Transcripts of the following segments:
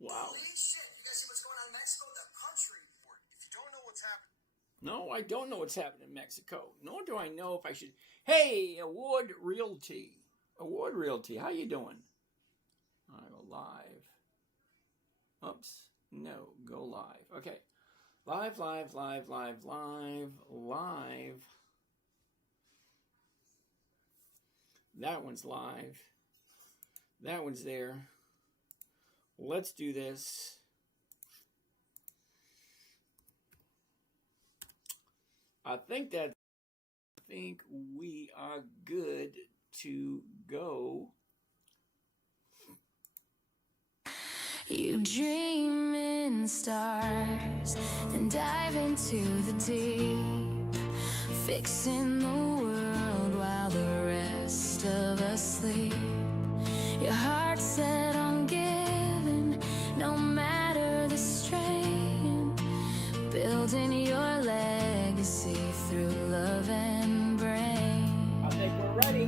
Wow. Holy shit! You guys see what's going on in Mexico? The country. If you don't know what's happening. No, I don't know what's happening in Mexico. Nor do I know if I should. Hey, Award Realty. Award Realty, how you doing? I go live. Oops. No, go live. Okay. Live. That one's live. That one's there. Let's do this. I think we are good to go. You dream in stars and dive into the deep, fixing the world while the rest of us sleep. Your heart's set on giving, no matter the strain, building your legacy through love and brain. I think we're ready. I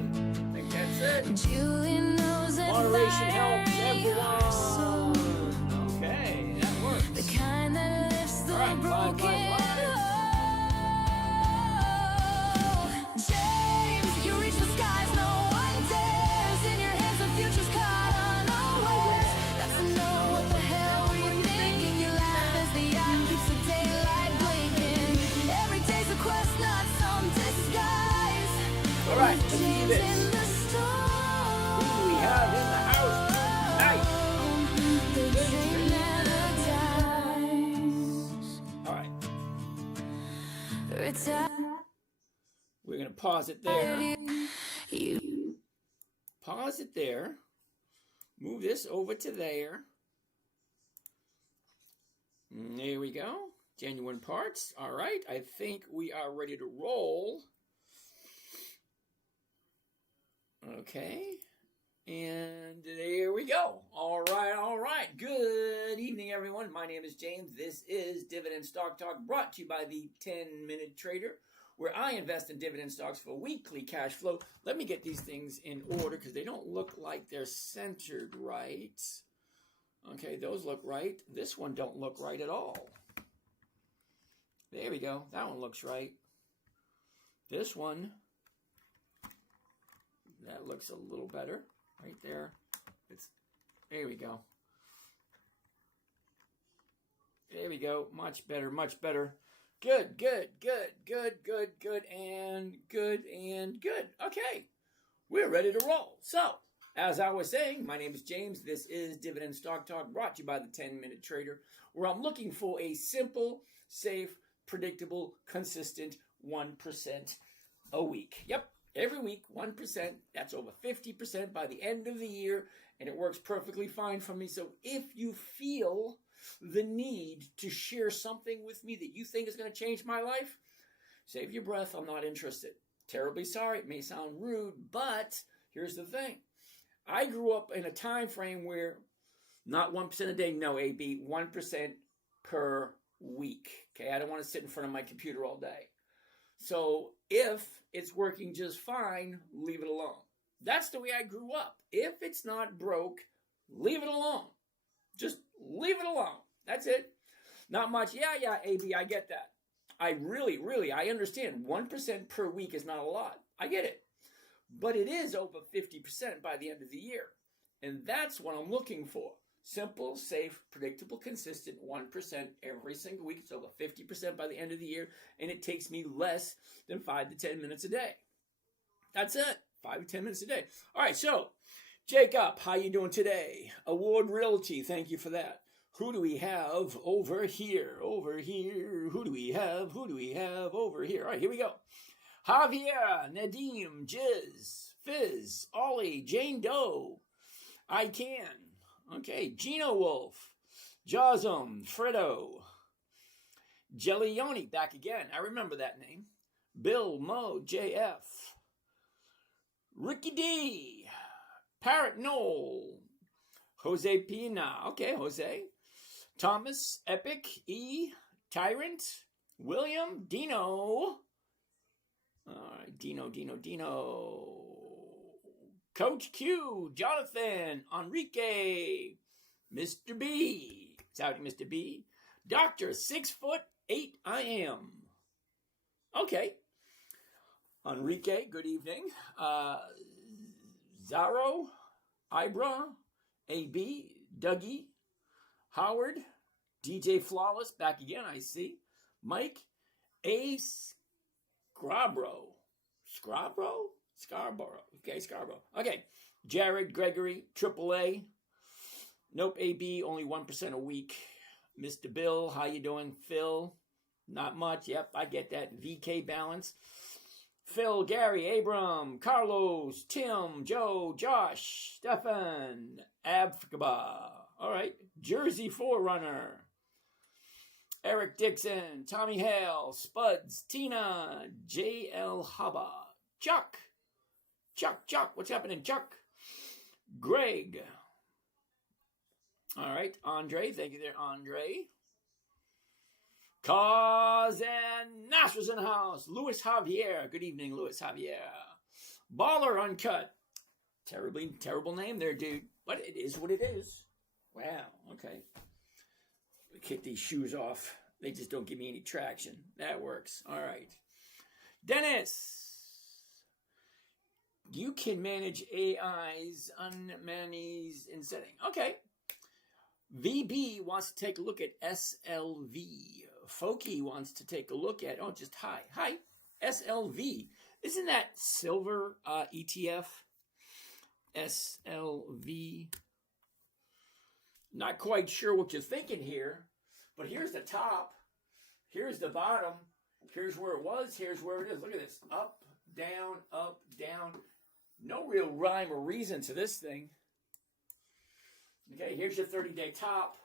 think that's it. Julie knows that Moderation helps everyone. soul, Okay, that works. the kind that lifts the Right, broken. live. James, you reach the skies, no one dares. In your hands, the future's caught unawares. That's to know what the hell were you thinking. You laugh as the eye keeps the daylight blinking. Every day's a quest, not some disguise. All right, let's do James this. in the storm. Who do we have in the house tonight? The dream never dies. All right, Retire. we're going to pause it there. You Pause it there. Move this over to there. There we go. Genuine parts. All right, I think we are ready to roll. Okay. And there we go. All right. Good evening, everyone. My name is James. This is Dividend Stock Talk, brought to you by the 10-Minute Trader, where I invest in dividend stocks for weekly cash flow. Let me get these things in order because they don't look like they're centered right. Okay, those look right. This one don't look right at all. There we go. That one looks right. This one, that looks a little better. Right there. There we go. There we go. Much better. Good, and good. Okay. We're ready to roll. So, as I was saying, my name is James. This is Dividend Stock Talk, brought to you by the 10-Minute Trader, where I'm looking for a simple, safe, predictable, consistent 1% a week. Yep. Every week, 1%, that's over 50% by the end of the year, and it works perfectly fine for me. So if you feel the need to share something with me that you think is going to change my life, save your breath. I'm not interested. Terribly sorry. It may sound rude, but here's the thing. I grew up in a time frame where not 1% a day, no, AB, 1% per week. Okay, I don't want to sit in front of my computer all day. So if it's working just fine, leave it alone. That's the way I grew up. If it's not broke, leave it alone. Just leave it alone. That's it. Not much. Yeah, AB, I get that. I really, I understand. 1% per week is not a lot. I get it. But it is over 50% by the end of the year. And that's what I'm looking for. Simple, safe, predictable, consistent 1% every single week. It's over 50% by the end of the year, and it takes me less than 5 to 10 minutes a day. That's it. 5 to 10 minutes a day. All right, so Jacob, how you doing today? Award Realty, thank you for that. Who do we have over here? Who do we have over here? All right, here we go. Javier, Nadim, Jiz, Fizz, Ollie, Jane Doe, I Can. Okay, Gino Wolf, Josm, Fredo, Jellioni, back again. I remember that name. Bill, Mo, JF, Ricky D, Parrot Knoll, Jose Pina. Okay, Jose. Thomas, Epic, E, Tyrant, William, Dino. All right, Dino. Coach Q, Jonathan, Enrique, Mr. B. Howdy, Mr. B. Doctor, 6'8" I am. Okay. Enrique, good evening. Zaro, Ibra, AB, Dougie, Howard, DJ Flawless, back again, I see. Mike, Ace, Scarborough. Okay, Scarborough. Okay. Jared, Gregory, AAA. Nope, AB, only 1% a week. Mr. Bill, how you doing? Phil, not much. Yep, I get that. VK balance. Phil, Gary, Abram, Carlos, Tim, Joe, Josh, Stefan, Abfkaba. All right. Jersey Forerunner. Eric Dixon, Tommy Hale, Spuds, Tina, JL Haba, Chuck, what's happening, Chuck? Greg. All right, Andre, thank you there, Andre. Cause and Nasser's in the house. Luis Javier, good evening, Luis Javier. Baller Uncut. Terrible name there, dude, but it is what it is. Wow, okay. Kick these shoes off. They just don't give me any traction. That works. All right. Dennis. You can manage AIs, unmanaged in setting. Okay. VB wants to take a look at SLV. Foki wants to take a look at, just hi. Hi. SLV. Isn't that silver ETF? SLV. Not quite sure what you're thinking here, but here's the top, here's the bottom, here's where it was, here's where it is. Look at this. Up, down, up, down. No real rhyme or reason to this thing. Okay, here's your 30-day top,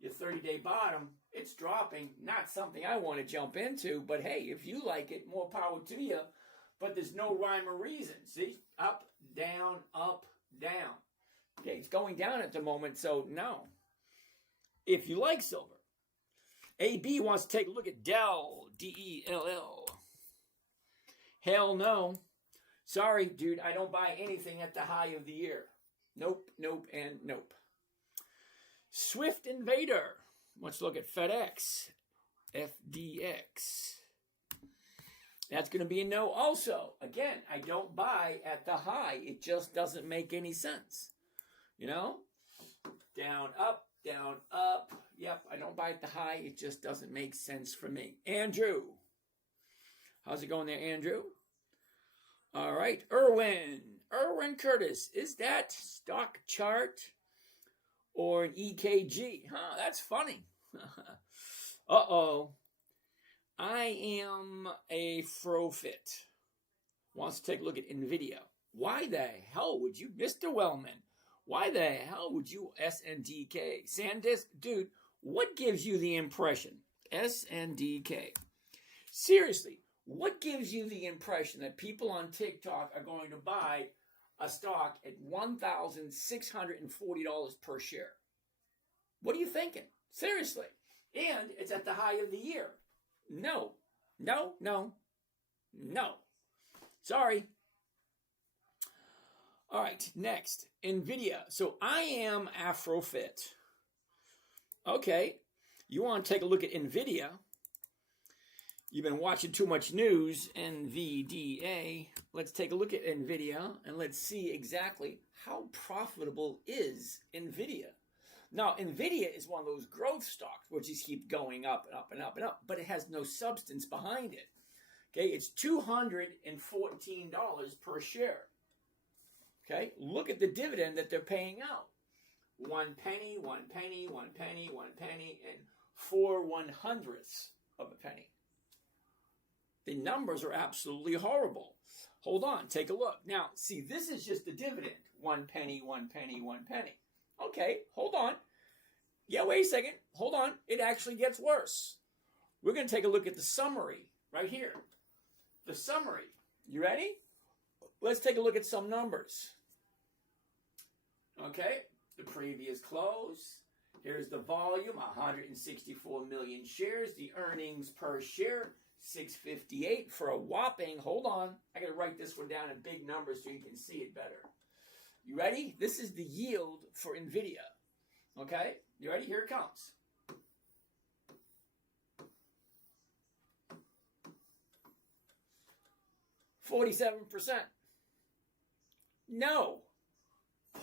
your 30-day bottom. It's dropping. Not something I want to jump into, but hey, if you like it, more power to you. But there's no rhyme or reason. See? Up, down, up, down. Okay, it's going down at the moment, so no. If you like silver. AB wants to take a look at Dell, Dell. Hell no. Sorry, dude, I don't buy anything at the high of the year. Nope, and nope. Swift Invader wants to look at FedEx, FDX. That's going to be a no also. Again, I don't buy at the high. It just doesn't make any sense. You know? Down, up. Yep, I don't buy at the high. It just doesn't make sense for me. Andrew. How's it going there, Andrew? All right. Erwin Curtis. Is that stock chart or an EKG? That's funny. Uh-oh. I am a Frofit. Wants to take a look at NVIDIA. Why the hell would you, Mr. Wellman, why the hell would you SNDK? SanDisk? Dude, what gives you the impression? SNDK. Seriously, what gives you the impression that people on TikTok are going to buy a stock at $1,640 per share? What are you thinking? Seriously. And it's at the high of the year. No. Sorry. All right, next, NVIDIA. So I am Afrofit. Okay, you want to take a look at NVIDIA. You've been watching too much news, NVDA. Let's take a look at NVIDIA and let's see exactly how profitable is NVIDIA. Now, NVIDIA is one of those growth stocks which just keep going up and up and up and up, but it has no substance behind it. Okay, it's $214 per share. Okay, look at the dividend that they're paying out. 1 penny, 1 penny, 1 penny, 1 penny, and 4/100ths of a penny. The numbers are absolutely horrible. Hold on, take a look. Now, see, this is just the dividend. 1 penny, 1 penny, 1 penny. Okay, hold on. Yeah, wait a second. Hold on. It actually gets worse. We're going to take a look at the summary right here. The summary. You ready? Let's take a look at some numbers. Okay, the previous close. Here's the volume, 164 million shares. The earnings per share, $6.58 for a whopping, hold on, I got to write this one down in big numbers so you can see it better. You ready? This is the yield for NVIDIA. Okay, you ready? Here it comes. $47. No.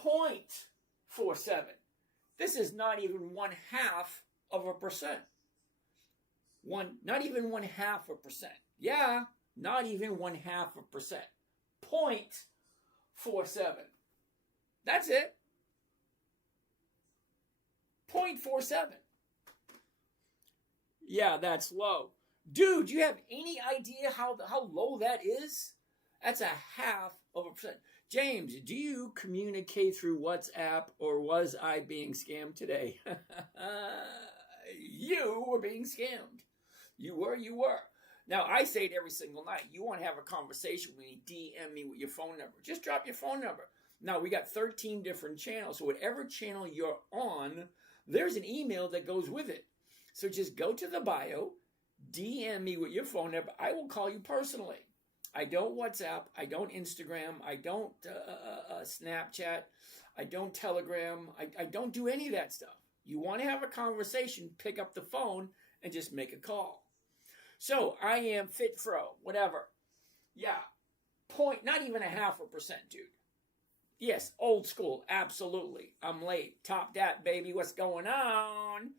0.47. This is not even 0.5%. Not even 0.5%. Yeah, not even 0.5%. 0.47. That's it. 0.47. Yeah, that's low. Dude, you have any idea how low that is? That's 0.5%. James, do you communicate through WhatsApp, or was I being scammed today? You were being scammed. You were. Now, I say it every single night. You want to have a conversation with me, DM me with your phone number. Just drop your phone number. Now, we got 13 different channels. So whatever channel you're on, there's an email that goes with it. So just go to the bio, DM me with your phone number. I will call you personally. I don't WhatsApp. I don't Instagram. I don't Snapchat. I don't Telegram. I don't do any of that stuff. You want to have a conversation, pick up the phone and just make a call. So I am FitFro, whatever. Yeah, not even 0.5%, dude. Yes, old school, absolutely. I'm late. Top that, baby. What's going on?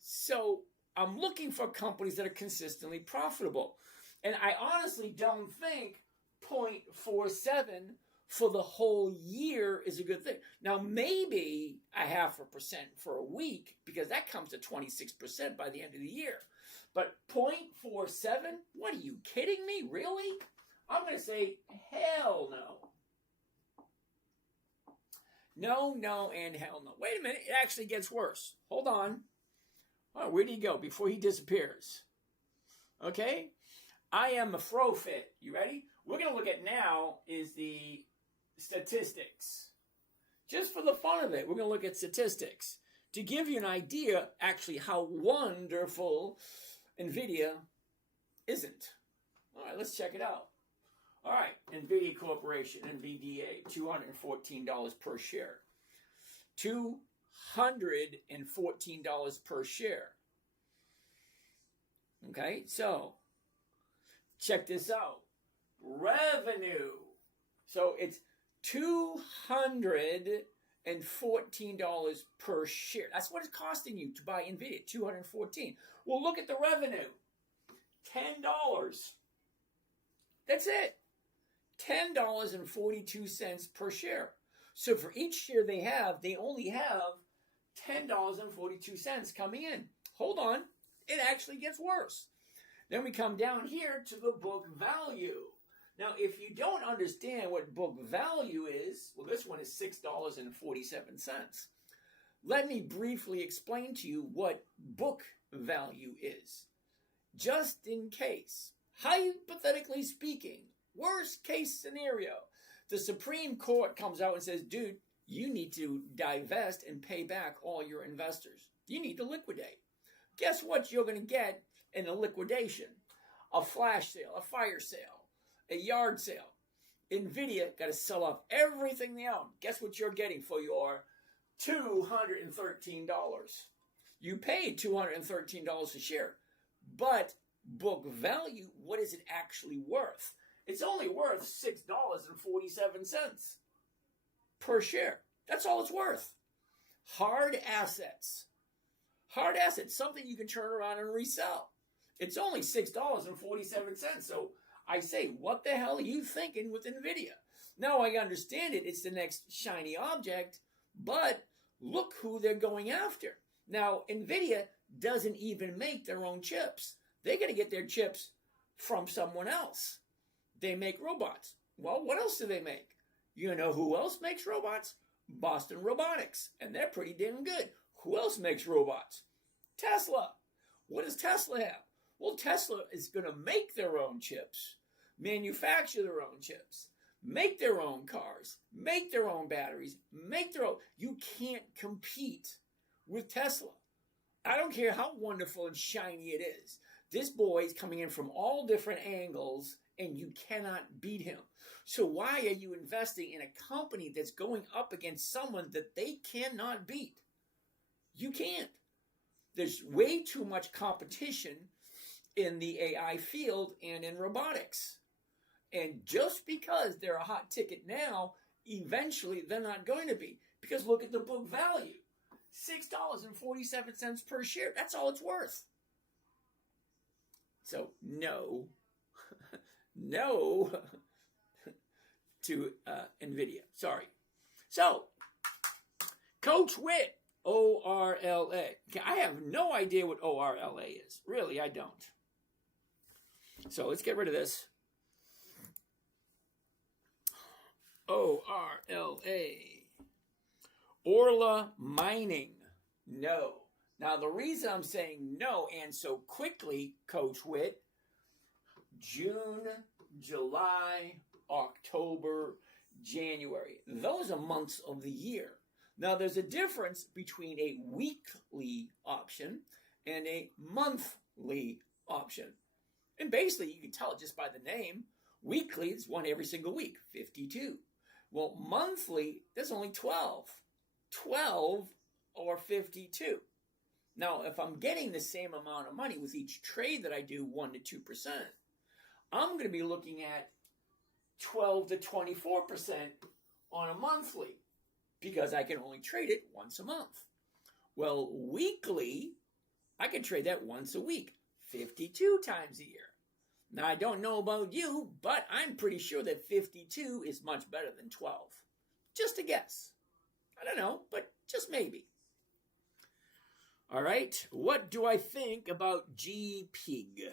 So I'm looking for companies that are consistently profitable. And I honestly don't think 0.47 for the whole year is a good thing. Now, maybe 0.5% for a week, because that comes to 26% by the end of the year. But 0.47? What, are you kidding me? Really? I'm going to say hell no. No, and hell no. Wait a minute. It actually gets worse. Hold on. Oh, where'd he go before he disappears? Okay. I am a FroFit. You ready? We're going to look at now is the statistics. Just for the fun of it, we're going to look at statistics to give you an idea actually how wonderful NVIDIA isn't. All right, let's check it out. All right, NVIDIA Corporation, NVDA, $214 per share. $214 per share. Okay, so check this out. Revenue. So it's $214 per share. That's what it's costing you to buy NVIDIA, $214. Well, look at the revenue. $10. That's it. $10.42 per share. So for each share they only have $10.42 coming in. Hold on. It actually gets worse. Then we come down here to the book value. Now, if you don't understand what book value is, well, this one is $6.47. Let me briefly explain to you what book value is. Just in case, hypothetically speaking, worst case scenario, the Supreme Court comes out and says, dude, you need to divest and pay back all your investors. You need to liquidate. Guess what you're going to get in a liquidation? A flash sale, a fire sale, a yard sale. NVIDIA got to sell off everything they own. Guess what you're getting for your $213? You paid $213 a share. But book value, what is it actually worth? It's only worth $6.47 per share. That's all it's worth. Hard assets. Hard assets, something you can turn around and resell. It's only $6.47. So I say, what the hell are you thinking with NVIDIA? Now I understand it. It's the next shiny object, but look who they're going after. Now, NVIDIA doesn't even make their own chips. They're going to get their chips from someone else. They make robots. Well, what else do they make? You know who else makes robots? Boston Robotics. And they're pretty damn good. Who else makes robots? Tesla. What does Tesla have? Well, Tesla is going to make their own chips, manufacture their own chips, make their own cars, make their own batteries, make their own. You can't compete with Tesla. I don't care how wonderful and shiny it is. This boy is coming in from all different angles, and you cannot beat him. So why are you investing in a company that's going up against someone that they cannot beat? You can't. There's way too much competition in the AI field and in robotics. And just because they're a hot ticket now, eventually they're not going to be. Because look at the book value. $6.47 per share. That's all it's worth. So no, no to NVIDIA. Sorry. So, Coach Witt, ORLA. I have no idea what ORLA is. Really, I don't. So let's get rid of this. ORLA. Orla Mining. No. Now, the reason I'm saying no and so quickly, Coach Witt, June, July, October, January. Those are months of the year. Now, there's a difference between a weekly option and a monthly option. And basically, you can tell it just by the name. Weekly is one every single week, 52. Well, monthly, there's only 12. 12 or 52. Now, if I'm getting the same amount of money with each trade that I do, 1 to 2%, I'm going to be looking at 12 to 24% on a monthly because I can only trade it once a month. Well, weekly, I can trade that once a week, 52 times a year. Now, I don't know about you, but I'm pretty sure that 52 is much better than 12. Just a guess. I don't know, but just maybe. All right, what do I think about GPIG?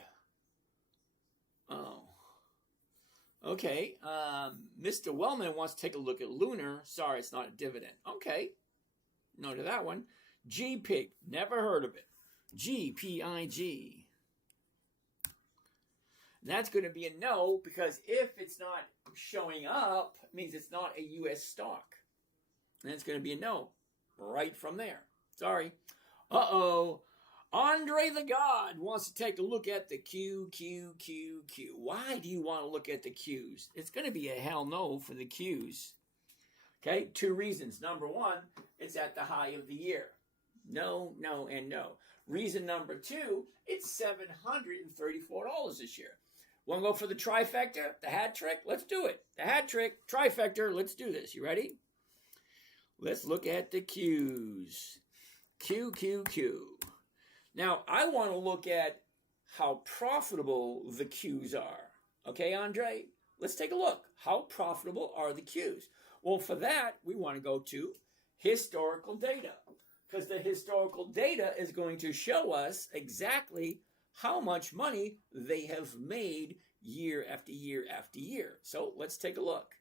Oh, okay. Mr. Wellman wants to take a look at Lunar. Sorry, it's not a dividend. Okay, no to that one. GPIG, never heard of it. GPIG. That's going to be a no because if it's not showing up, it means it's not a U.S. stock. And it's going to be a no right from there. Sorry. Uh-oh. Andre the God wants to take a look at the Q. Why do you want to look at the Qs? It's going to be a hell no for the Qs. Okay, 2 reasons. Number 1, it's at the high of the year. No, no, and no. Reason number 2, it's $734 this year. Want to go for the trifecta, the hat trick? Let's do it. The hat trick, trifecta, let's do this. You ready? Let's look at the Qs. Q. Now, I want to look at how profitable the Qs are. Okay, Andre? Let's take a look. How profitable are the Qs? Well, for that, we want to go to historical data. Because the historical data is going to show us exactly how much money they have made year after year after year. So let's take a look.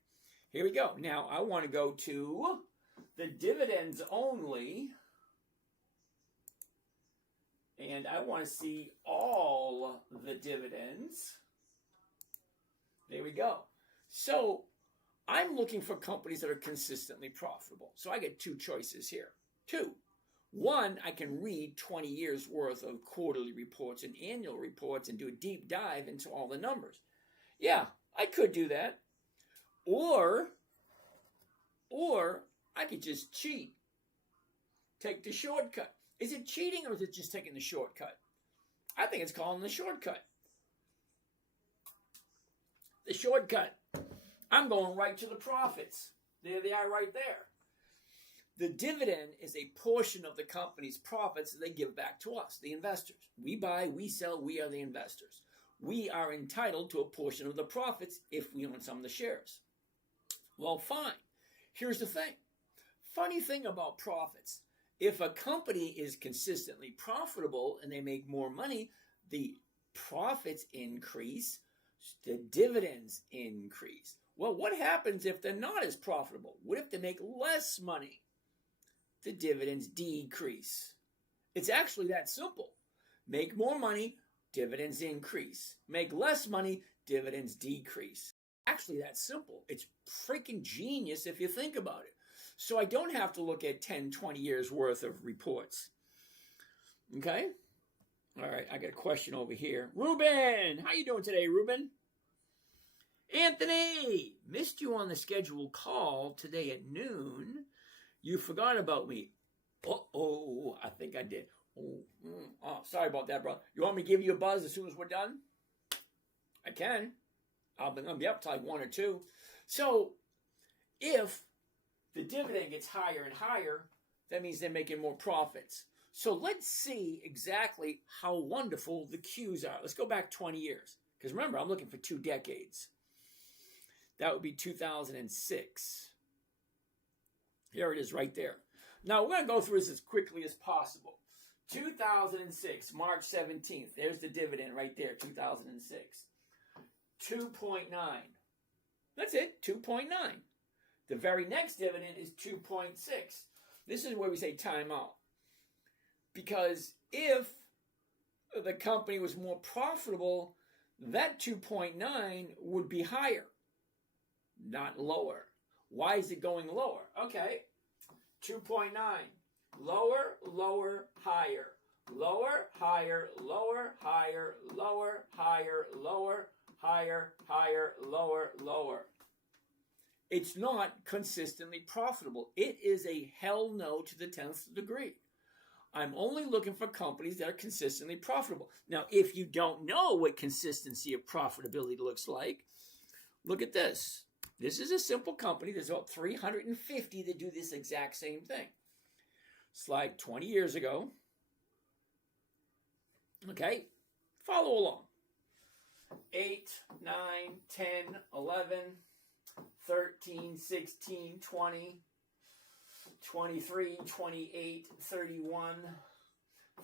Here we go. Now, I want to go to the dividends only. And I want to see all the dividends. There we go. So I'm looking for companies that are consistently profitable. So I get 2 choices here. 2. 1, I can read 20 years worth of quarterly reports and annual reports and do a deep dive into all the numbers. Yeah, I could do that. Or I could just cheat. Take the shortcut. Is it cheating or is it just taking the shortcut? I think it's calling the shortcut. The shortcut. I'm going right to the profits. There they are right there. The dividend is a portion of the company's profits that they give back to us, the investors. We buy, we sell, we are the investors. We are entitled to a portion of the profits if we own some of the shares. Well, fine. Here's the thing. Funny thing about profits. If a company is consistently profitable and they make more money, the profits increase, the dividends increase. Well, what happens if they're not as profitable? What if they make less money? The dividends decrease. It's actually that simple. Make more money, dividends increase. Make less money, dividends decrease. Actually that simple. It's freaking genius if you think about it. So I don't have to look at 10, 20 years worth of reports. Okay? All right, I got a question over here. Ruben, how you doing today, Ruben? Anthony, missed you on the scheduled call today at noon. You forgot about me. Uh-oh, I think think I did. Oh, sorry about that, bro. You want me to give you a buzz as soon as we're done? I can. I'm going to be up to like 1 or 2. So if the dividend gets higher and higher, that means they're making more profits. So let's see exactly how wonderful the Qs are. Let's go back 20 years. Because remember, I'm looking for 2 decades. That would be 2006. Here it is right there. Now, we're going to go through this as quickly as possible. 2006, March 17th. There's the dividend right there, 2006. 2.9. That's it, 2.9. The very next dividend is 2.6. This is where we say time out. Because if the company was more profitable, that 2.9 would be higher, not lower. Why is it going lower? Okay, 2.9. Lower, lower, higher. Lower, higher, lower, higher, lower, higher, lower, higher, higher, lower, lower. It's not consistently profitable. It is a hell no to the 10th degree. I'm only looking for companies that are consistently profitable. Now, if you don't know what consistency of profitability looks like, look at this. This is a simple company. There's about 350 that do this exact same thing. It's like 20 years ago. Okay, follow along. 8, 9, 10, 11, 13, 16, 20, 23, 28, 31,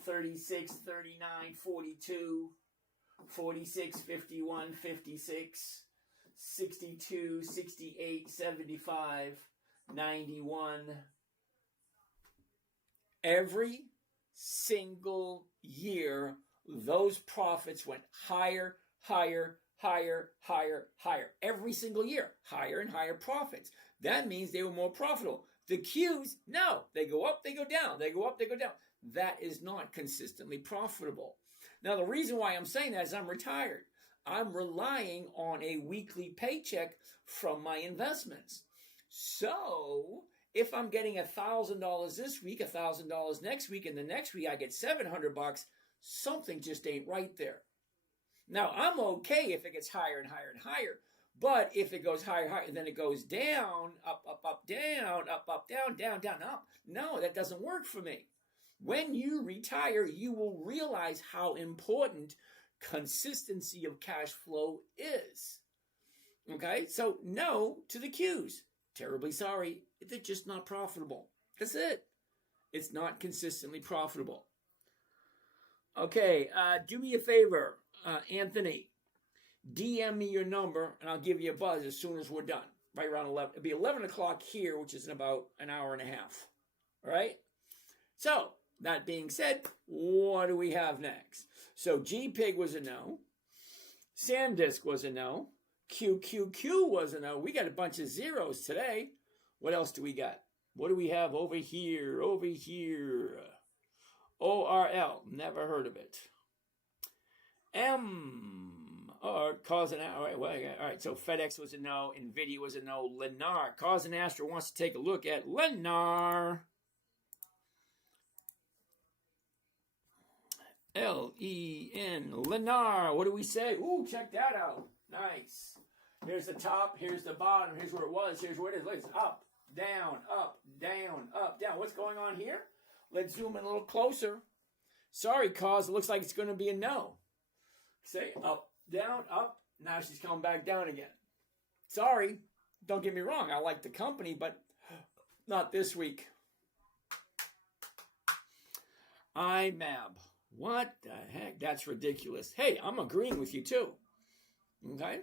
36, 39, 42, 46, 51, 56, 62, 68, 75, 91. Every single year, those profits went higher, higher, higher, higher, higher. Every single year, higher and higher profits. That means they were more profitable. The Qs, no, they go up, they go down, they go up, they go down. That is not consistently profitable. Now, the reason why I'm saying that is I'm retired. I'm relying on a weekly paycheck from my investments. So, if I'm getting $1,000 this week, $1,000 next week, and the next week I get $700, something just ain't right there. Now, I'm okay if it gets higher and higher and higher. But if it goes higher, higher, and then it goes down, up, up, up, down, down, down, up. No, that doesn't work for me. When you retire, you will realize how important consistency of cash flow is. Okay, so no to the Qs. Terribly sorry, they're just not profitable. That's it. It's not consistently profitable. Okay, do me a favor, Anthony. DM me your number, and I'll give you a buzz as soon as we're done. Right around 11. It'll be 11 o'clock here, which is in about an hour and a half. All right? So, that being said, what do we have next? So, GPIG was a no. SanDisk was a no. QQQ was a no. We got a bunch of zeros today. What else do we got? What do we have over here? Over here. ORL. Never heard of it. Or cause an all right. So FedEx was a no, Nvidia was a no, Lennar. Cause and Astro wants to take a look at Lennar. L-E-N, Lennar. What do we say? Ooh, check that out. Nice. Here's the top. Here's the bottom. Here's where it was. Here's where it is. Look, it's up, down, up, down, up, down. What's going on here? Let's zoom in a little closer. Sorry, Cause. It looks like it's going to be a no. Say up. Down, up, now she's coming back down again. Sorry, don't get me wrong, I like the company, but not this week. IMAB. What the heck? That's ridiculous. Hey, I'm agreeing with you too. Okay?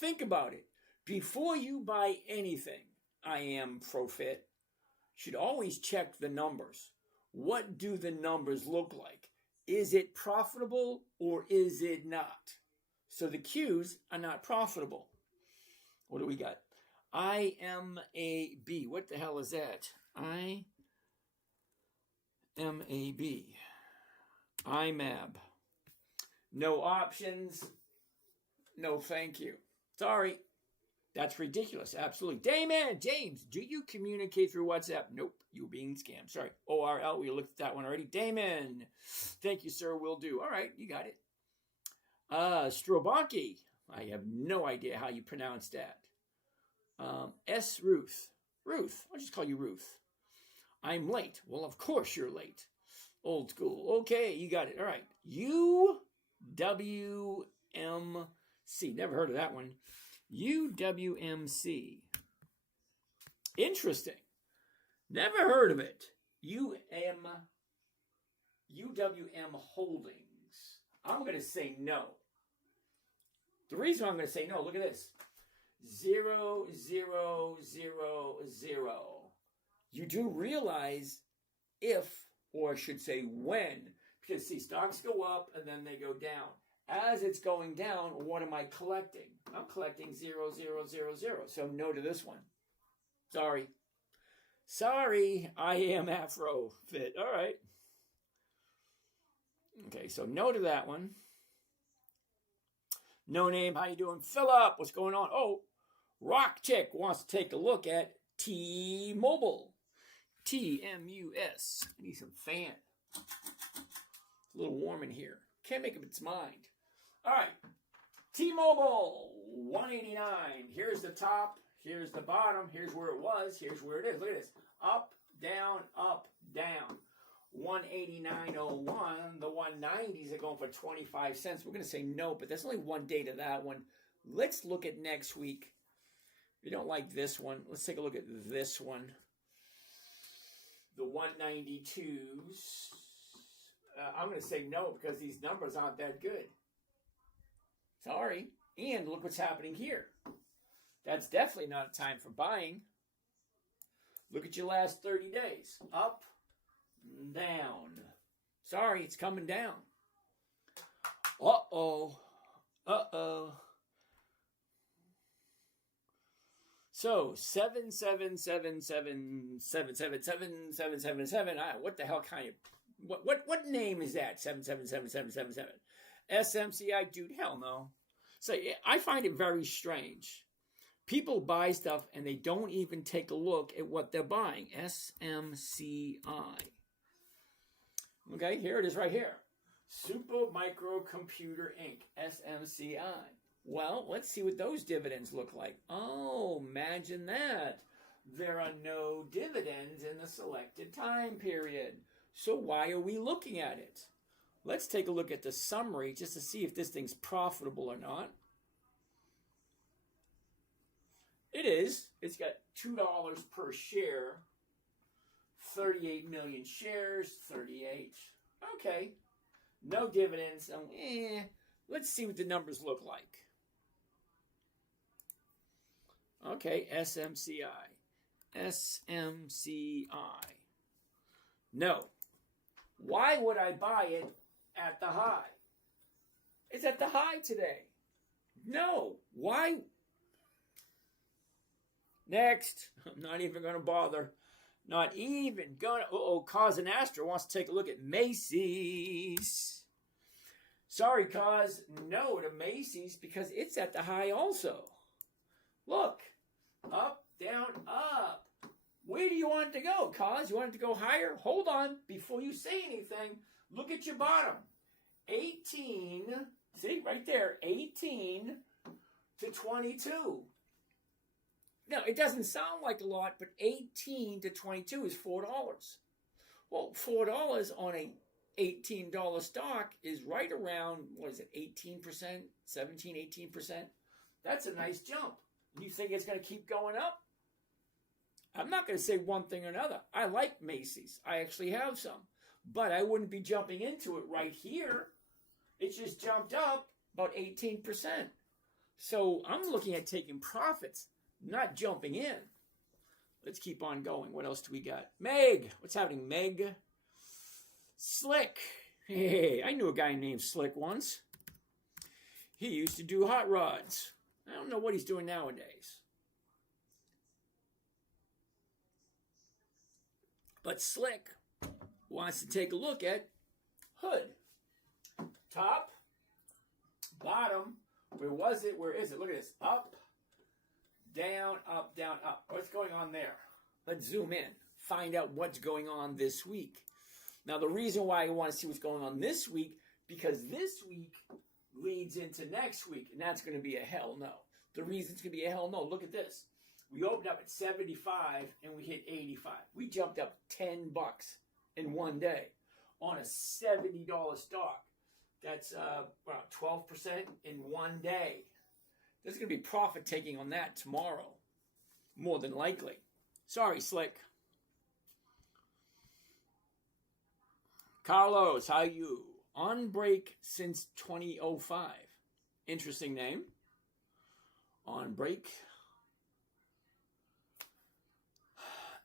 Think about it. Before you buy anything, Profit, should always check the numbers. What do the numbers look like? Is it profitable or is it not? So the Qs are not profitable. What do we got? IMAB. What the hell is that? IMAB. IMAB. No options. No thank you. Sorry. That's ridiculous. Absolutely. Damon, James, do you communicate through WhatsApp? Nope. You're being scammed. Sorry. ORL, we looked at that one already. Damon, thank you, sir. Will do. All right. You got it. Strobonki. I have no idea how you pronounce that. S. Ruth. Ruth. I'll just call you Ruth. I'm late. Well, of course you're late. Old school. Okay, you got it. All right. UWMC. Never heard of that one. UWMC. Interesting. Never heard of it. UWM Holdings. I'm going to say no. The reason I'm going to say no, look at this. 0, 0, 0, 0. You do realize if, or I should say when, because see, stocks go up and then they go down. As it's going down, what am I collecting? I'm collecting 0, 0, 0, 0. So no to this one. Sorry. Sorry, I am Afro Fit. All right. Okay, so no to that one. No name, how you doing? Philip, what's going on? Oh, Rock Tick wants to take a look at T-Mobile. T-M-U-S. I need some fan. It's a little warm in here. Can't make up its mind. All right. T-Mobile, 189. Here's the top. Here's the bottom. Here's where it was. Here's where it is. Look at this. Up, down, up, down. 189.01. The 190s are going for 25 cents. We're going to say no, but there's only one day to that one. Let's look at next week. If you don't like this one, let's take a look at this one. The 192s. I'm going to say no because these numbers aren't that good. Sorry. And look what's happening here. That's definitely not a time for buying. Look at your last 30 days. Up, down. Sorry, it's coming down. Uh-oh. Uh-oh. So 77777777777. What the hell kind of what name is that? 7777777. SMCI, dude, hell no. So I find it very strange. People buy stuff and they don't even take a look at what they're buying. SMCI. Okay, here it is right here. Super Microcomputer Inc. SMCI. Well, let's see what those dividends look like. Oh, imagine that. There are no dividends in the selected time period. So why are we looking at it? Let's take a look at the summary just to see if this thing's profitable or not. It is. It's got $2 per share. 38 million shares. 38. Okay. No dividends. Let's see what the numbers look like. Okay, SMCI. SMCI. No. Why would I buy it at the high? It's at the high today. No. Why? Next. I'm not even going to bother. Not even going to. Cause and Astra wants to take a look at Macy's. Sorry, Cause. No to Macy's because it's at the high also. Look. Up, down, up. Where do you want it to go, Cause? You want it to go higher? Hold on. Before you say anything, look at your bottom. 18. See, right there. 18 to 22. Now, it doesn't sound like a lot, but 18 to 22 is $4. Well, $4 on a $18 stock is right around, 18%, 17, 18%. That's a nice jump. You think it's going to keep going up? I'm not going to say one thing or another. I like Macy's. I actually have some. But I wouldn't be jumping into it right here. It just jumped up about 18%. So I'm looking at taking profits, not jumping in. Let's keep on going. What else do we got? Meg. What's happening, Meg? Slick. Hey, I knew a guy named Slick once. He used to do hot rods. I don't know what he's doing nowadays. But Slick wants to take a look at Hood. Top, bottom, where was it? Where is it? Look at this. Up, down, up, down, up. What's going on there? Let's zoom in. Find out what's going on this week. Now, the reason why I want to see what's going on this week, because this week leads into next week, and that's going to be a hell no. The reason it's going to be a hell no, look at this. We opened up at 75 and we hit 85. We jumped up $10 in one day on a $70 stock. That's about 12% in one day. There's going to be profit taking on that tomorrow, more than likely. Sorry, Slick. Carlos, how you? On break since 2005. Interesting name. On break.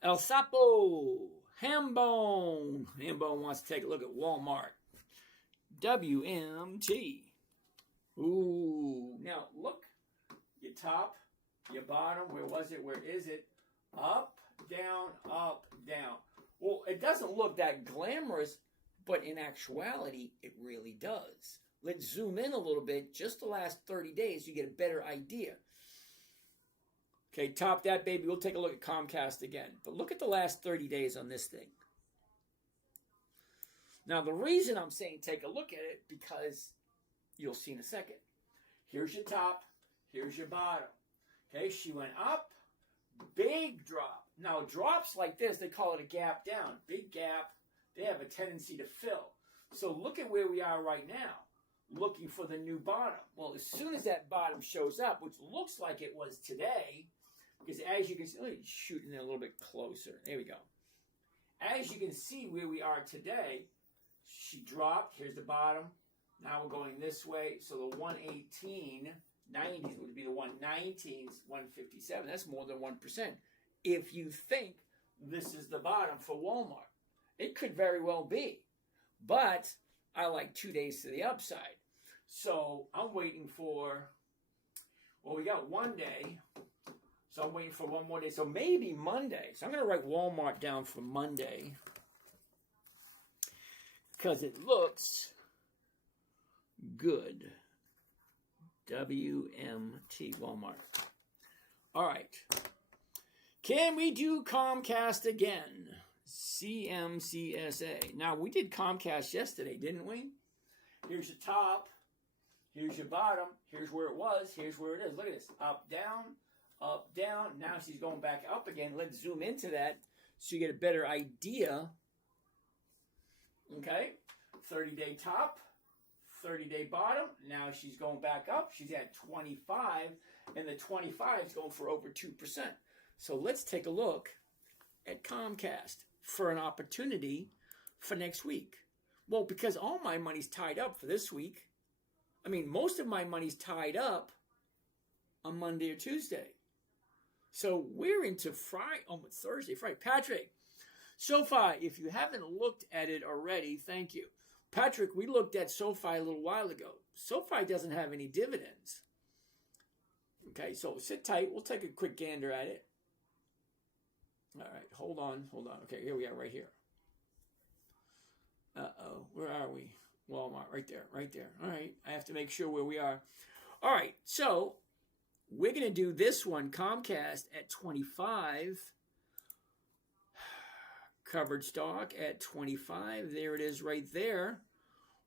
El Sapo. Hambone. Hambone wants to take a look at Walmart. WMT. Ooh. Now, look. Your top, your bottom. Where was it? Where is it? Up, down, up, down. Well, it doesn't look that glamorous, but in actuality, it really does. Let's zoom in a little bit. Just the last 30 days, you get a better idea. Okay, top that, baby. We'll take a look at Comcast again. But look at the last 30 days on this thing. Now, the reason I'm saying take a look at it, because you'll see in a second. Here's your top. Here's your bottom. Okay, she went up. Big drop. Now, drops like this, they call it a gap down. Big gap. They have a tendency to fill. So look at where we are right now, looking for the new bottom. Well, as soon as that bottom shows up, which looks like it was today, because as you can see, let me shoot in there a little bit closer. There we go. As you can see where we are today, she dropped. Here's the bottom. Now we're going this way. So the 118.90s would be the 119s, 157. That's more than 1%. If you think this is the bottom for Walmart. It could very well be. But I like 2 days to the upside. So I'm waiting for, well, we got 1 day. So I'm waiting for one more day. So maybe Monday. So I'm going to write Walmart down for Monday. Because it looks good. WMT, Walmart. All right. Can we do Comcast again? CMCSA. Now, we did Comcast yesterday, didn't we? Here's your top. Here's your bottom. Here's where it was. Here's where it is. Look at this. Up, down, up, down. Now she's going back up again. Let's zoom into that so you get a better idea. Okay. 30-day top. 30-day bottom. Now she's going back up. She's at 25. And the 25 is going for over 2%. So let's take a look at Comcast for an opportunity for next week. Well, because all my money's tied up for this week. I mean, most of my money's tied up on Monday or Tuesday. So we're into Friday, Thursday, Friday. Patrick, SoFi, if you haven't looked at it already, thank you. Patrick, we looked at SoFi a little while ago. SoFi doesn't have any dividends. Okay, so sit tight. We'll take a quick gander at it. All right, hold on. Okay, here we are right here. Uh-oh, where are we? Walmart, right there. All right, I have to make sure where we are. All right, so we're going to do this one, Comcast, at 25. Covered stock at 25. There it is right there.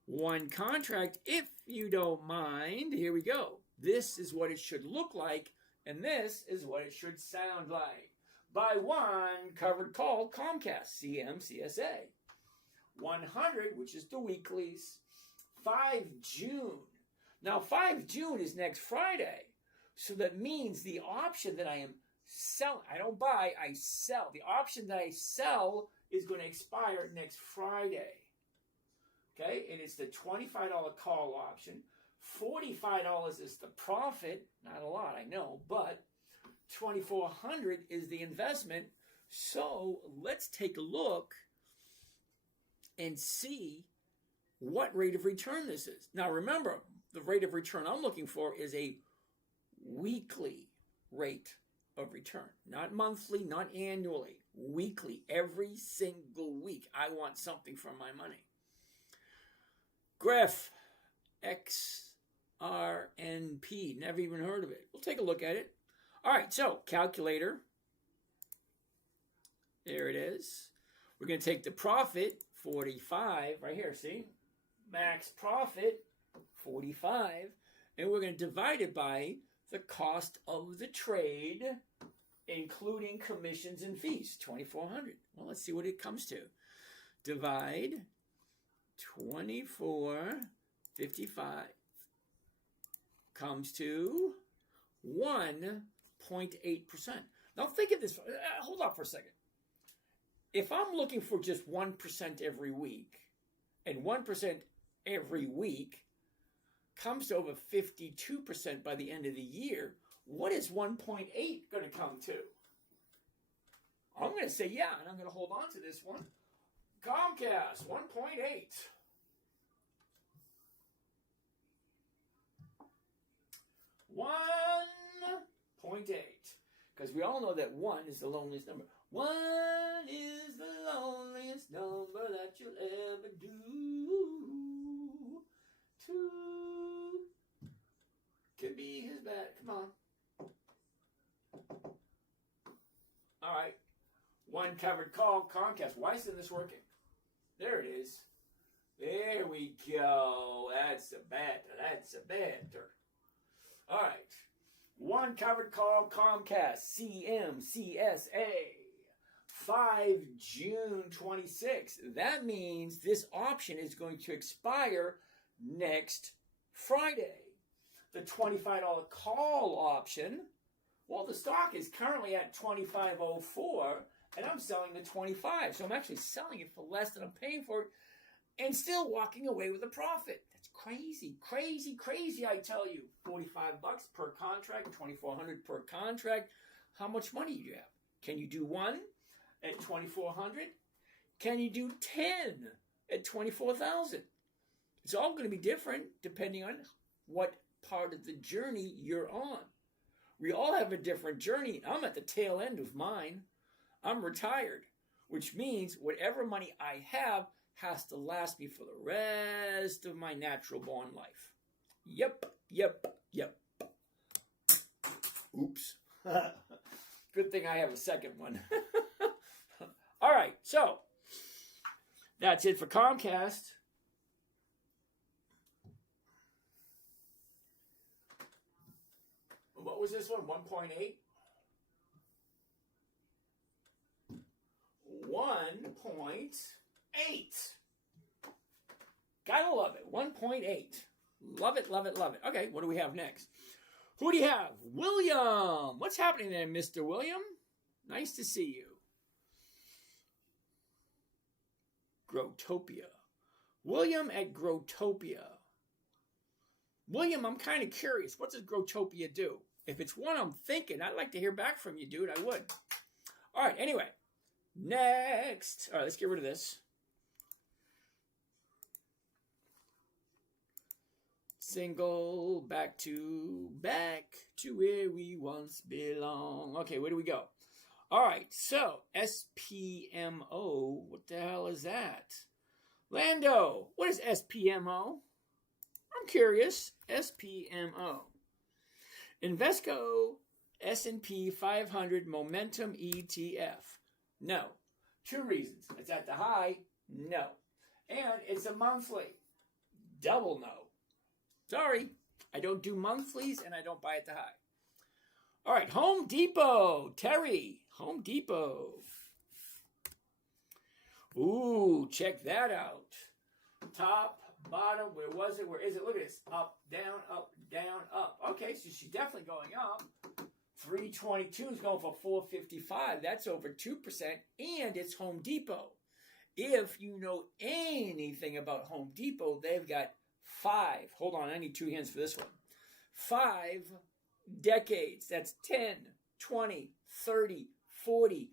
One contract, if you don't mind. Here we go. This is what it should look like, and this is what it should sound like. By one covered call, Comcast, CMCSA. 100, which is the weeklies. 5 June. Now, 5 June is next Friday. So that means the option that I am selling, I don't buy, I sell. The option that I sell is going to expire next Friday. Okay, and it's the $25 call option. $45 is the profit. Not a lot, I know, but $2,400 is the investment. So let's take a look and see what rate of return this is. Now remember, the rate of return I'm looking for is a weekly rate of return. Not monthly, not annually. Weekly. Every single week. I want something from my money. Graph XRNP. Never even heard of it. We'll take a look at it. All right, so calculator. There it is. We're going to take the profit, 45, right here, see? Max profit, 45. And we're going to divide it by the cost of the trade, including commissions and fees, 2,400. Well, let's see what it comes to. Divide 24.55 comes to 1.8%. Now think of this. Hold on for a second. If I'm looking for just 1% every week, and 1% every week comes to over 52% by the end of the year, what is 1.8 going to come to? I'm going to say yeah, and I'm going to hold on to this one. Comcast, 1.8. 1.8. Because we all know that 1 is the loneliest number. 1 is the loneliest number that you'll ever do. 2 could be his bad. Come on. All right. 1 covered call, Comcast. Why isn't this working? There it is. There we go. That's a better. All right. 1 covered call, Comcast, CMCSA, 5 June 26. That means this option is going to expire next Friday. The $25 call option, well, the stock is currently at $25.04, and I'm selling the 25. So I'm actually selling it for less than I'm paying for it and still walking away with a profit. That's crazy, crazy, crazy, I tell you. $45 per contract, $2,400 per contract. How much money do you have? Can you do 1 at $2,400? Can you do 10 at $24,000? It's all going to be different depending on what part of the journey you're on. We all have a different journey. I'm at the tail end of mine. I'm retired, which means whatever money I have has to last me for the rest of my natural born life. Yep. Oops. Good thing I have a second one. All right, so that's it for Comcast. What was this one? 1.8? 1.8. Gotta love it. 1.8. Love it, love it, love it. Okay, what do we have next? Who do you have? William. What's happening there, Mr. William? Nice to see you. Growtopia. William at Growtopia. William, I'm kind of curious. What does Growtopia do? If it's one I'm thinking, I'd like to hear back from you, dude. I would. All right, anyway. Next. All right, let's get rid of this. Single, back to where we once belong. Okay, where do we go? All right, so SPMO, what the hell is that? Lando, what is SPMO? I'm curious. SPMO. Invesco S&P 500 Momentum ETF. No. 2 reasons. It's at the high. No. And it's a monthly. Double no. Sorry. I don't do monthlies and I don't buy at the high. All right. Home Depot. Terry. Home Depot. Ooh, check that out. Top, bottom, where was it? Where is it? Look at this. Up, down, up, down, up. Okay, so she's definitely going up. 322 is going for 455. That's over 2%. And it's Home Depot. If you know anything about Home Depot, they've got 5. Hold on, I need 2 hands for this one. 5 decades. That's 10, 20, 30, 40,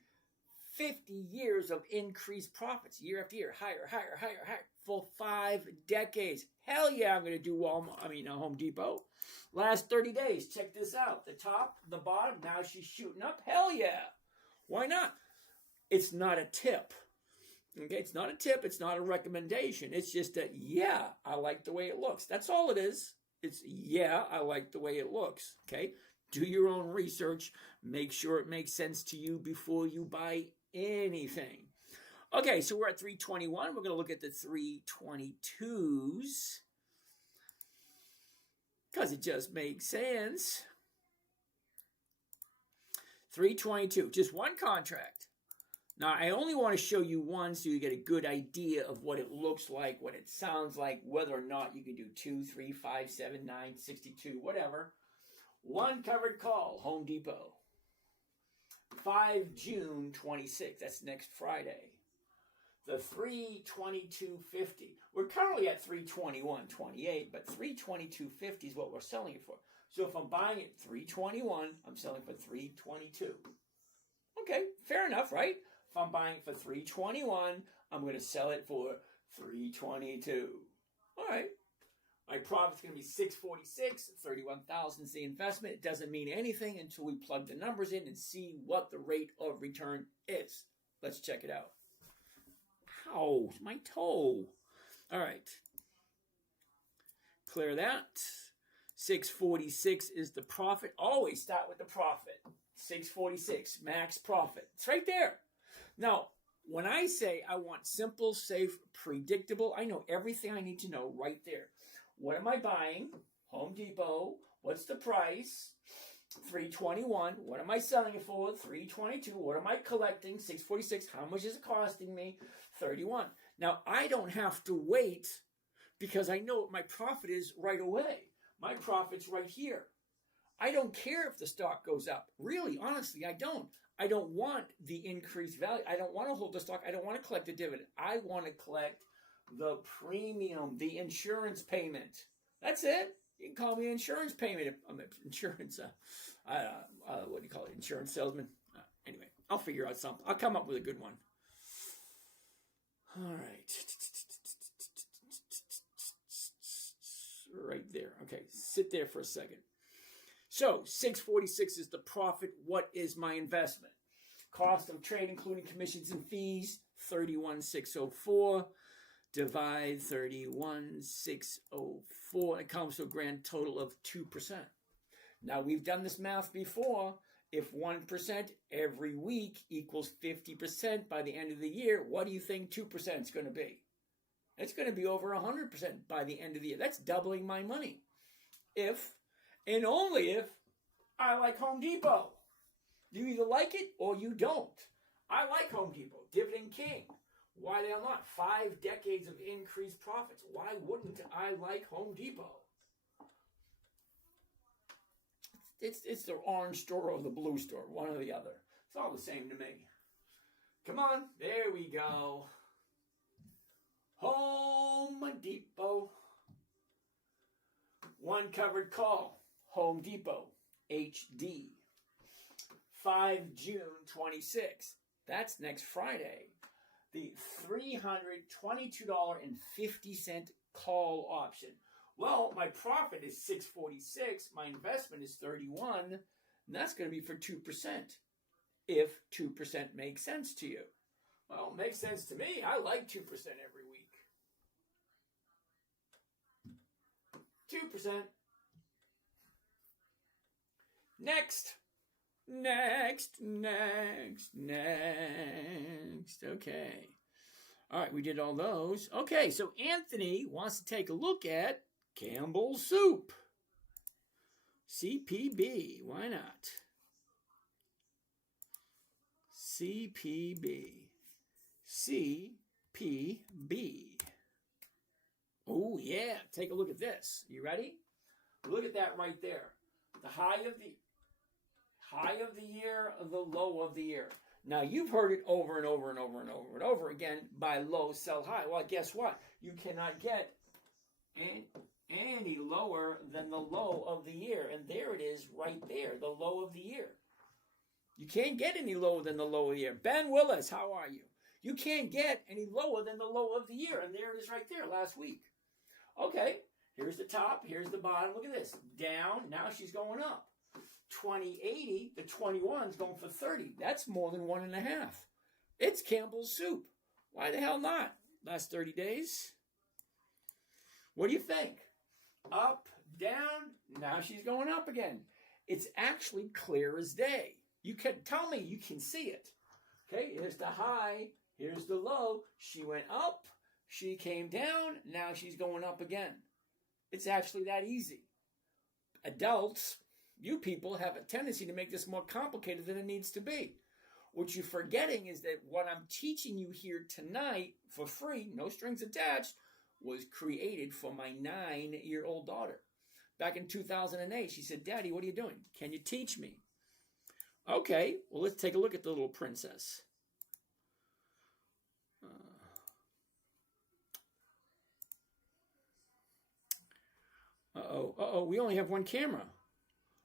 50 years of increased profits year after year. Higher, higher, higher, higher. For 5 decades. Hell yeah, I'm going to do Home Depot. Last 30 days, check this out. The top, the bottom, now she's shooting up. Hell yeah. Why not? It's not a tip. Okay, it's not a tip. It's not a recommendation. It's just that, yeah, I like the way it looks. That's all it is. It's, yeah, I like the way it looks. Okay, Do your own research. Make sure it makes sense to you before you buy anything. Okay, so we're at 321. We're going to look at the 322s because it just makes sense. 322, just one contract. Now, I only want to show you one so you get a good idea of what it looks like, what it sounds like, whether or not you can do 2, 3, 5, 7, 9, 62, whatever. One covered call, Home Depot. 5 June 26, that's next Friday. The 322.50. We're currently at 321.28, but 322.50 is what we're selling it for. So if I'm buying it 321, I'm selling for 322. Okay, fair enough, right? If I'm buying it for 321, I'm going to sell it for 322. All right. My profit's going to be 646. 31,000 is the investment. It doesn't mean anything until we plug the numbers in and see what the rate of return is. Let's check it out. Ow, my toe. All right. Clear that. 646 is the profit. Always start with the profit. 646, max profit. It's right there. Now, when I say I want simple, safe, predictable, I know everything I need to know right there. What am I buying? Home Depot. What's the price? 321. What am I selling it for? 322. What am I collecting? 646. How much is it costing me? 31. Now, I don't have to wait because I know what my profit is right away. My profit's right here. I don't care if the stock goes up. Really, honestly, I don't. I don't want the increased value. I don't want to hold the stock. I don't want to collect the dividend. I want to collect the premium, the insurance payment. That's it. You can call me an insurance payment. I'm an insurance, what do you call it? Insurance salesman. Anyway, I'll figure out something. I'll come up with a good one. All right. Right there. Okay, sit there for a second. So, 646 is the profit. What is my investment? Cost of trade, including commissions and fees, 31,604. Divide 31,604. It comes to a grand total of 2%. Now, we've done this math before. If 1% every week equals 50% by the end of the year, what do you think 2% is going to be? It's going to be over 100% by the end of the year. That's doubling my money. If, and only if, I like Home Depot. You either like it or you don't. I like Home Depot. Dividend King. Why the hell not? 5 decades of increased profits. Why wouldn't I like Home Depot? It's the orange store or the blue store, one or the other. It's all the same to me. Come on, there we go. Home Depot. One covered call. Home Depot. HD. 5 June 26. That's next Friday. The $322.50 call option. Well, my profit is 646. My investment is 31. And that's going to be for 2%. If 2% makes sense to you. Well, it makes sense to me. I like 2% every week. 2%. Next. Okay. All right, we did all those. Okay, so Anthony wants to take a look at Campbell's Soup. CPB. Why not? CPB. Oh, yeah. Take a look at this. You ready? Look at that right there. The high of the year, the low of the year. Now, you've heard it over and over and over and over and over again, buy low, sell high. Well, guess what? You cannot get any lower than the low of the year. And there it is right there, the low of the year. You can't get any lower than the low of the year. Ben Willis, how are you? You can't get any lower than the low of the year. And there it is right there last week. Okay, here's the top, here's the bottom. Look at this. Down, now she's going up. 2080, the 21's going for 30. That's more than 1.5. It's Campbell's Soup. Why the hell not? Last 30 days. What do you think? Up, down, now she's going up again. It's actually clear as day. You can tell me you can see it. Okay, here's the high, here's the low. She went up, she came down, now she's going up again. It's actually that easy. Adults, you people, have a tendency to make this more complicated than it needs to be. What you're forgetting is that what I'm teaching you here tonight for free, no strings attached, was created for my 9-year-old daughter. Back in 2008, she said, "Daddy, what are you doing? Can you teach me?" Okay, well, let's take a look at the little princess. We only have one camera.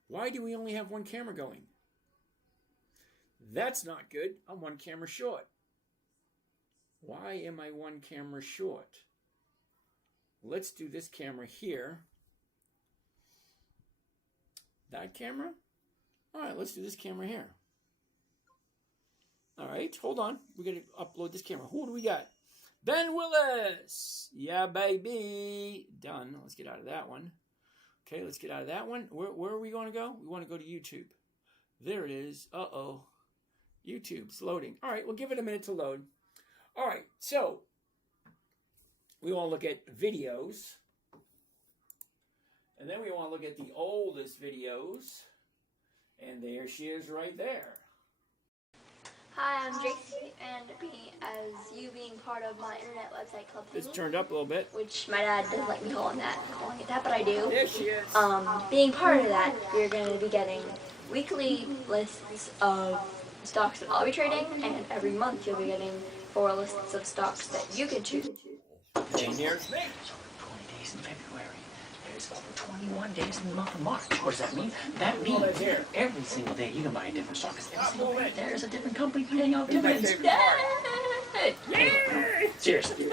Why do we only have one camera going? That's not good. I'm one camera short. Why am I one camera short? Let's do this camera here. That camera? All right, let's do this camera here. All right, hold on. We're going to upload this camera. Who do we got? Ben Willis. Yeah, baby. Done. Let's get out of that one. Okay, let's get out of that one. Where are we going to go? We want to go to YouTube. There it is. Uh-oh. YouTube's loading. All right, we'll give it a minute to load. All right, so we want to look at videos. And then we want to look at the oldest videos. And there she is right there. Hi, I'm JC, and being part of my internet website called It's turned up a little bit. which my dad doesn't like me calling it that, but I do. There she is. Being part of that, you're going to be getting weekly lists of stocks that I'll be trading, and every month you'll be getting 4 lists of stocks that you can choose. And here's me. There's over 20 days in February. There's over 21 days in the month of March. What does that mean? That means every single day you can buy a different stock. Every single day there's a different company paying out dividends. Yay! Seriously.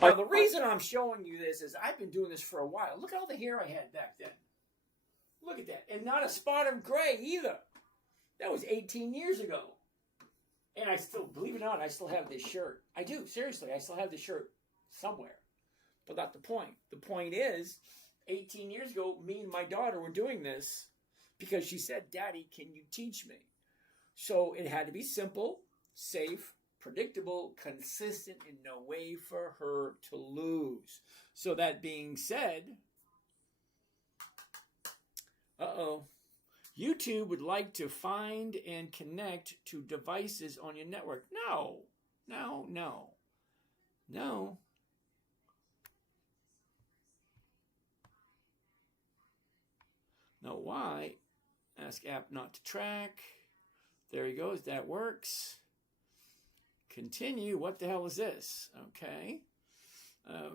Now, the reason I'm showing you this is I've been doing this for a while. Look at all the hair I had back then. Look at that. And not a spot of gray either. That was 18 years ago. And I still, believe it or not, I still have this shirt. I do, seriously. I still have this shirt somewhere. But not the point. The point is, 18 years ago, me and my daughter were doing this because she said, "Daddy, can you teach me?" So it had to be simple, safe, predictable, consistent, and no way for her to lose. So that being said, YouTube would like to find and connect to devices on your network. No. No, why? Ask app not to track. There he goes. That works. Continue. What the hell is this? Okay.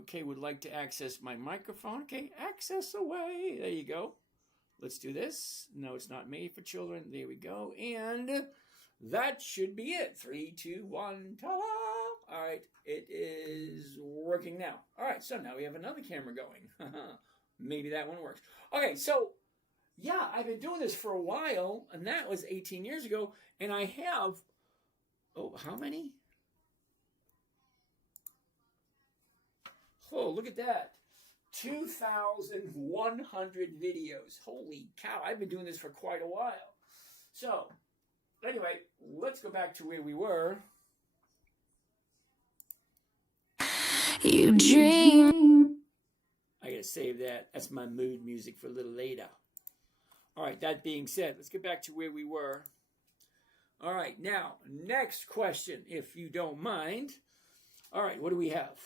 Okay, would like to access my microphone. Okay, access away. There you go. Let's do this. No, it's not made for children. There we go. And that should be it. 3, 2, 1, ta-da! All right, it is working now. All right, so now we have another camera going. Maybe that one works. Okay, so yeah, I've been doing this for a while, and that was 18 years ago, and I have, how many? Oh, look at that. 2,100 videos. Holy cow, I've been doing this for quite a while. So, anyway, let's go back to where we were. You dream. I gotta save that. That's my mood music for a little later. All right, that being said, let's get back to where we were. All right, now, next question, if you don't mind. All right, what do we have?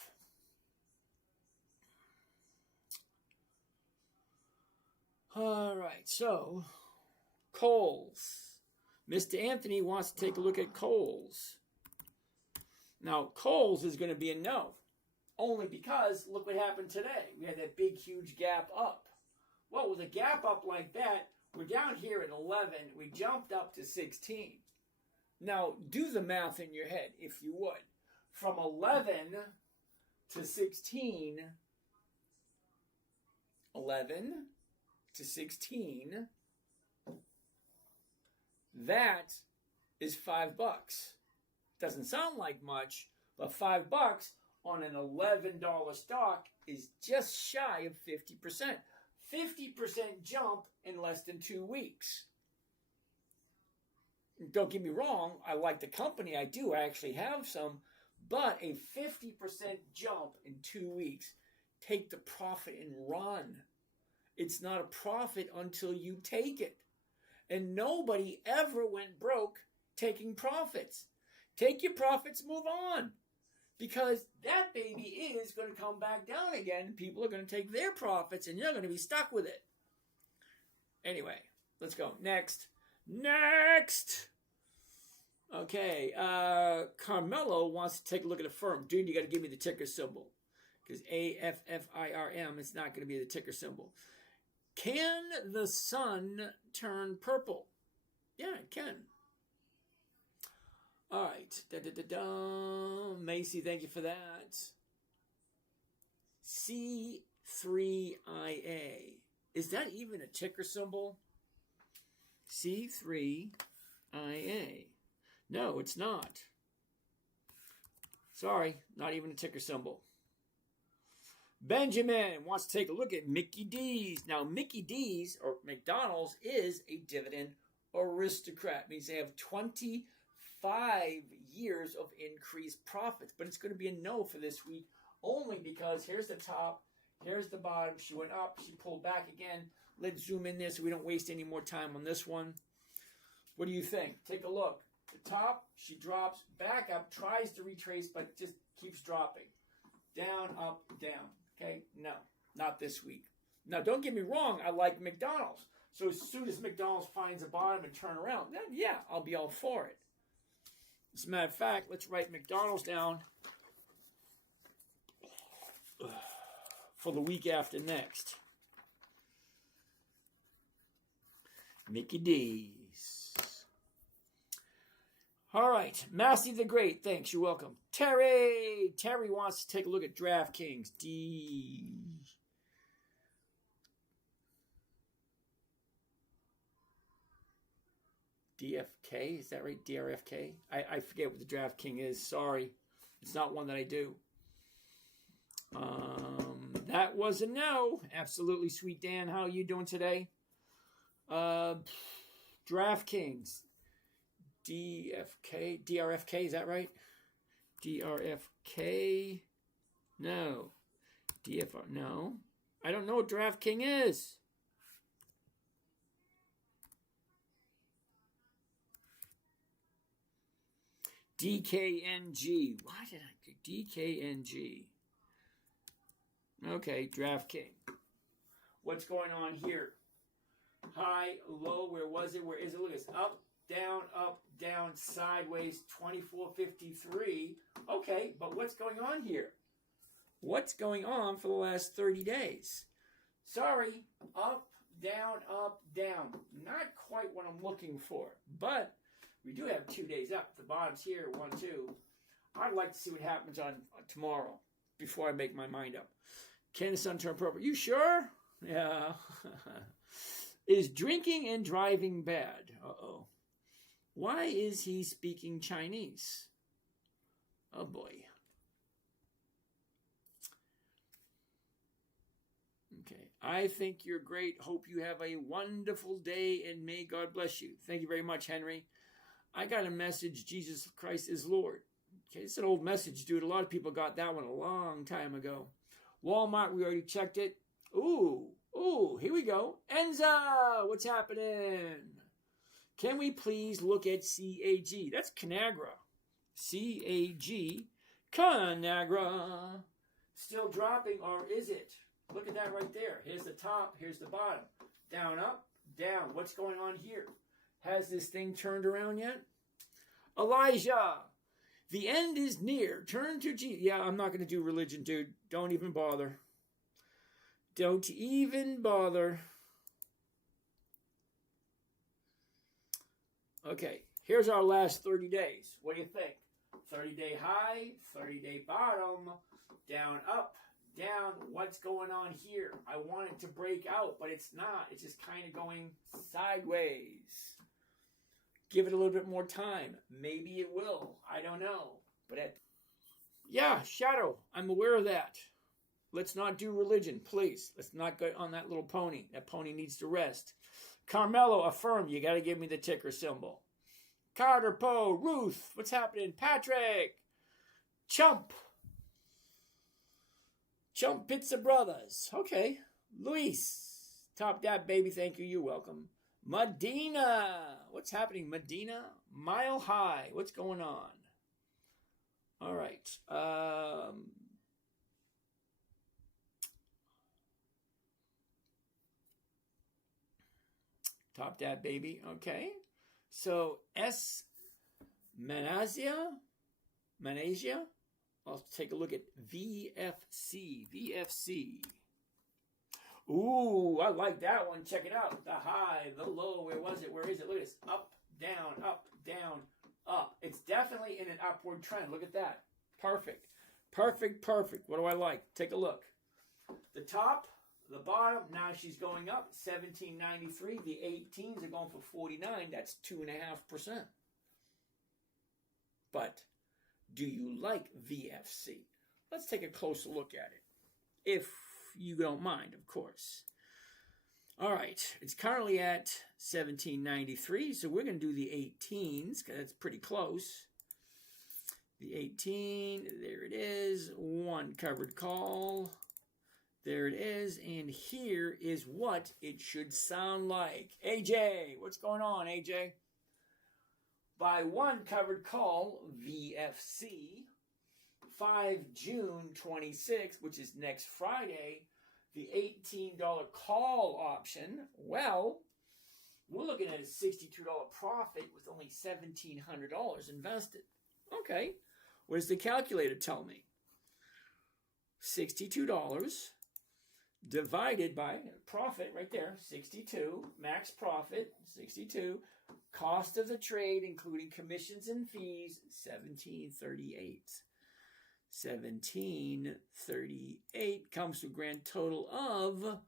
All right, so, Kohl's. Mr. Anthony wants to take a look at Kohl's. Now, Kohl's is going to be a no. Only because, look what happened today. We had that big, huge gap up. Well, with a gap up like that, we're down here at 11. We jumped up to 16. Now, do the math in your head, if you would. From 11 to 16, 11 to 16, that is $5. Doesn't sound like much, but $5 on an $11 stock is just shy of 50%. 50% jump in less than 2 weeks. Don't get me wrong, I like the company, I do, I actually have some, but a 50% jump in 2 weeks. Take the profit and run. It's not a profit until you take it. And nobody ever went broke taking profits. Take your profits, move on. Because that baby is going to come back down again. People are going to take their profits and you're going to be stuck with it. Anyway, let's go. Next. Okay, Carmelo wants to take a look at a firm. Dude, you got to give me the ticker symbol. Because AFFIRM is not going to be the ticker symbol. Can the sun turn purple? Yeah, it can. All right. Macy, thank you for that. C3IA. Is that even a ticker symbol? C3IA. No, it's not. Sorry, not even a ticker symbol. Benjamin wants to take a look at Mickey D's. Now, Mickey D's, or McDonald's, is a dividend aristocrat. It means they have 25 years of increased profits. But it's going to be a no for this week, only because here's the top, here's the bottom. She went up, she pulled back again. Let's zoom in there so we don't waste any more time on this one. What do you think? Take a look. The top, she drops back up, tries to retrace, but just keeps dropping. Down, up, down. Okay? No, not this week. Now, don't get me wrong. I like McDonald's. So as soon as McDonald's finds a bottom and turn around, then yeah, I'll be all for it. As a matter of fact, let's write McDonald's down for the week after next. Mickey D's. All right. Massey the Great. Thanks. You're welcome. Terry wants to take a look at DraftKings. DFK? Is that right? DRFK? I forget what the DraftKings is. Sorry. It's not one that I do. That was a no. Absolutely, Sweet Dan. How are you doing today? DraftKings. DRFK, is that right? DRFK. No. DFR, no. I don't know what DraftKings is. DKNG. Why did I do DKNG? Okay, DraftKings. What's going on here? High, low, where was it? Where is it? Look, it's up, down, sideways, 24.53. Okay, but what's going on here? What's going on for the last 30 days? Sorry, up, down, Not quite what I'm looking for, but we do have 2 days up. The bottom's here, 1, 2. I'd like to see what happens on tomorrow before I make my mind up. Can the sun turn purple? You sure? Yeah. Is drinking and driving bad? Uh-oh. Why is he speaking Chinese? Oh, boy. Okay. I think you're great. Hope you have a wonderful day, and may God bless you. Thank you very much, Henry. I got a message, Jesus Christ is Lord. Okay, it's an old message, dude. A lot of people got that one a long time ago. Walmart, we already checked it. Ooh, here we go. Enza, what's happening? Can we please look at CAG? That's Conagra. CAG, Conagra. Still dropping, or is it? Look at that right there. Here's the top, here's the bottom. Down, up, down. What's going on here? Has this thing turned around yet? Elijah, the end is near. Turn to Jesus. Yeah, I'm not going to do religion, dude. Don't even bother. Don't even bother. Okay, here's our last 30 days. What do you think? 30-day high, 30-day bottom, down, up, down. What's going on here? I want it to break out, but it's not. It's just kind of going sideways. Give it a little bit more time. Maybe it will. I don't know. But yeah, shadow. I'm aware of that. Let's not do religion, please. Let's not go on that little pony. That pony needs to rest. Carmelo, affirm. You got to give me the ticker symbol. Carter, Poe, Ruth. What's happening? Patrick. Chump. Chump Pizza Brothers. Okay. Luis. Top Dad, baby. Thank you. You're welcome. Medina. What's happening, Medina? Mile High. What's going on? All right. Top Dad, baby. Okay. So, Manasia. I'll take a look at VFC. VFC. Ooh, I like that one. Check it out. The high, the low. Where was it? Where is it? Look at this. Up, down, up, down, up. It's definitely in an upward trend. Look at that. Perfect. Perfect, perfect. What do I like? Take a look. The top, the bottom. Now she's going up. 1793. The 18s are going for 49. That's 2.5%. But do you like VFC? Let's take a closer look at it. If you don't mind, of course. All right. It's currently at 1793. So we're going to do the 18s because that's pretty close. The 18. There it is. One covered call. There it is. And here is what it should sound like. AJ, what's going on, AJ? By one covered call, VFC, 5 June 26, which is next Friday, the $18 call option, well, we're looking at a $62 profit with only $1,700 invested. Okay, what does the calculator tell me? $62 divided by profit right there, 62, max profit, 62, cost of the trade, including commissions and fees, 1738. 1738 comes to a grand total of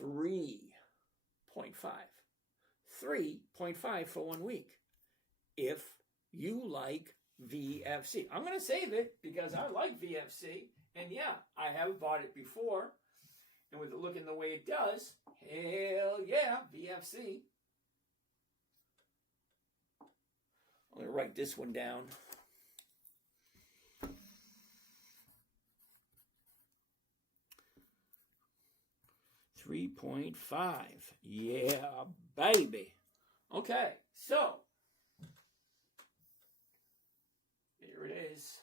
3.5. 3.5 for 1 week. If you like VFC. I'm going to save it because I like VFC. And yeah, I have bought it before. And with it looking the way it does, hell yeah, VFC. I'm going to write this one down. $3.5. Yeah, baby. Okay, so here it is.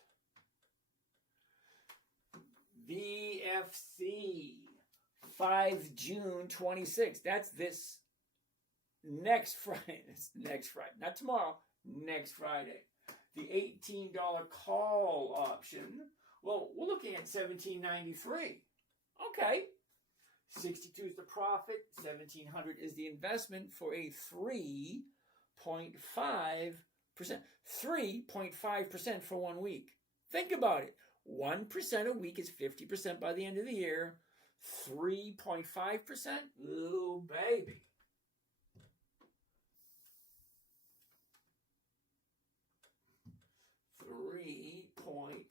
VFC. 5 June 26. That's this next Friday. It's next Friday. Not tomorrow. Next Friday. The $18 call option. Well, we're looking at $1,793. Okay. 62 is the profit. 1,700 is the investment for a 3.5%. 3.5% for 1 week. Think about it. 1% a week is 50% by the end of the year. 3.5%? Ooh, baby. $3.5.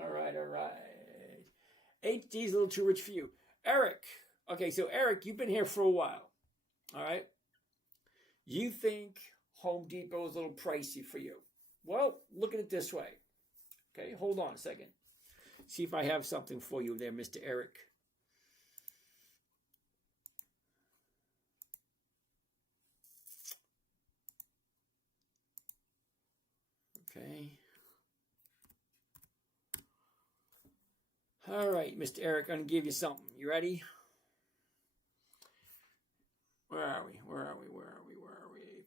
All right. HD's a little too rich for you. Eric. Okay, so Eric, you've been here for a while. All right. You think Home Depot is a little pricey for you. Well, look at it this way. Okay, hold on a second. See if I have something for you there, Mr. Eric. Okay. All right, Mr. Eric, I'm going to give you something. You ready? Where are we?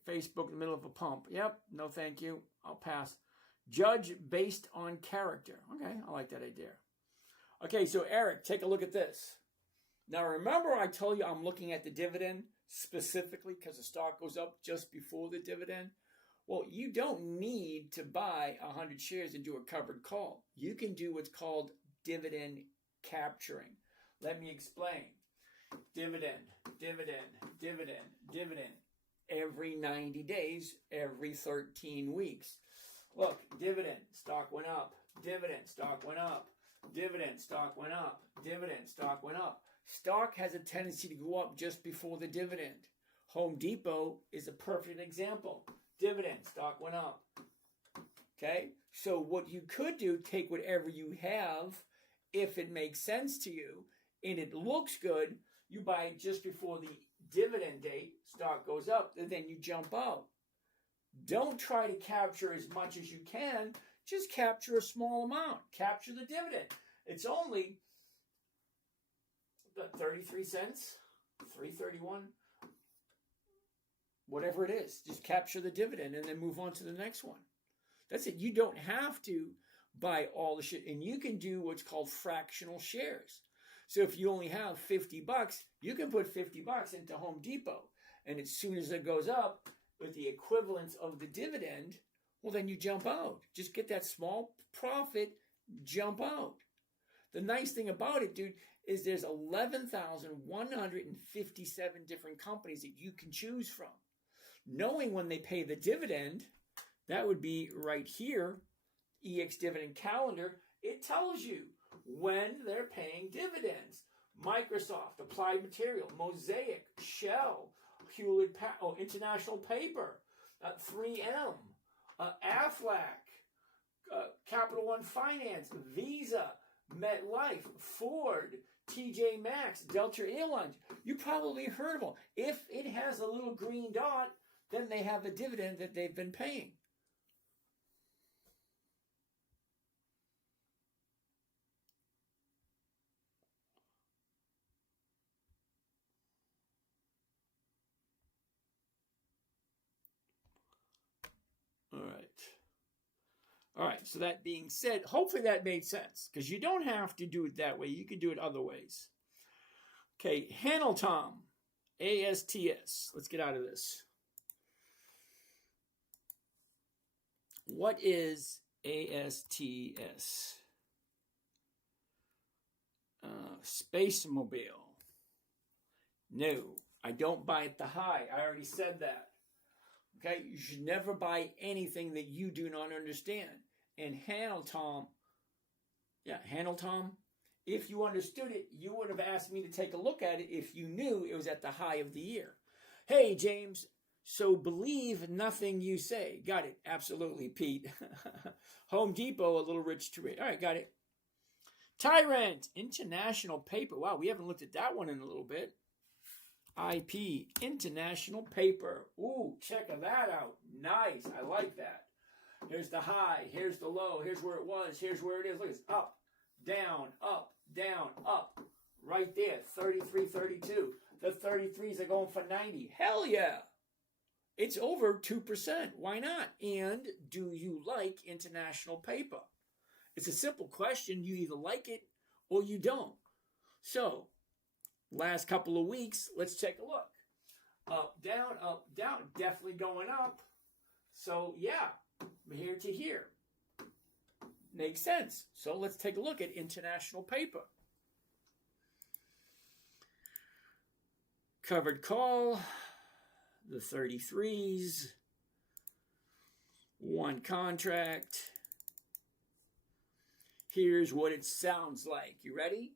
Facebook in the middle of a pump. Yep, no thank you. I'll pass. Judge based on character. Okay, I like that idea. Okay, so Eric, take a look at this. Now remember I told you I'm looking at the dividend specifically because the stock goes up just before the dividend? Well, you don't need to buy 100 shares and do a covered call. You can do what's called dividend capturing. Let me explain. Dividend. Every 90 days, every 13 weeks. Look, dividend, stock went up. Dividend, stock went up. Dividend, stock went up. Dividend, stock went up. Stock has a tendency to go up just before the dividend. Home Depot is a perfect example. Dividend, stock went up. Okay? So what you could do, take whatever you have, if it makes sense to you, and it looks good, you buy it just before the dividend date, stock goes up, and then you jump out. Don't try to capture as much as you can, just capture a small amount. Capture the dividend. It's only 33 cents, 3.31, whatever it is. Just capture the dividend and then move on to the next one. That's it. You don't have to buy all the shit, and you can do what's called fractional shares. So if you only have $50, you can put $50 into Home Depot, and as soon as it goes up with the equivalence of the dividend, well, then you jump out. Just get that small profit, jump out. The nice thing about it, dude, is there's 11,157 different companies that you can choose from. Knowing when they pay the dividend, that would be right here, EX Dividend Calendar. It tells you when they're paying dividends. Microsoft, Applied Material, Mosaic, Shell, Hewlett International Paper, 3M, Aflac, Capital One Finance, Visa, MetLife, Ford, TJ Maxx, Delta Airlines. You probably heard of them. If it has a little green dot, then they have a dividend that they've been paying. All right, so that being said, hopefully that made sense, because you don't have to do it that way. You can do it other ways. Okay, Hamilton, ASTS. Let's get out of this. What is ASTS? Space Mobile. No, I don't buy at the high. I already said that. Okay, you should never buy anything that you do not understand. And Hamilton, if you understood it, you would have asked me to take a look at it if you knew it was at the high of the year. Hey, James, so believe nothing you say. Got it. Absolutely, Pete. Home Depot, a little rich to read. All right, got it. Tyrant, International Paper. Wow, we haven't looked at that one in a little bit. IP, International Paper. Ooh, check that out. Nice. I like that. Here's the high. Here's the low. Here's where it was. Here's where it is. Look, it's up, down, up, down, up. Right there. 33, 32. The 33s are going for 90. Hell yeah. It's over 2%. Why not? And do you like International Paper? It's a simple question. You either like it or you don't. So, last couple of weeks, let's take a look. Up, down, definitely going up. So, yeah, here to here. Makes sense. So, let's take a look at International Paper. Covered call, the 33s, one contract. Here's what it sounds like. You ready?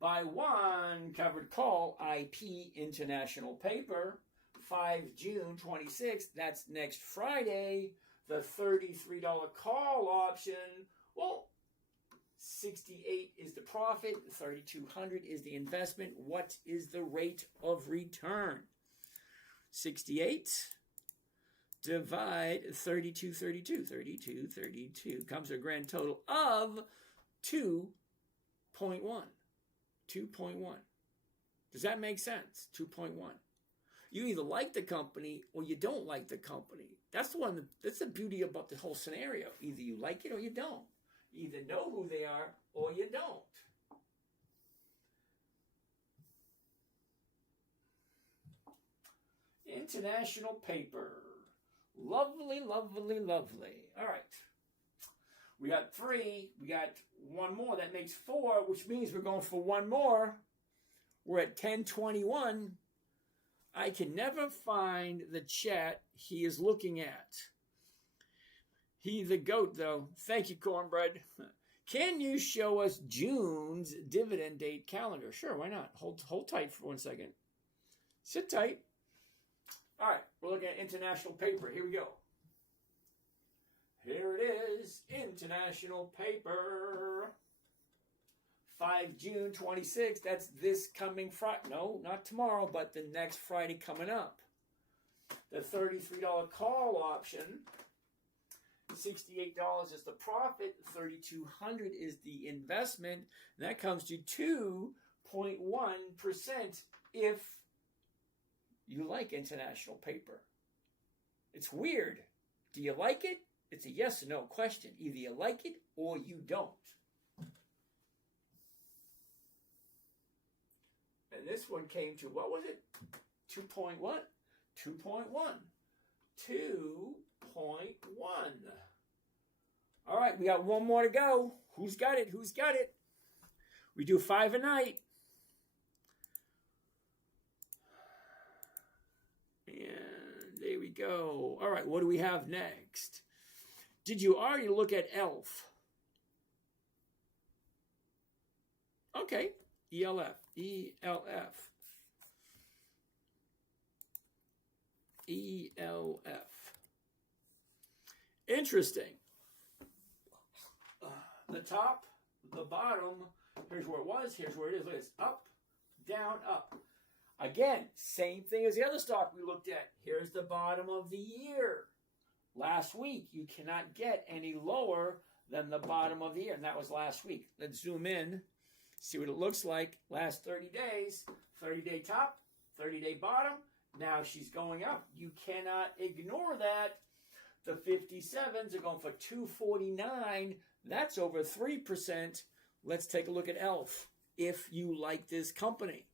Buy one covered call, IP International Paper, 5 June 26th. That's next Friday. The $33 call option. Well, 68 is the profit. 3,200 is the investment. What is the rate of return? 68 divide 32, 32. 32, 32 comes to a grand total of 2.1. 2.1. Does that make sense? 2.1. You either like the company or you don't like the company. That's the beauty about the whole scenario. Either you like it or you don't. You either know who they are or you don't. International Paper. Lovely, lovely, lovely. All right. We got 3. We got one more. That makes 4, which means we're going for one more. We're at 10:21. I can never find the chat he is looking at. He the goat, though. Thank you, Cornbread. Can you show us June's dividend date calendar? Sure, why not? Hold tight for 1 second. Sit tight. All right, we're looking at international paper. Here we go. Here it is, international paper. 5 June 26. That's this coming Friday. No, not tomorrow, but the next Friday coming up. The $33 call option. $68 is the profit. $3,200 is the investment. And that comes to 2.1% if you like international paper. It's weird. Do you like it? It's a yes or no question. Either you like it or you don't. And this one came to, what was it? 2.1. 2.1. 2.1. All right, we got one more to go. Who's got it? Who's got it? We do 5 a night. And there we go. All right, what do we have next? Did you already look at ELF? Okay, ELF. ELF. ELF. Interesting. The top, the bottom, here's where it was, here's where it is. Look, it's up, down, up. Again, same thing as the other stock we looked at. Here's the bottom of the year. Last week, you cannot get any lower than the bottom of the year. And that was last week. Let's zoom in, see what it looks like. Last 30 days, 30-day top, 30-day bottom. Now she's going up. You cannot ignore that. The 57s are going for 249. That's over 3%. Let's take a look at ELF, if you like this company.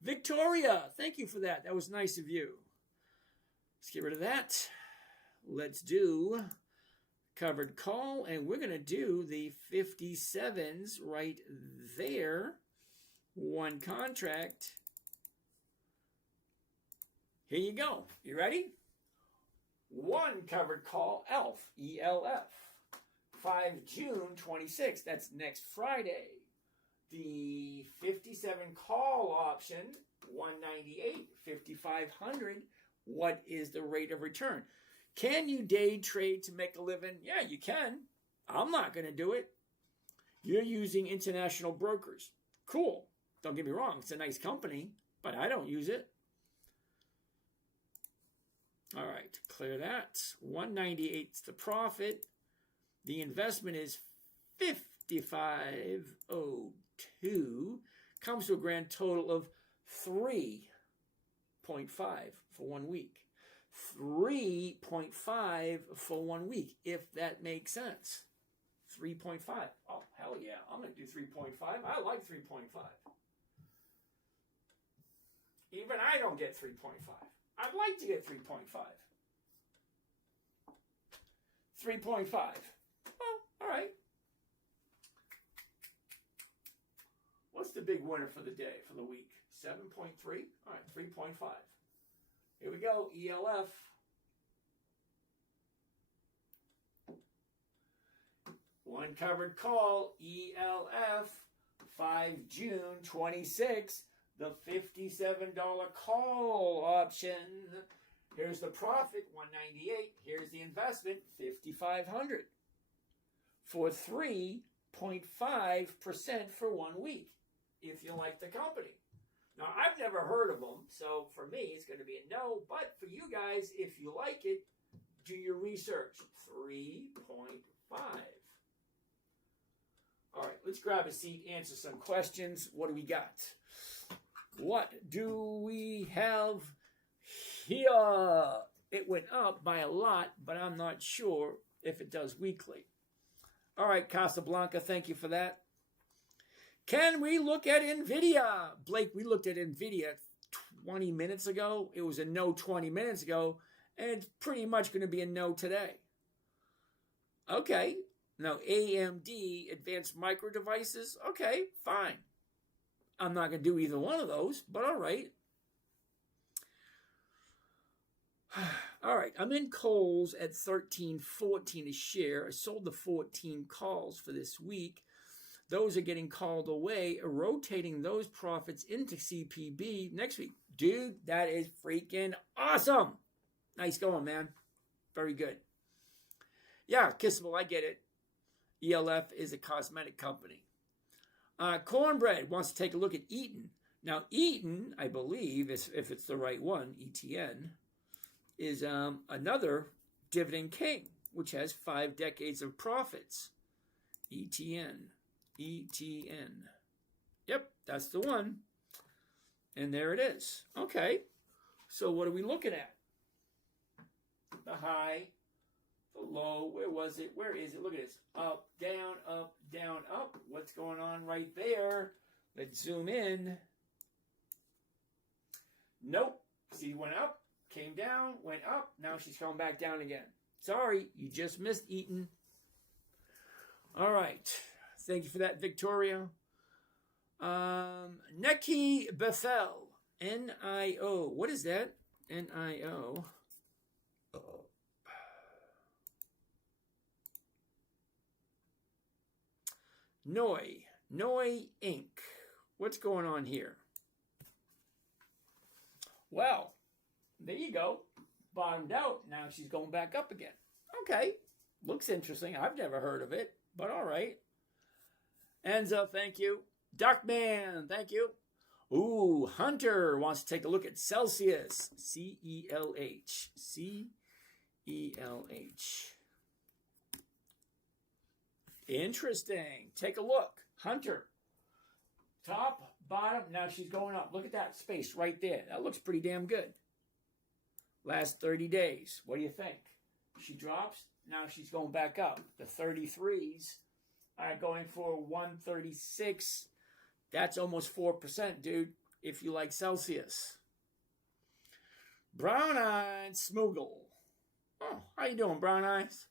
Victoria, thank you for that. That was nice of you. Let's get rid of that. Let's do covered call, and we're going to do the 57s right there. One contract. Here you go. You ready? One covered call, ELF, ELF. 5 June 26. That's next Friday. The 57 call option, 198, 5,500. What is the rate of return? Can you day trade to make a living? Yeah, you can. I'm not going to do it. You're using international brokers. Cool. Don't get me wrong. It's a nice company, but I don't use it. All right, clear that. 198 is the profit. The investment is 5502. Comes to a grand total of 3.5 for 1 week. 3.5 for 1 week, if that makes sense. 3.5. Oh, hell yeah. I'm going to do 3.5. I like 3.5. Even I don't get 3.5. I'd like to get 3.5. 3.5. Well, all right. What's the big winner for the day, for the week? 7.3? All right, 3.5. Here we go, ELF. One covered call, ELF, 5 June 26. The $57 call option. Here's the profit, 198. Here's the investment, 5,500. For 3.5% for 1 week, if you like the company. Now, I've never heard of them, so for me, it's going to be a no. But for you guys, if you like it, do your research. 3.5. All right, let's grab a seat, answer some questions. What do we got? What do we have here? It went up by a lot, but I'm not sure if it does weekly. All right, Casablanca, thank you for that. Can we look at NVIDIA? Blake, we looked at NVIDIA 20 minutes ago. It was a no 20 minutes ago, and it's pretty much going to be a no today. Okay. Now, AMD, Advanced Micro Devices. Okay, fine. I'm not going to do either one of those, but all right. All right, I'm in Coles at $13.14 a share. I sold the 14 calls for this week. Those are getting called away, rotating those profits into CPB next week. Dude, that is freaking awesome. Nice going, man. Very good. Yeah, Kissable, I get it. ELF is a cosmetic company. Cornbread wants to take a look at Eaton. Now, Eaton, I believe, if it's the right one, ETN, is another dividend king, which has 5 decades of profits. ETN. Yep, that's the one. And there it is. Okay, so what are we looking at? The high, the low, where was it? Where is it? Look at this. Up, down, up, down, up. What's going on right there? Let's zoom in. Nope. See, went up, came down, went up. Now she's coming back down again. Sorry, you just missed Eaton. All right. Thank you for that, Victoria. Neki Bethel. N-I-O. What is that? N-I-O. Noi Inc. What's going on here? Well, there you go. Bottomed out. Now she's going back up again. Okay. Looks interesting. I've never heard of it, but all right. Enzo, thank you. Duckman, thank you. Ooh, Hunter wants to take a look at Celsius. C-E-L-H. C-E-L-H. Interesting. Take a look. Hunter. Top, bottom. Now she's going up. Look at that space right there. That looks pretty damn good. Last 30 days. What do you think? She drops. Now she's going back up. The 33s are going for 136. That's almost 4%, dude, if you like Celsius. Brown Eyed Smoogle. Oh, how you doing, Brown Eyes?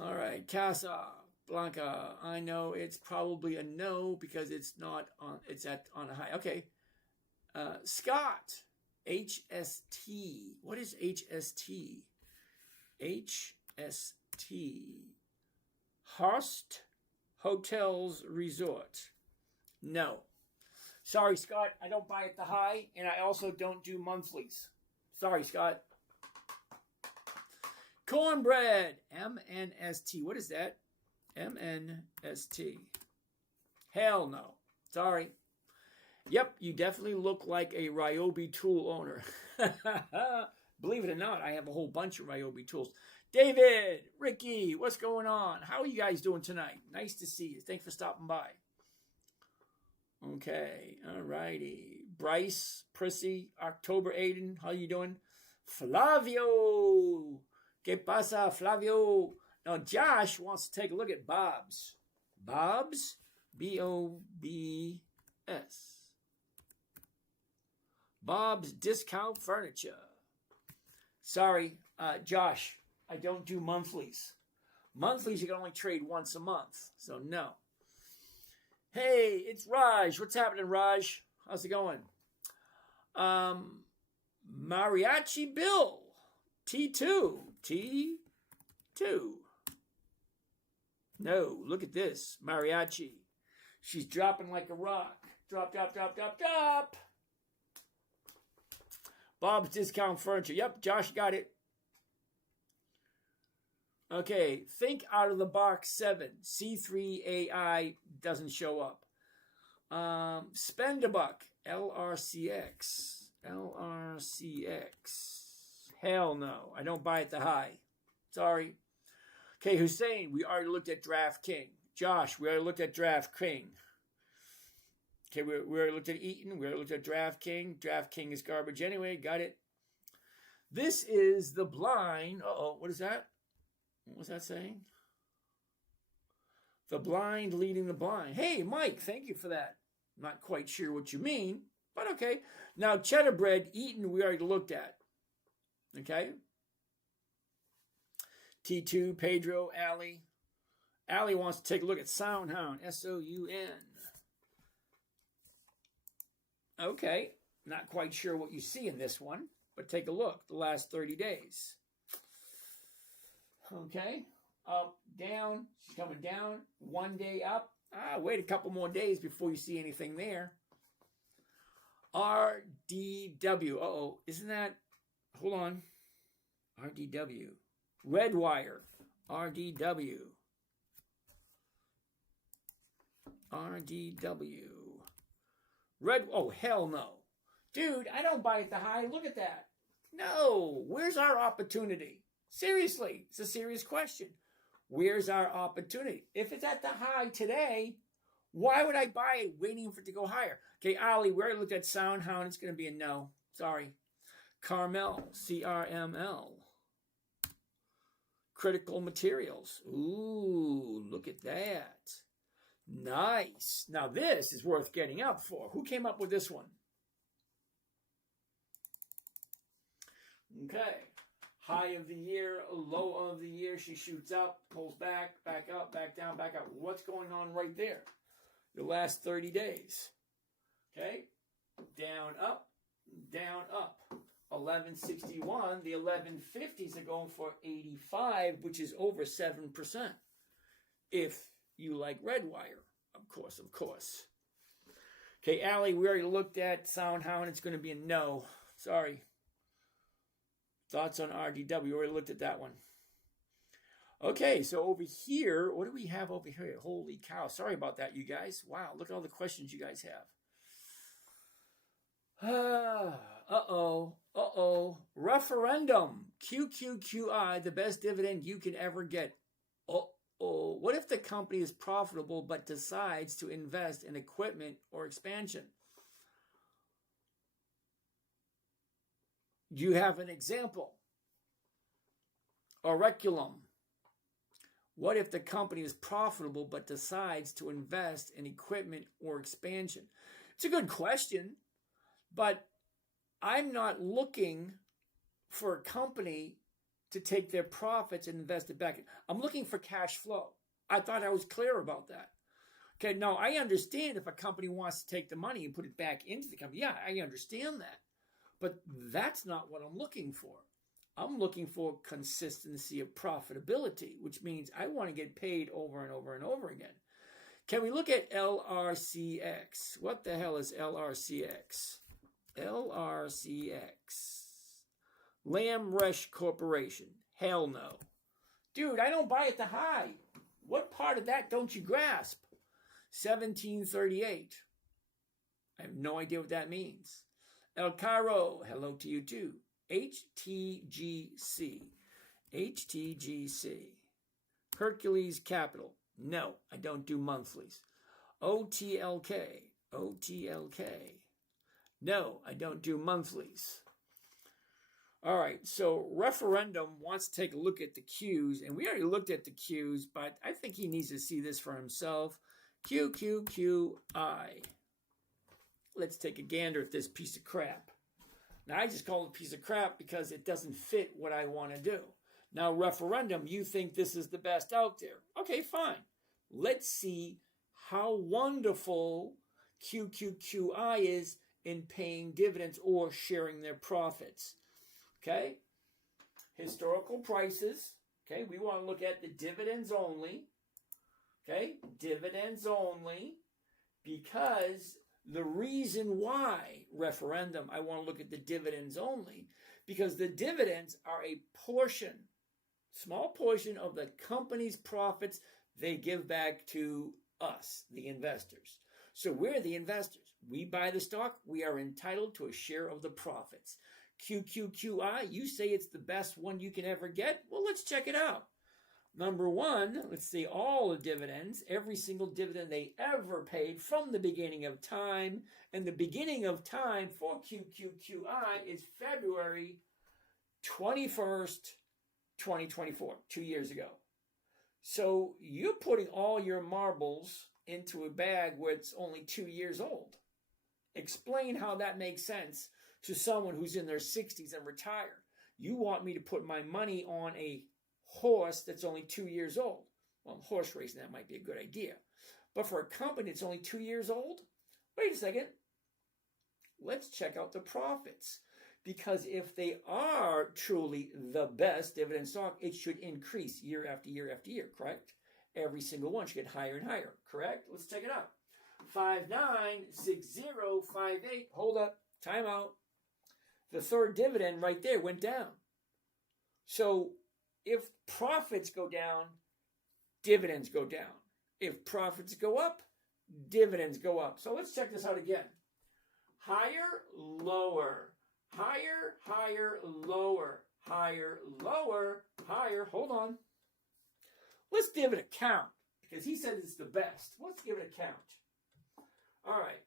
All right, Casa Blanca. I know it's probably a no because it's not on. It's on a high. Okay. Scott. HST. What is HST? HST. Host Hotels Resort. No. Sorry, Scott. I don't buy at the high, and I also don't do monthlies. Sorry, Scott. Cornbread. MNST. What is that? MNST. Hell no. Sorry. Yep, you definitely look like a Ryobi tool owner. Believe it or not, I have a whole bunch of Ryobi tools. David, Ricky, what's going on? How are you guys doing tonight? Nice to see you. Thanks for stopping by. Okay, all righty. Bryce, Prissy, October Aiden, how you doing? Flavio, ¿qué pasa, Flavio? Now, Josh wants to take a look at Bob's. Bob's? B-O-B-S. Bob's Discount Furniture. Sorry, Josh, I don't do monthlies. Monthlies, you can only trade once a month, so no. Hey, it's Raj. What's happening, Raj? How's it going? Mariachi Bill. T2. T2. No, look at this. Mariachi. She's dropping like a rock. Drop, drop, drop, drop, drop. Bob's Discount Furniture. Yep, Josh got it. Okay, Think Out of the Box 7. C3AI doesn't show up. Spend a Buck. LRCX. LRCX. Hell no. I don't buy at the high. Sorry. Okay, Hussein, we already looked at Draft King. Josh, we already looked at Draft King. Okay, we already looked at Eaton. We already looked at Draft King. Draft King is garbage anyway. Got it. This is the blind. Uh-oh, what is that? What was that saying? The blind leading the blind. Hey, Mike, thank you for that. Not quite sure what you mean, but okay. Now, Cheddar Bread, Eaton, we already looked at. Okay? T2, Pedro, Allie. Allie wants to take a look at Soundhound, S-O-U-N. Okay, not quite sure what you see in this one, But take a look, the last 30 days. Okay, up, down, she's coming down, 1 day up. Wait a couple more days before you see anything there. RDW, isn't that, hold on, RDW, Redwire, RDW, hell no. Dude, I don't buy at the high, look at that. No, where's our opportunity? Seriously, it's a serious question. Where's our opportunity? If it's at the high today, why would I buy it waiting for it to go higher? Okay, Ali, we already looked at SoundHound. It's going to be a no. Sorry. Carmel, CRML. Critical Materials. Ooh, look at that. Nice. Now this is worth getting up for. Who came up with this one? Okay. High of the year, low of the year. She shoots up, pulls back, back up, back down, back up. What's going on right there? The last 30 days. Okay. Down, up, down, up. 1161. The 1150s are going for 85, which is over 7%. If you like Redwire, of course, of course. Okay, Allie, we already looked at SoundHound. It's going to be a no. Sorry. Thoughts on RDW? We already looked at that one. Okay, so over here, what do we have over here? Holy cow. Sorry about that, you guys. Wow, look at all the questions you guys have. Referendum. QQQI, the best dividend you can ever get. What if the company is profitable but decides to invest in equipment or expansion? Do you have an example? Auriculum. What if the company is profitable but decides to invest in equipment or expansion? It's a good question, but I'm not looking for a company to take their profits and invest it back. I'm looking for cash flow. I thought I was clear about that. Okay, now I understand if a company wants to take the money and put it back into the company. Yeah, I understand that. But that's not what I'm looking for. I'm looking for consistency of profitability, which means I want to get paid over and over and over again. Can we look at LRCX? What the hell is LRCX? LRCX. Lamb Resch Corporation. Hell no. Dude, I don't buy at the high. What part of that don't you grasp? 1738. I have no idea what that means. El Cairo, hello to you too. HTGC. HTGC. Hercules Capital. No, I don't do monthlies. OTLK. OTLK. No, I don't do monthlies. All right, so Referendum wants to take a look at the Qs, and we already looked at the Qs, but I think he needs to see this for himself. QQQI. Let's take a gander at this piece of crap. Now, I just call it a piece of crap because it doesn't fit what I want to do. Now, Referendum, you think this is the best out there. Okay, fine. Let's see how wonderful QQQI is in paying dividends or sharing their profits. Okay? Historical prices. Okay, we want to look at the dividends only. Okay, dividends only, because the reason why Referendum, I want to look at the dividends only, because the dividends are a portion, small portion of the company's profits they give back to us, the investors. So we're the investors. We buy the stock. We are entitled to a share of the profits. QQQI, you say it's the best one you can ever get? Well, let's check it out. Number one, let's see all the dividends, every single dividend they ever paid from the beginning of time. And the beginning of time for QQQI is February 21st, 2024, 2 years ago. So you're putting all your marbles into a bag where it's only 2 years old. Explain how that makes sense to someone who's in their 60s and retired. You want me to put my money on a horse that's only 2 years old. Well, horse racing, that might be a good idea. But for a company that's only 2 years old, wait a second. Let's check out the profits. Because if they are truly the best dividend stock, it should increase year after year after year, correct? Every single one should get higher and higher, correct? Let's check it out. 596058. Hold up. Time out. The third dividend right there went down. So if profits go down, dividends go down. If profits go up, dividends go up. So let's check this out again. Higher, lower. Higher, higher, lower. Higher, lower, higher. Hold on. Let's give it a count because he said it's the best. Let's give it a count. All right.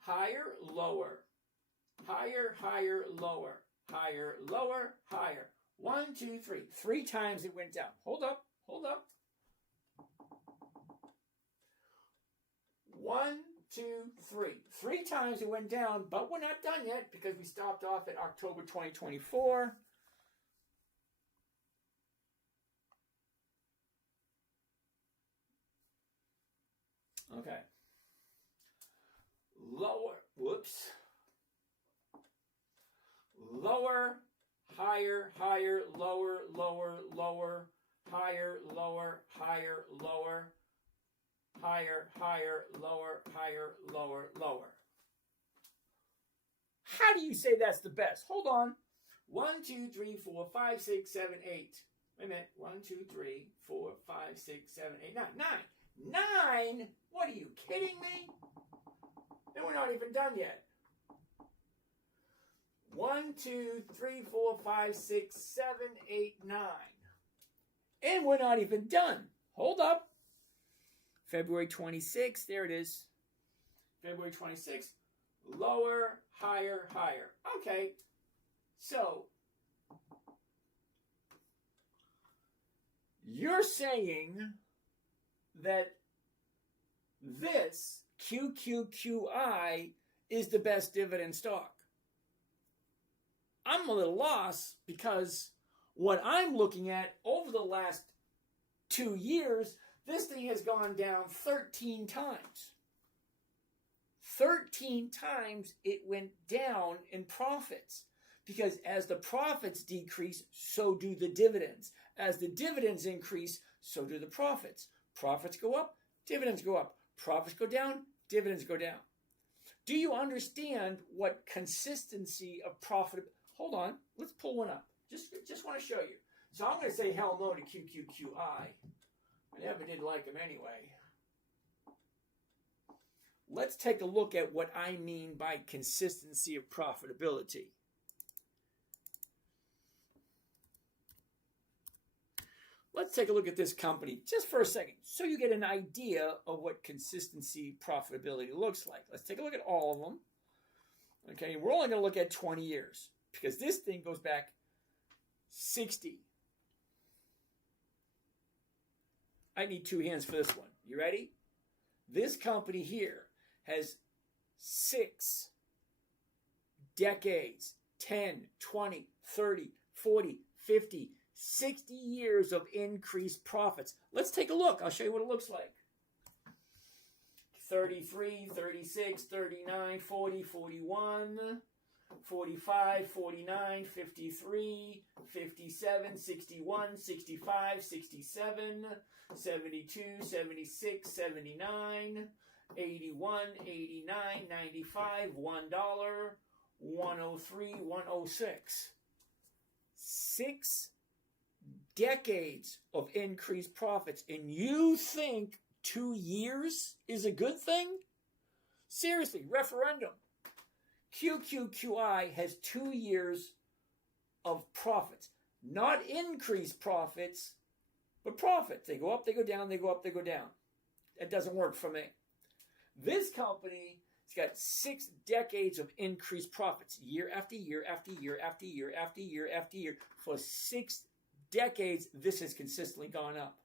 Higher, lower. Higher, higher, lower. Higher, lower, higher. 1, 2, 3. 3 times it went down. Hold up. Hold up. 1, 2, 3. 3 times it went down, but we're not done yet because we stopped off at October 2024. Okay. Lower, whoops. Lower, higher, higher, lower, lower, lower, higher, lower, higher, lower, higher, higher, lower, higher, lower, lower. How do you say that's the best? Hold on. 1, 2, 3, 4, 5, 6, 7, 8. Wait a minute. 1, 2, 3, 4, 5, 6, 7, 8, 9. 9? 9? What are you kidding me? And we're not even done yet. 1, 2, 3, 4, 5, 6, 7, 8, 9. And we're not even done. Hold up. February 26th. There it is. February 26th. Lower, higher, higher. Okay. So, you're saying that this QQQI is the best dividend stock. I'm a little lost because what I'm looking at over the last 2 years, this thing has gone down 13 times. 13 times it went down in profits. Because as the profits decrease, so do the dividends. As the dividends increase, so do the profits. Profits go up, dividends go up. Profits go down, dividends go down. Do you understand what consistency of profit? Hold on, let's pull one up. Just want to show you. So I'm going to say hell no to QQQI. I never did like them anyway. Let's take a look at what I mean by consistency of profitability. Let's take a look at this company just for a second so you get an idea of what consistency profitability looks like. Let's take a look at all of them. Okay, we're only going to look at 20 years because this thing goes back 60. I need 2 hands for this one. You ready? This company here has 6 decades, 10, 20, 30, 40, 50, 60 years of increased profits. Let's take a look. I'll show you what it looks like. 33, 36, 39, 40, 41, 45, 49, 53, 57, 61, 65, 67, 72, 76, 79, 81, 89, 95, $1, 103, 106. 6 decades of increased profits, and you think 2 years is a good thing? Seriously, referendum. QQQI has 2 years of profits. Not increased profits, but profits. They go up, they go down, they go up, they go down. That doesn't work for me. This company has got 6 decades of increased profits. Year after year after year after year after year after year. For 6 decades, this has consistently gone up.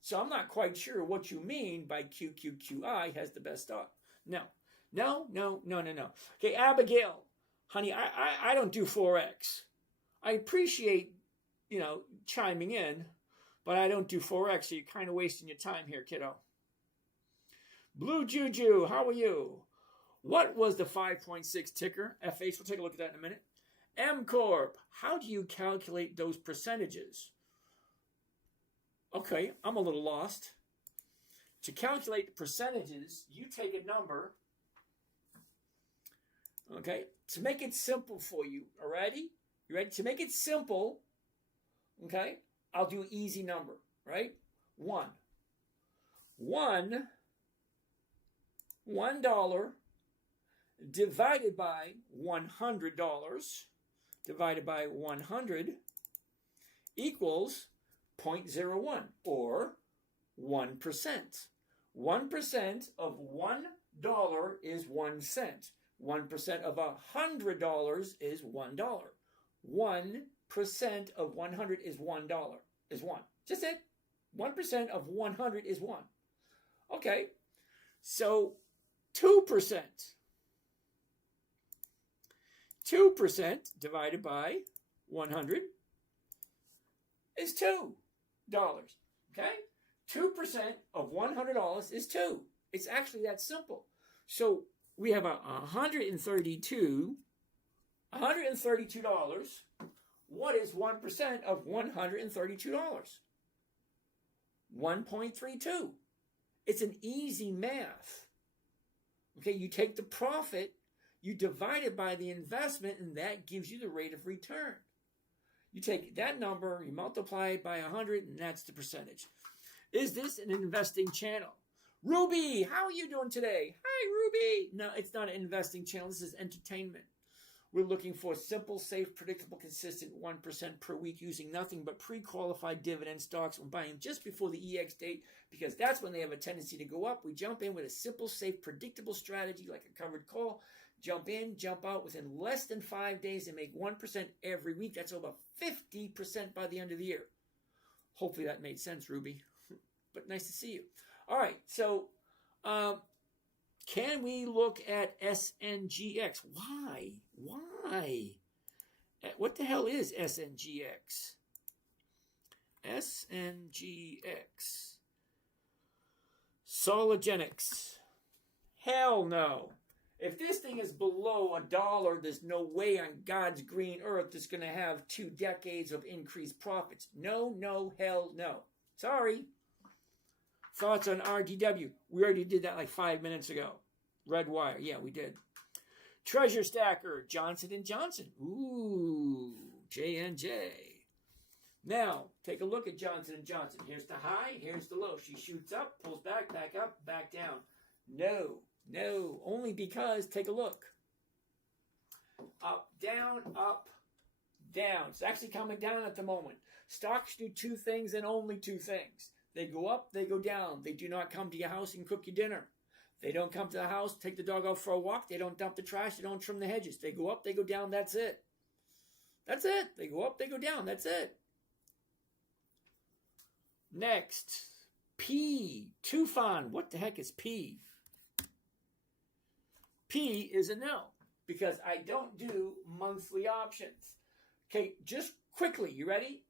So I'm not quite sure what you mean by QQQI has the best stock. No. Okay, Abigail, honey, I don't do Forex. I appreciate, chiming in, but I don't do Forex, so you're kind of wasting your time here, kiddo. Blue Juju, how are you? What was the 5.6 ticker? FH, we'll take a look at that in a minute. M Corp, how do you calculate those percentages? Okay, I'm a little lost. To calculate the percentages, you take a number. Okay, to make it simple for you, alrighty? You ready? To make it simple, okay, I'll do an easy number, right? $1 divided by $100 divided by 100 equals 0.01 or 1%. 1% of $1 is 1 cent. 1% of $100 is $1. 1% of 100 is $1. Is 1. Just it. 1% of 100 is 1. Okay. So 2%. 2% divided by 100 is $2. Okay? 2% of $100 is 2. It's actually that simple. So we have $132. What is 1% of $132? 1.32. It's an easy math. Okay, you take the profit, you divide it by the investment, and that gives you the rate of return. You take that number, you multiply it by 100, and that's the percentage. Is this an investing channel? Ruby, how are you doing today? Hi, Ruby. No, it's not an investing channel. This is entertainment. We're looking for simple, safe, predictable, consistent 1% per week using nothing but pre-qualified dividend stocks. We're buying just before the EX date because that's when they have a tendency to go up. We jump in with a simple, safe, predictable strategy like a covered call. Jump in, jump out within less than 5 days and make 1% every week. That's over 50% by the end of the year. Hopefully that made sense, Ruby. But nice to see you. All right, so can we look at SNGX? Why? What the hell is SNGX? SNGX. Sologenics. Hell no. If this thing is below $1, there's no way on God's green earth it's going to have 2 decades of increased profits. No, hell no. Sorry. Thoughts on RDW? We already did that like 5 minutes ago. Red wire. Yeah, we did. Treasure Stacker. Johnson & Johnson. Ooh. J&J. Now, take a look at Johnson & Johnson. Here's the high. Here's the low. She shoots up, pulls back up, back down. No. Only because, take a look. Up, down, up, down. It's actually coming down at the moment. Stocks do 2 things and only 2 things. They go up, they go down. They do not come to your house and cook your dinner. They don't come to the house, take the dog out for a walk. They don't dump the trash. They don't trim the hedges. They go up, they go down. That's it. That's it. They go up, they go down. That's it. Next. P. Tufan. What the heck is P? P is a no because I don't do monthly options. Okay, just quickly. You ready?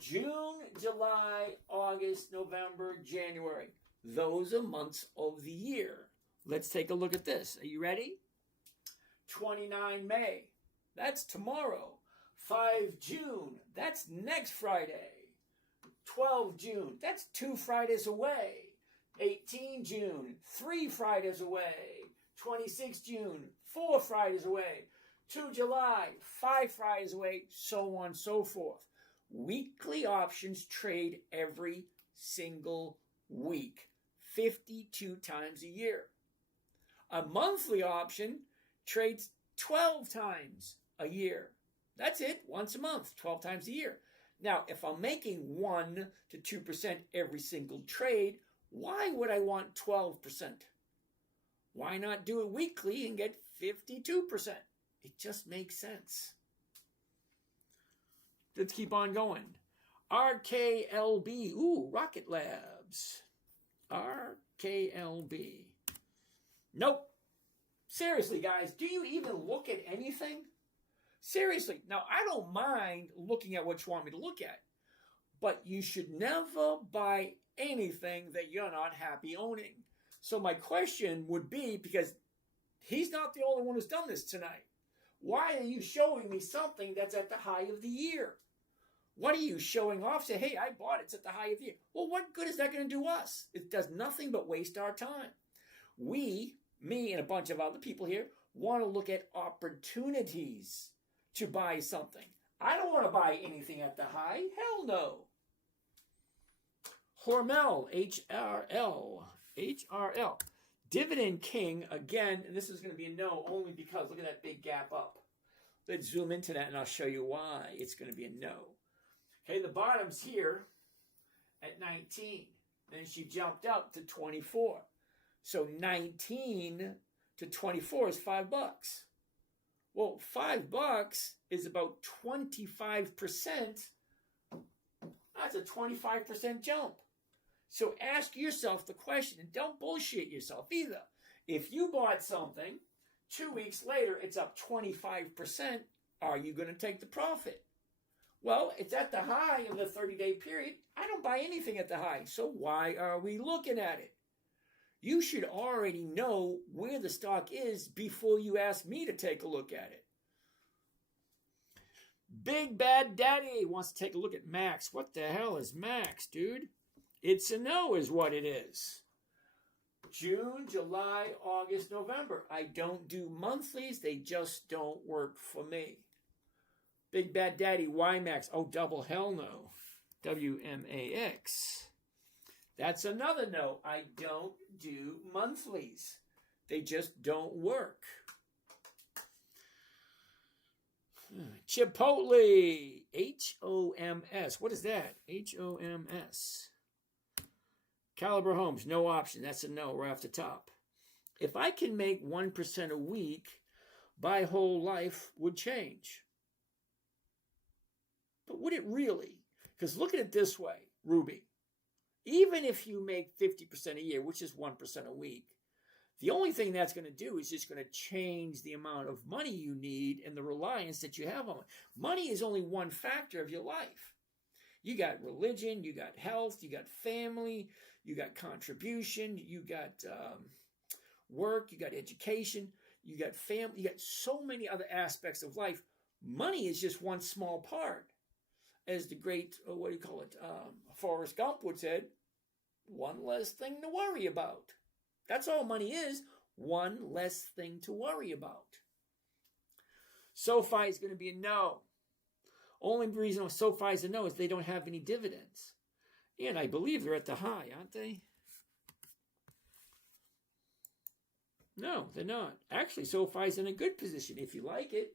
June, July, August, November, January. Those are months of the year. Let's take a look at this. Are you ready? 29 May. That's tomorrow. 5 June. That's next Friday. 12 June. That's 2 Fridays away. 18 June. 3 Fridays away. 26 June. 4 Fridays away. 2 July. 5 Fridays away. So on and so forth. Weekly options trade every single week, 52 times a year. A monthly option trades 12 times a year. That's it, once a month, 12 times a year. Now, if I'm making 1 to 2% every single trade, why would I want 12%? Why not do it weekly and get 52%? It just makes sense. Let's keep on going. RKLB. Ooh, Rocket Labs. RKLB. Nope. Seriously, guys, do you even look at anything? Seriously. Now, I don't mind looking at what you want me to look at, but you should never buy anything that you're not happy owning. So my question would be, because He's not the only one who's done this tonight. Why are you showing me something that's at the high of the year? What are you showing off? Say, hey, I bought it. It's at the high of the year. Well, what good is that going to do us? It does nothing but waste our time. We, me and a bunch of other people here, want to look at opportunities to buy something. I don't want to buy anything at the high. Hell no. Hormel, HRL. Dividend King, again, and this is going to be a no only because look at that big gap up. Let's zoom into that and I'll show you why it's going to be a no. Okay, the bottom's here at 19. Then she jumped up to 24. So 19 to 24 is $5. Well, $5 is about 25%. That's a 25% jump. So ask yourself the question, and don't bullshit yourself either. If you bought something, 2 weeks later, it's up 25%, are you going to take the profit? Well, it's at the high of the 30-day period. I don't buy anything at the high, so why are we looking at it? You should already know where the stock is before you ask me to take a look at it. Big Bad Daddy wants to take a look at Max. What the hell is Max, dude? It's a no is what it is. June, July, August, November. I don't do monthlies. They just don't work for me. Big Bad Daddy, why Max? Oh, double hell no. WMAX. That's another no. I don't do monthlies. They just don't work. Chipotle. HOMS. What is that? HOMS. Caliber Homes, no option. That's a no right off the top. If I can make 1% a week, my whole life would change. But would it really? Because look at it this way, Ruby. Even if you make 50% a year, which is 1% a week, the only thing that's going to do is just going to change the amount of money you need and the reliance that you have on it. Money is only one factor of your life. You got religion, you got health, you got family, you got contribution, you got work, you got education, you got family, you got so many other aspects of life. Money is just one small part. As the great, Forrest Gump would said, one less thing to worry about. That's all money is, one less thing to worry about. SoFi is going to be a no. Only reason SoFi is a no is they don't have any dividends. And I believe they're at the high, aren't they? No, they're not. Actually, SoFi's in a good position if you like it.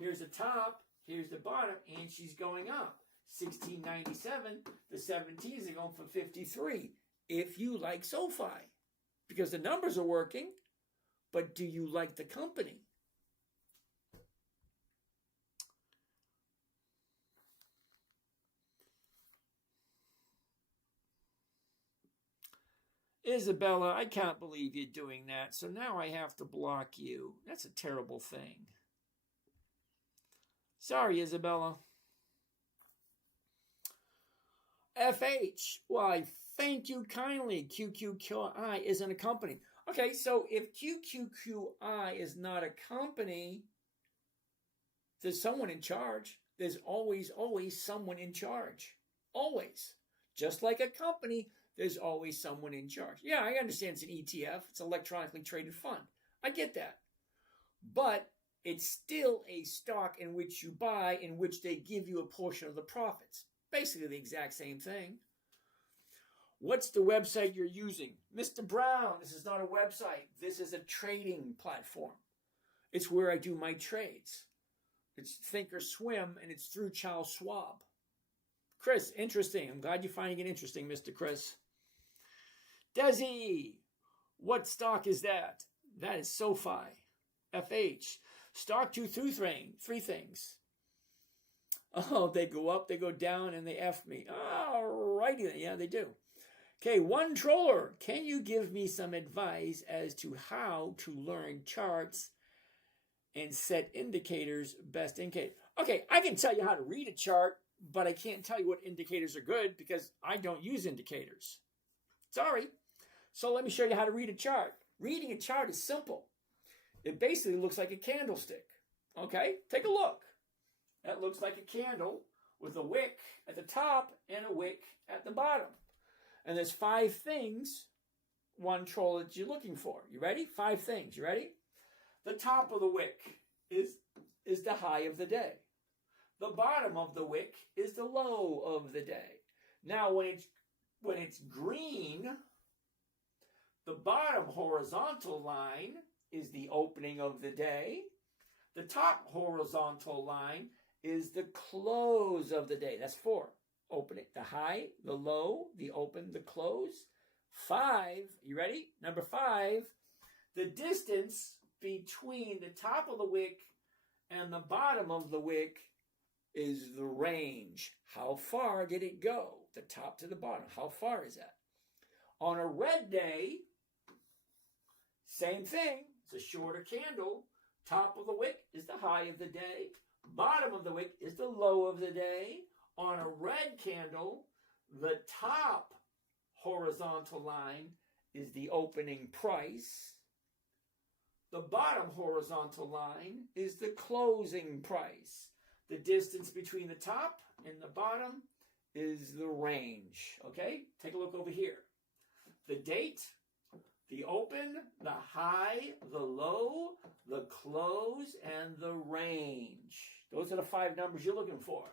Here's the top, here's the bottom, and she's going up. 1697, the 17s are going for 53. If you like SoFi, because the numbers are working, but do you like the company? Isabella, I can't believe you're doing that, so now I have to block you. That's a terrible thing. Sorry, Isabella. FH, why, thank you kindly. QQQI isn't a company. Okay, so if QQQI is not a company, there's someone in charge. There's always someone in charge. Always. Just like a company, there's always someone in charge. Yeah, I understand it's an ETF. It's electronically traded fund. I get that. But it's still a stock in which you buy, in which they give you a portion of the profits. Basically the exact same thing. What's the website you're using? Mr. Brown, this is not a website. This is a trading platform. It's where I do my trades. It's Thinkorswim, and it's through Charles Schwab. Chris, interesting. I'm glad you're finding it interesting, Mr. Chris. Desi, what stock is that? That is SoFi. FH. Stock 2 through 3 things. Oh, they go up, they go down, and they F me. All righty then. Yeah, they do. Okay, one troller. Can you give me some advice as to how to learn charts and set indicators, best indicator? Okay, I can tell you how to read a chart, but I can't tell you what indicators are good because I don't use indicators. Sorry. So let me show you how to read a chart. Reading a chart is simple. it basically looks like a candlestick. Okay, take a look. That looks like a candle with a wick at the top and a wick at the bottom. And there's 5 things, one troll, that you're looking for. You ready? 5 things. You ready? The top of the wick is the high of the day. The bottom of the wick is the low of the day. Now, when it's green, the bottom horizontal line is the opening of the day. The top horizontal line is the close of the day. That's 4. Opening, the high, the low, the open, the close. 5, you ready? Number 5, the distance between the top of the wick and the bottom of the wick is the range. How far did it go? The top to the bottom. How far is that? On a red day, same thing. It's a shorter candle. Top of the wick is the high of the day. Bottom of the wick is the low of the day. On a red candle, the top horizontal line is the opening price. The bottom horizontal line is the closing price. The distance between the top and the bottom is the range. Okay? Take a look over here. The date, the open, the high, the low, the close, and the range. Those are the 5 numbers you're looking for.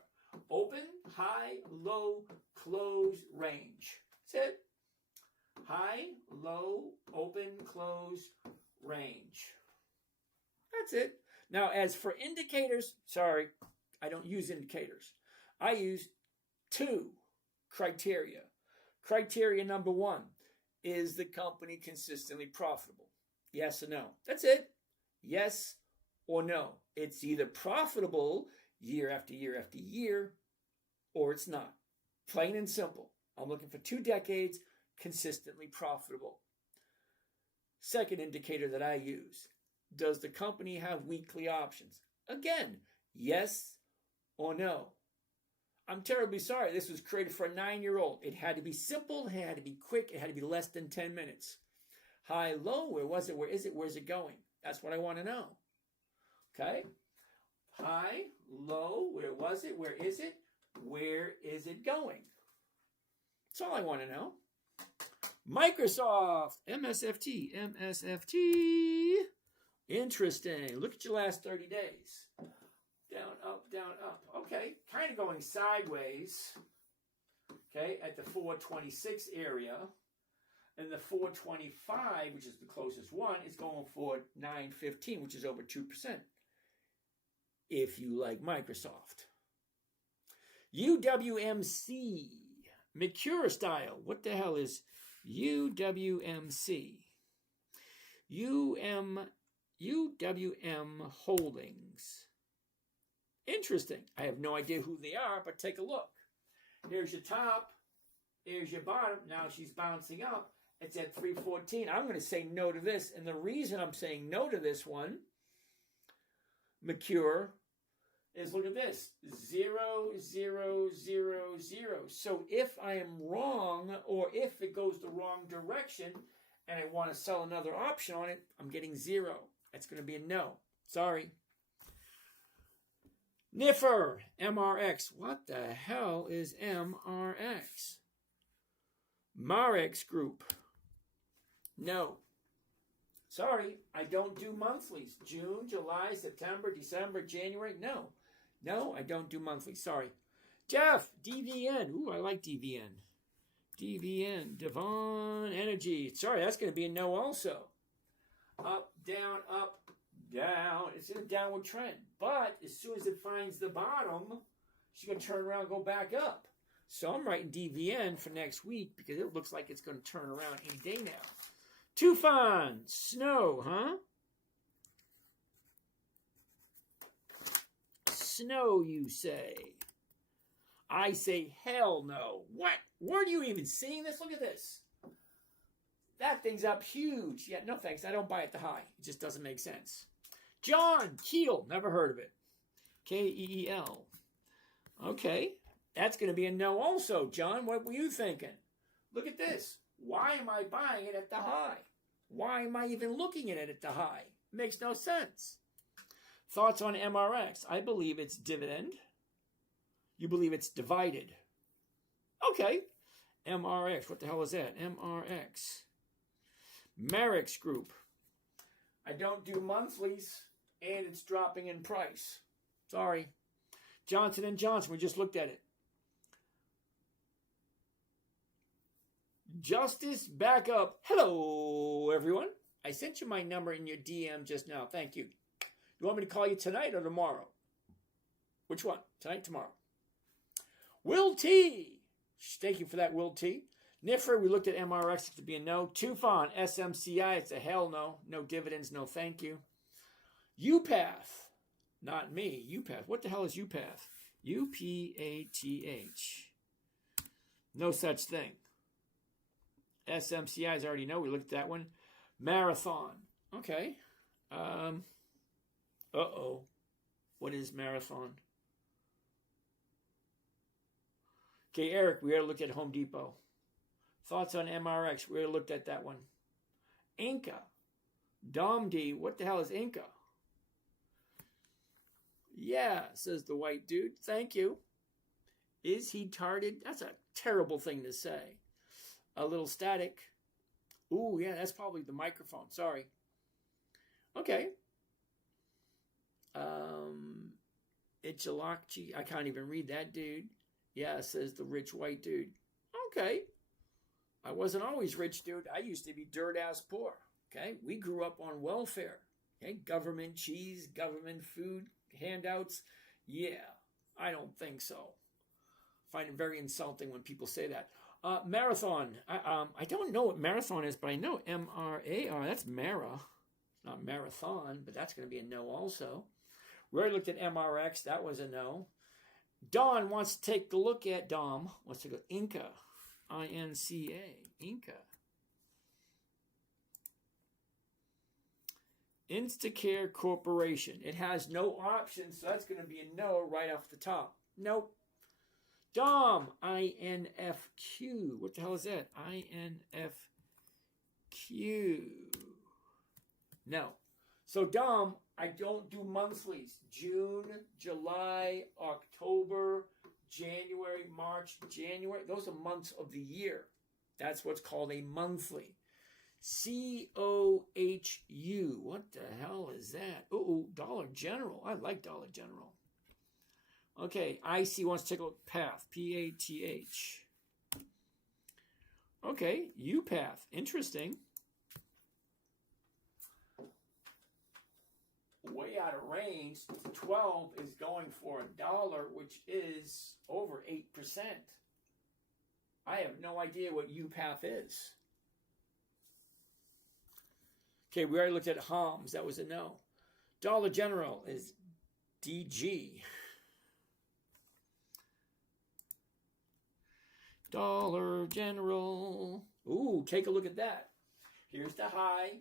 Open, high, low, close, range. That's it. High, low, open, close, range. That's it. Now, as for indicators, sorry, I don't use indicators. I use 2 criteria. Criteria number 1, is the company consistently profitable? Yes or no? That's it. Yes or no. It's either profitable year after year after year, or it's not. Plain and simple. I'm looking for 2 decades consistently profitable. Second indicator that I use, does the company have weekly options? Again, yes or no. I'm terribly sorry. This was created for a 9-year-old. It had to be simple. It had to be quick. It had to be less than 10 minutes. High, low, where was it? Where is it? Where's it going? That's what I want to know. Okay? High, low, where was it? Where is it? Where is it going? That's all I want to know. Microsoft, MSFT. Interesting. Look at your last 30 days. Down, up, down, up. Okay, kind of going sideways. Okay, at the 426 area. And the 425, which is the closest one, is going for 915, which is over 2%. If you like Microsoft. UWMC. Mercure style. What the hell is UWMC? UWM Holdings. Interesting. I have no idea who they are, but take a look. Here's your top. Here's your bottom. Now she's bouncing up. It's at 314. I'm going to say no to this. And the reason I'm saying no to this one, Mercure, is look at this. 0, 0, 0, 0. So if I am wrong, or if it goes the wrong direction, and I want to sell another option on it, I'm getting 0. That's going to be a no. Sorry. NIFR, MRX. What the hell is MRX? Marex Group. No. Sorry, I don't do monthlies. June, July, September, December, January. No. No, I don't do monthlies. Sorry. Jeff, DVN. Ooh, I like DVN. DVN, Devon Energy. Sorry, that's going to be a no also. Up, down, down. It's in a downward trend. But as soon as it finds the bottom, she's going to turn around and go back up. So I'm writing DVN for next week because it looks like it's going to turn around any day now. Tufan, snow, huh? Snow, you say. I say hell no. What? Where are you even seeing this? Look at this. That thing's up huge. Yeah, no thanks. I don't buy at the high. It just doesn't make sense. John Keel. Never heard of it. K-E-E-L. Okay. That's going to be a no also. John, what were you thinking? Look at this. Why am I buying it at the high? Why am I even looking at it at the high? Makes no sense. Thoughts on MRX? I believe it's dividend. You believe it's divided. Okay. MRX. What the hell is that? MRX. Merrick's Group. I don't do monthlies, and it's dropping in price. Sorry. Johnson & Johnson. We just looked at it. Justice Backup. Hello, everyone. I sent you my number in your DM just now. Thank you. You want me to call you tonight or tomorrow? Which one? Tonight, tomorrow. Will T. Thank you for that, Will T. NIFR, we looked at MRX to be a no. Tufan, SMCI, it's a hell no. No dividends, no thank you. UPath. Not me. UPath. What the hell is UPath? UPATH. No such thing. SMCIs, I already know. We looked at that one. Marathon. Okay. Uh-oh. What is Marathon? Okay, Eric, we already looked at Home Depot. Thoughts on MRX? We already looked at that one. Inca. Dom D. What the hell is Inca? Yeah, says the white dude. Thank you. Is he tarded? That's a terrible thing to say. A little static. Ooh, yeah, that's probably the microphone. Sorry. Okay. Itchalakchi. I can't even read that, dude. Yeah, says the rich white dude. Okay. I wasn't always rich, dude. I used to be dirt-ass poor. Okay? We grew up on welfare. Okay? Government cheese, government food, handouts. Yeah, I don't think so. I find it very insulting when people say that. Marathon. I don't know what marathon is, but I know M-R-A-R. That's Mara. Not marathon, but that's going to be a no also. We already looked at MRX. That was a no. Don wants to take a look at Dom. Wants to go Inca. I-N-C-A. Inca. Instacare Corporation. It has no options, so that's going to be a no right off the top. Nope. Dom. I-N-F-Q. What the hell is that? I-N-F-Q. No. So Dom, I don't do monthlies. June, July, October, January, March, January. Those are months of the year. That's what's called a monthly. C-O-H-U. What the hell is that? Oh, Dollar General. I like Dollar General. Okay, IC wants to take a look at Path. P-A-T-H. Okay, UPath. Interesting. Way out of range. 12 is going for $1, which is over 8%. I have no idea what UPath is. Okay, we already looked at Homs. That was a no. Dollar General is DG. Dollar General. Ooh, take a look at that. Here's the high.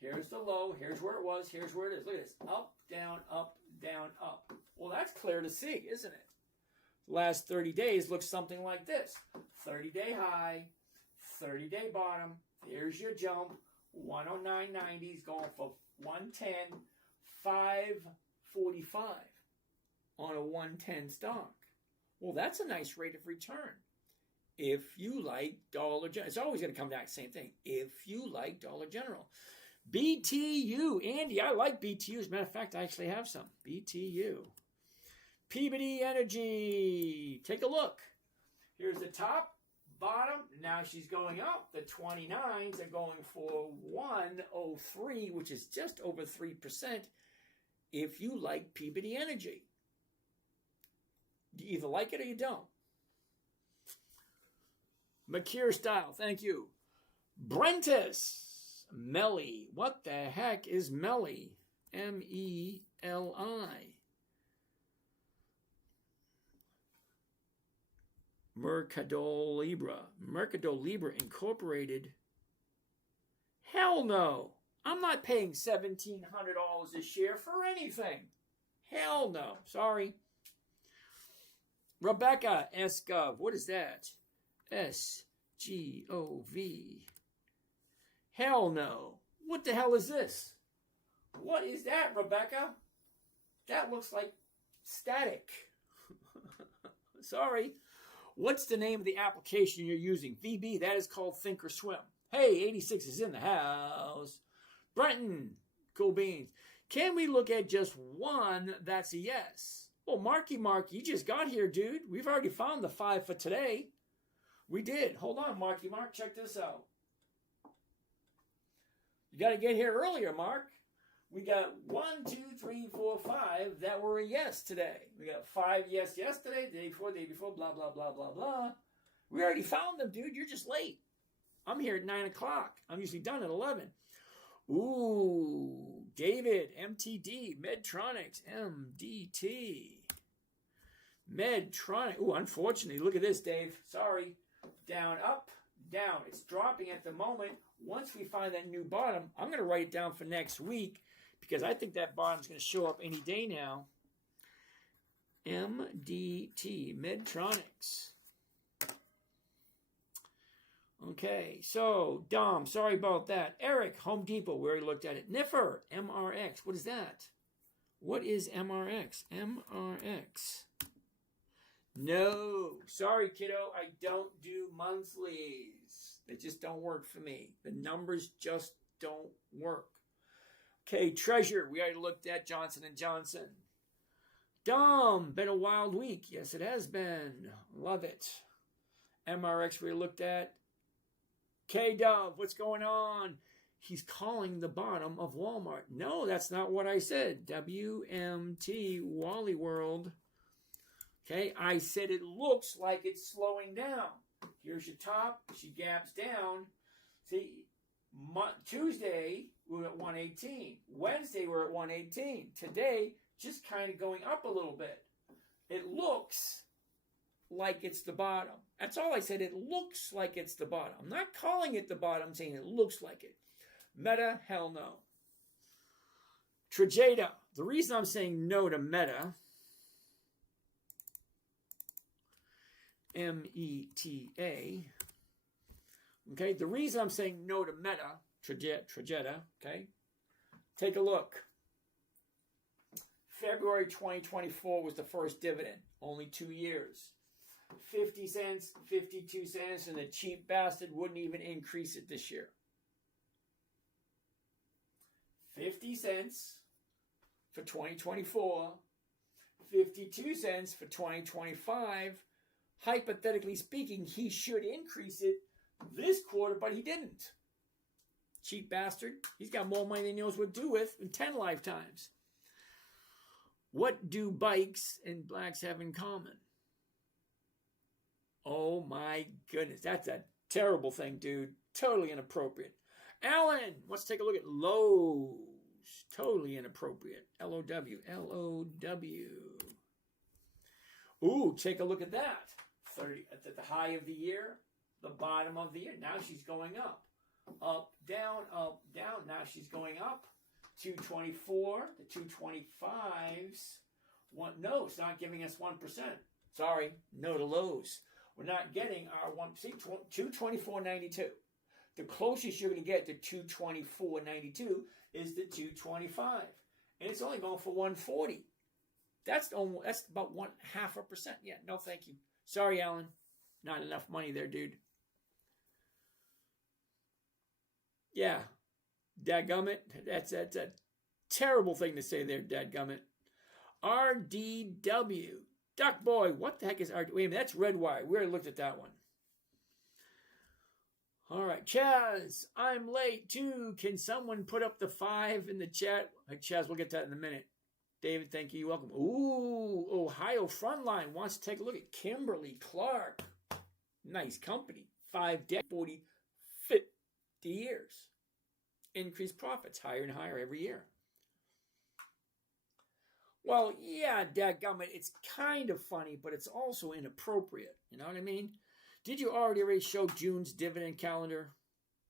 Here's the low. Here's where it was. Here's where it is. Look at this. Up, down, up, down, up. Well, that's clear to see, isn't it? The last 30 days looks something like this. 30-day high, 30-day bottom. Here's your jump. 109.90 is going for 110, 545 on a 110 stock. Well, that's a nice rate of return. If you like Dollar General, it's always going to come back to the same thing. If you like Dollar General. BTU. Andy, I like BTU. As a matter of fact, I actually have some. BTU. Peabody Energy. Take a look. Here's the top, bottom. Now she's going up. The 29s are going for 103, which is just over 3%. If you like Peabody Energy. You either like it or you don't. McKeer Style, thank you. Brentis. Melly. What the heck is Melly? M-E-L-I. Mercado Libre. Mercado Libre Incorporated. Hell no. I'm not paying $1,700 a share for anything. Hell no. Sorry. Rebecca S-Gov. What is that? S-G-O-V. Hell no. What the hell is this? What is that, Rebecca? That looks like static. Sorry. What's the name of the application you're using? VB, that is called Thinkorswim. Hey, 86 is in the house. Brenton, cool beans. Can we look at just one? That's a yes. Well, Marky Mark, you just got here, dude. We've already found the 5 for today. We did. Hold on, Marky Mark. Check this out. You got to get here earlier, Mark. We got 1, 2, 3, 4, 5 that were a yes today. We got 5 yes yesterday, the day before, blah, blah, blah, blah, blah. We already found them, dude. You're just late. I'm here at 9 o'clock. I'm usually done at 11. Ooh, David, MTD, Medtronics, MDT. Medtronic. Ooh, unfortunately, look at this, Dave. Sorry. Down, up, down. It's dropping at the moment. Once we find that new bottom, I'm going to write it down for next week because I think that bottom's going to show up any day now. MDT, Medtronics. Okay, so Dom, sorry about that. Eric, Home Depot, we already looked at it. Niffer, MRX, what is that? What is MRX? MRX. No, sorry, kiddo, I don't do monthlies. They just don't work for me. The numbers just don't work. Okay, Treasure, we already looked at Johnson & Johnson. Dom, been a wild week. Yes, it has been. Love it. MRX, we looked at. K-Dove, what's going on? He's calling the bottom of Walmart. No, that's not what I said. WMT, Wally World. Okay, I said it looks like it's slowing down. Here's your top. She gaps down. See, Tuesday, we were at 118. Wednesday, we're at 118. Today, just kind of going up a little bit. It looks like it's the bottom. That's all I said. It looks like it's the bottom. I'm not calling it the bottom. I'm saying it looks like it. Meta, hell no. Trajeda. The reason I'm saying no to Meta, M-E-T-A, okay, the reason I'm saying no to Meta, Trajeda, okay, take a look. February 2024 was the first dividend, only 2 years. 50 cents, 52 cents, and the cheap bastard wouldn't even increase it this year. 50 cents for 2024, 52 cents for 2025. Hypothetically speaking, he should increase it this quarter, but he didn't. Cheap bastard. He's got more money than he knows what to do with in 10 lifetimes. What do bikes and blacks have in common? Oh my goodness, that's a terrible thing, dude. Totally inappropriate. Alan, let's take a look at Lowe's. Totally inappropriate. L-O-W. L-O-W. Ooh, take a look at that. 30 at the high of the year, the bottom of the year. Now she's going up. Up, down, down. Now she's going up. 224, the 225s. No, it's not giving us 1%. Sorry, no to Lowe's. We're not getting our 224.92. The closest you're going to get to 224.92 is the 225. And it's only going for 140. That's about 0.5%. Yeah, no thank you. Sorry, Alan. Not enough money there, dude. Yeah. Dadgummit. That's a terrible thing to say there, dadgummit. RDW. Duck Boy. What the heck is RDW? Wait a minute, that's Redwire. We already looked at that one. All right, Chaz. I'm late too. Can someone put up the 5 in the chat? Chaz, we'll get to that in a minute. David, thank you. You're welcome. Ooh, Ohio Frontline wants to take a look at Kimberly Clark. Nice company. 5 decades, 40, 50 years. Increased profits higher and higher every year. Well, yeah, dadgummit, it's kind of funny, but it's also inappropriate. You know what I mean? Did you already show June's dividend calendar?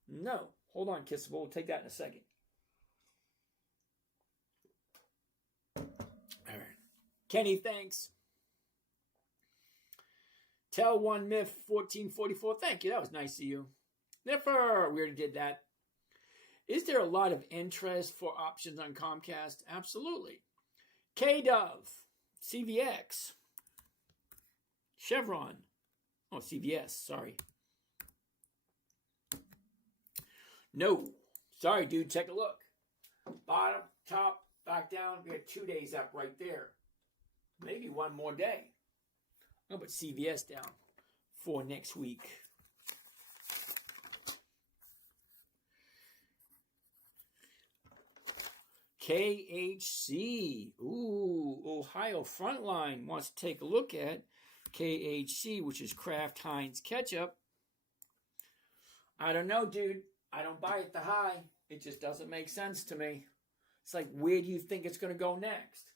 No. Hold on, Kissable. We'll take that in a second. All right. Kenny, thanks. Tell One Myth 1444. Thank you. That was nice of you. Niffer. We already did that. Is there a lot of interest for options on Comcast? Absolutely. K-Dove, CVX, Chevron. Oh, CVS, sorry. No. Sorry, dude, take a look. Bottom, top, back down. We had 2 days up right there. Maybe one more day. I'll put CVS down for next week. KHC. Ooh, Ohio Frontline wants to take a look at KHC, which is Kraft Heinz Ketchup. I don't know, dude. I don't buy it the high. It just doesn't make sense to me. It's like, where do you think it's going to go next?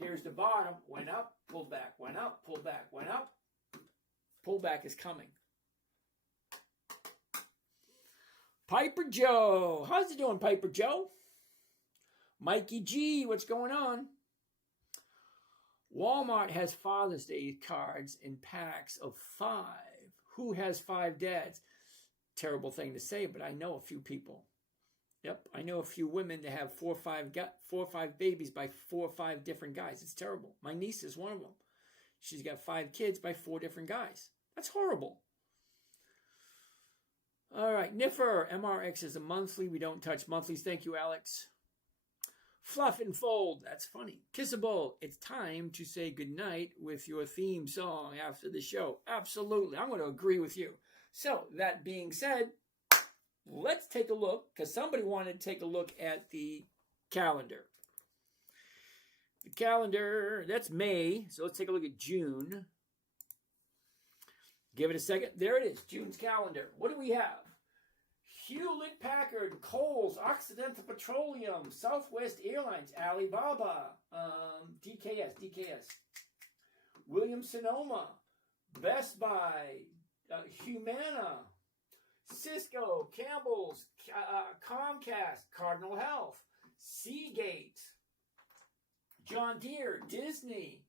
Here's the bottom. Went up, pulled back, went up, pulled back, went up. Pullback is coming. Piper Joe. How's it doing, Piper Joe? Mikey G, what's going on? Walmart has Father's Day cards in packs of 5. Who has 5 dads? Terrible thing to say, but I know a few people. Yep, I know a few women that have 4 or 5 babies by 4 or 5 different guys. It's terrible. My niece is one of them. She's got 5 kids by 4 different guys. That's horrible. All right, Niffer, MRX is a monthly. We don't touch monthlies. Thank you, Alex. Fluff and Fold, that's funny. Kissable, it's time to say goodnight with your theme song after the show. Absolutely, I'm going to agree with you. So, that being said, let's take a look, because somebody wanted to take a look at the calendar. The calendar, that's May, so let's take a look at June. Give it a second. There it is, June's calendar. What do we have? Hewlett-Packard, Kohl's, Occidental Petroleum, Southwest Airlines, Alibaba, DKS, Williams-Sonoma, Best Buy, Humana, Cisco, Campbell's, Comcast, Cardinal Health, Seagate, John Deere, Disney,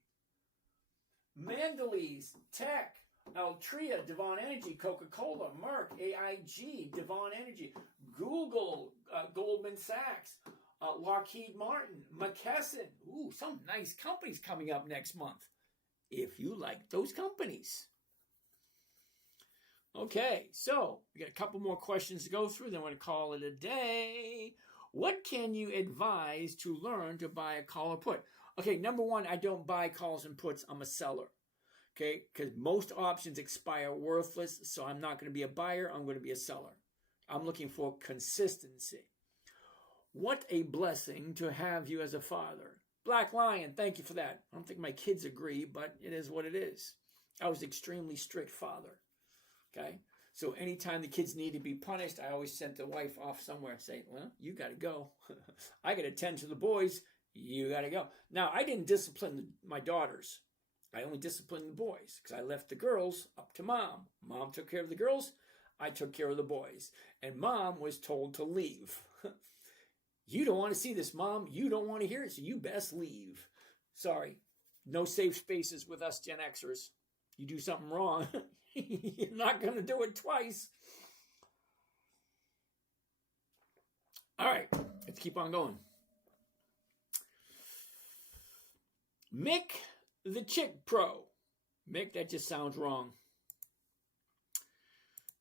Mondelez, Tech, Altria, Devon Energy, Coca-Cola, Merck, AIG, Devon Energy, Google, Goldman Sachs, Lockheed Martin, McKesson. Ooh, some nice companies coming up next month, if you like those companies. Okay, so we got a couple more questions to go through, then we're going to call it a day. What can you advise to learn to buy a call or put? Okay, number one, I don't buy calls and puts. I'm a seller. Okay, because most options expire worthless, so I'm not going to be a buyer, I'm going to be a seller. I'm looking for consistency. What a blessing to have you as a father. Black Lion, thank you for that. I don't think my kids agree, but it is what it is. I was an extremely strict father. Okay, so anytime the kids need to be punished, I always sent the wife off somewhere and say, well, you got to go. I got to tend to the boys. You got to go. Now, I didn't discipline my daughters. I only disciplined the boys because I left the girls up to mom. Mom took care of the girls. I took care of the boys. And mom was told to leave. You don't want to see this, mom. You don't want to hear it, so you best leave. Sorry. No safe spaces with us Gen Xers. You do something wrong, you're not going to do it twice. All right. Let's keep on going. Mick the Chick Pro. Mick, that just sounds wrong.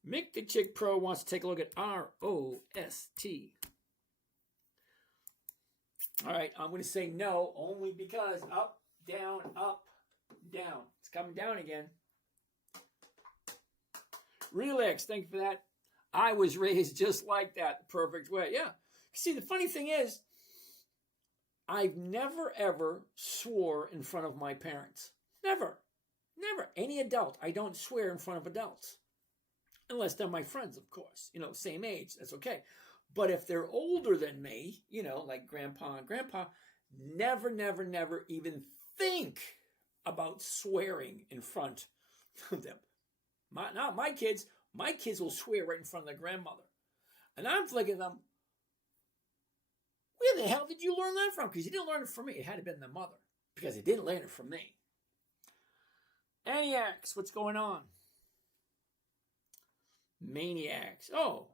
Mick the Chick Pro wants to take a look at ROST. All right, I'm going to say no only because up, down, down. It's coming down again. Relax, thank you for that. I was raised just like that, the perfect way. Yeah. See, the funny thing is, I've never, ever swore in front of my parents. Never. Never. Any adult. I don't swear in front of adults. Unless they're my friends, of course. You know, same age. That's okay. But if they're older than me, you know, like grandpa and grandpa, never, never, never even think about swearing in front of them. Not my kids. My kids will swear right in front of their grandmother. And I'm thinking to them, where the hell did you learn that from? Because you didn't learn it from me. It had to have been the mother. Because he didn't learn it from me. Maniacs, what's going on? Maniacs. Oh.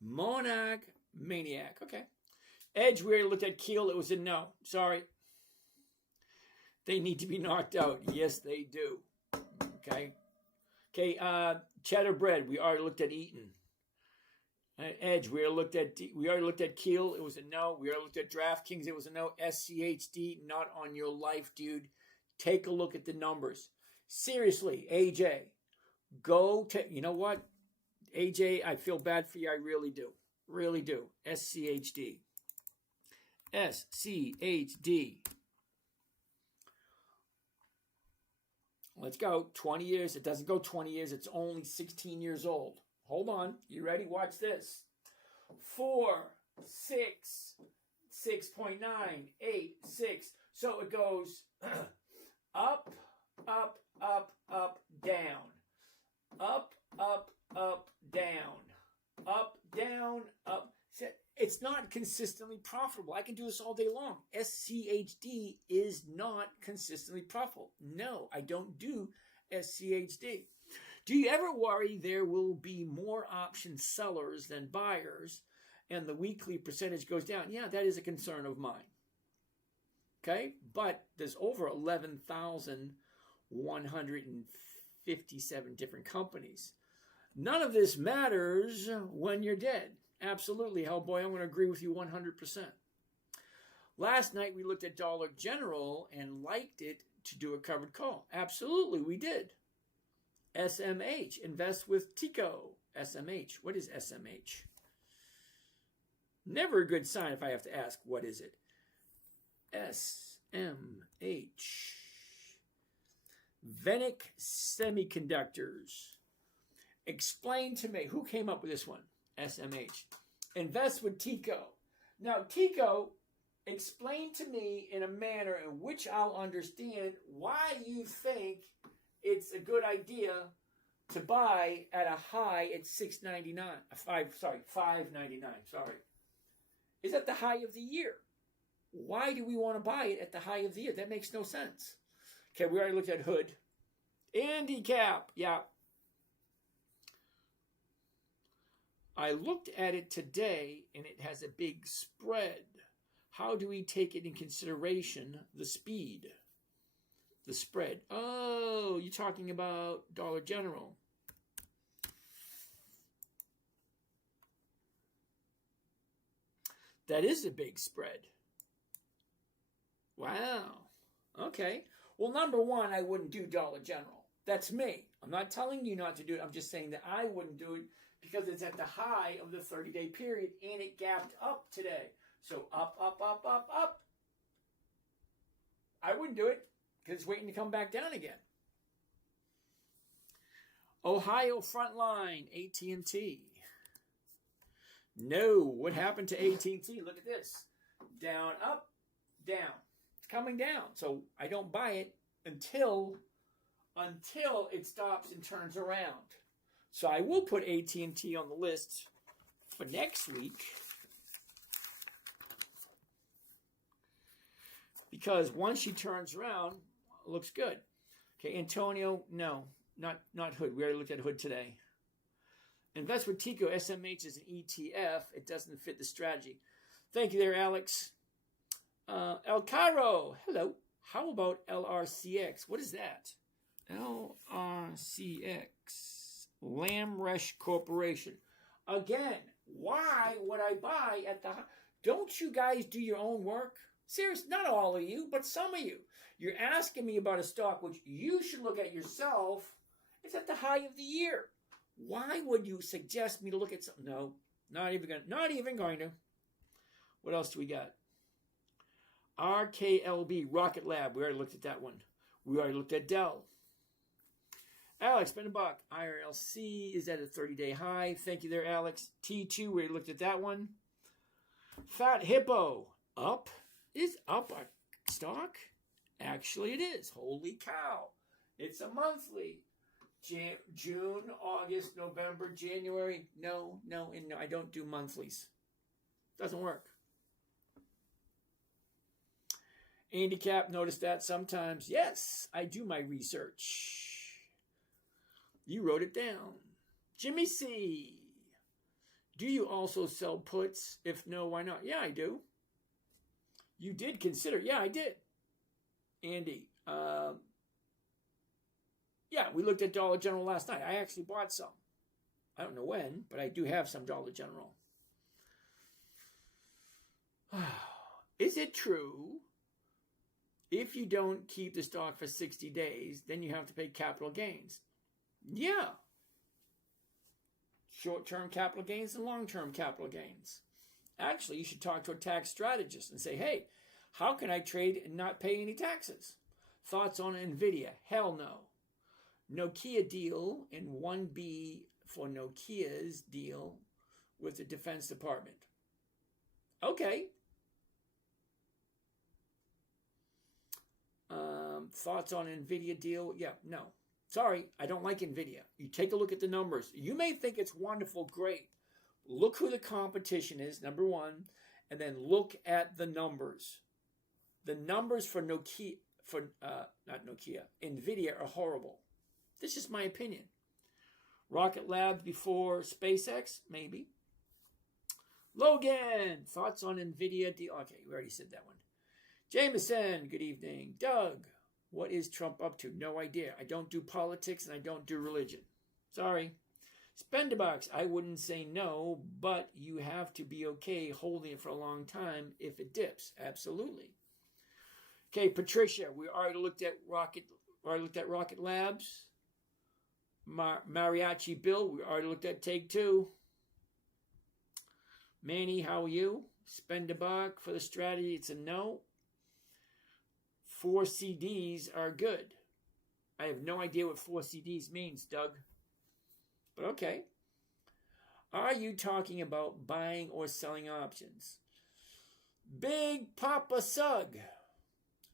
Monarch Maniac. Okay. Edge, we already looked at Keel. It was a no. Sorry. They need to be knocked out. Yes, they do. Okay. Okay. Cheddar Bread. We already looked at Eaton. Edge. We already looked at Keel. It was a no. We already looked at DraftKings. It was a no. SCHD. Not on your life, dude. Take a look at the numbers. Seriously, AJ. You know what? AJ, I feel bad for you. I really do. Really do. SCHD. SCHD. Let's go. 20 years. It doesn't go 20 years. It's only 16 years old. Hold on. You ready? Watch this. 4, 6, 6.9, 8, 6. So it goes up, up, up, up, down. Up, up, up, down. Up, down, up. It's not consistently profitable. I can do this all day long. SCHD is not consistently profitable. No, I don't do SCHD. Do you ever worry there will be more option sellers than buyers and the weekly percentage goes down? Yeah, that is a concern of mine. Okay, but there's over 11,157 different companies. None of this matters when you're dead. Absolutely, Hellboy, I'm going to agree with you 100%. Last night we looked at Dollar General and liked it to do a covered call. Absolutely, we did. SMH, invest with Tico. SMH, what is SMH? Never a good sign if I have to ask, what is it? SMH. Venic Semiconductors. Explain to me, who came up with this one? SMH. Invest with Tico. Now, Tico, explain to me in a manner in which I'll understand why you think it's a good idea to buy at a high at $5.99. Sorry. Is at the high of the year. Why do we want to buy it at the high of the year? That makes no sense. Okay, we already looked at Hood. Handicap, yeah. I looked at it today, and it has a big spread. How do we take it in consideration, the speed? The spread. Oh, you're talking about Dollar General. That is a big spread. Wow. Okay. Well, number one, I wouldn't do Dollar General. That's me. I'm not telling you not to do it. I'm just saying that I wouldn't do it because it's at the high of the 30-day period and it gapped up today. So up, up, up, up, up. I wouldn't do it because it's waiting to come back down again. Ohio Frontline, AT&T. No, what happened to AT&T? Look at this. Down, up, down. It's coming down. So I don't buy it until it stops and turns around. So I will put AT&T on the list for next week. Because once she turns around, it looks good. Okay, Antonio, no, not Hood. We already looked at Hood today. Invest with Tico. SMH is an ETF. It doesn't fit the strategy. Thank you there, Alex. El Cairo, hello. How about LRCX? What is that? LRCX. Lamresh Corporation. Again, why would I buy at the... Don't you guys do your own work? Seriously, not all of you, but some of you. You're asking me about a stock which you should look at yourself. It's at the high of the year. Why would you suggest me to look at something? No, not even going to. What else do we got? RKLB, Rocket Lab. We already looked at that one. We already looked at Dell. Alex, spend a buck. IRLC is at a 30-day high. Thank you there, Alex. T2, we already looked at that one. Fat Hippo, up. Is up a stock? Actually, it is. Holy cow. It's a monthly. June, August, November, January. No, I don't do monthlies. Doesn't work. Handicap, notice that sometimes. Yes, I do my research. You wrote it down. Jimmy C. Do you also sell puts? If no, why not? Yeah, I do. You did consider. Yeah, I did. Andy. Yeah, we looked at Dollar General last night. I actually bought some. I don't know when, but I do have some Dollar General. Is it true if you don't keep the stock for 60 days, then you have to pay capital gains? Yeah. Short-term capital gains and long-term capital gains. Actually, you should talk to a tax strategist and say, hey, how can I trade and not pay any taxes? Thoughts on NVIDIA? Hell no. Nokia deal and 1B for Nokia's deal with the Defense Department. Okay. Thoughts on NVIDIA deal? Yeah, no. Sorry, I don't like NVIDIA. You take a look at the numbers. You may think it's wonderful, great. Look who the competition is, number one, and then look at the numbers. The numbers for NVIDIA are horrible. This is my opinion. Rocket Lab before SpaceX? Maybe. Logan, thoughts on NVIDIA deal? Okay, we already said that one. Jameson, good evening. Doug, what is Trump up to? No idea. I don't do politics and I don't do religion. Sorry. Spendabox, I wouldn't say no, but you have to be okay holding it for a long time if it dips. Absolutely. Okay, Patricia, we already looked at Rocket Labs. Mariachi Bill, we already looked at Take Two. Manny, how are you? Spend a buck for the strategy, it's a no. 4 CDs are good. I have no idea what 4 CDs means, Doug. But okay. Are you talking about buying or selling options? Big Papa Sug.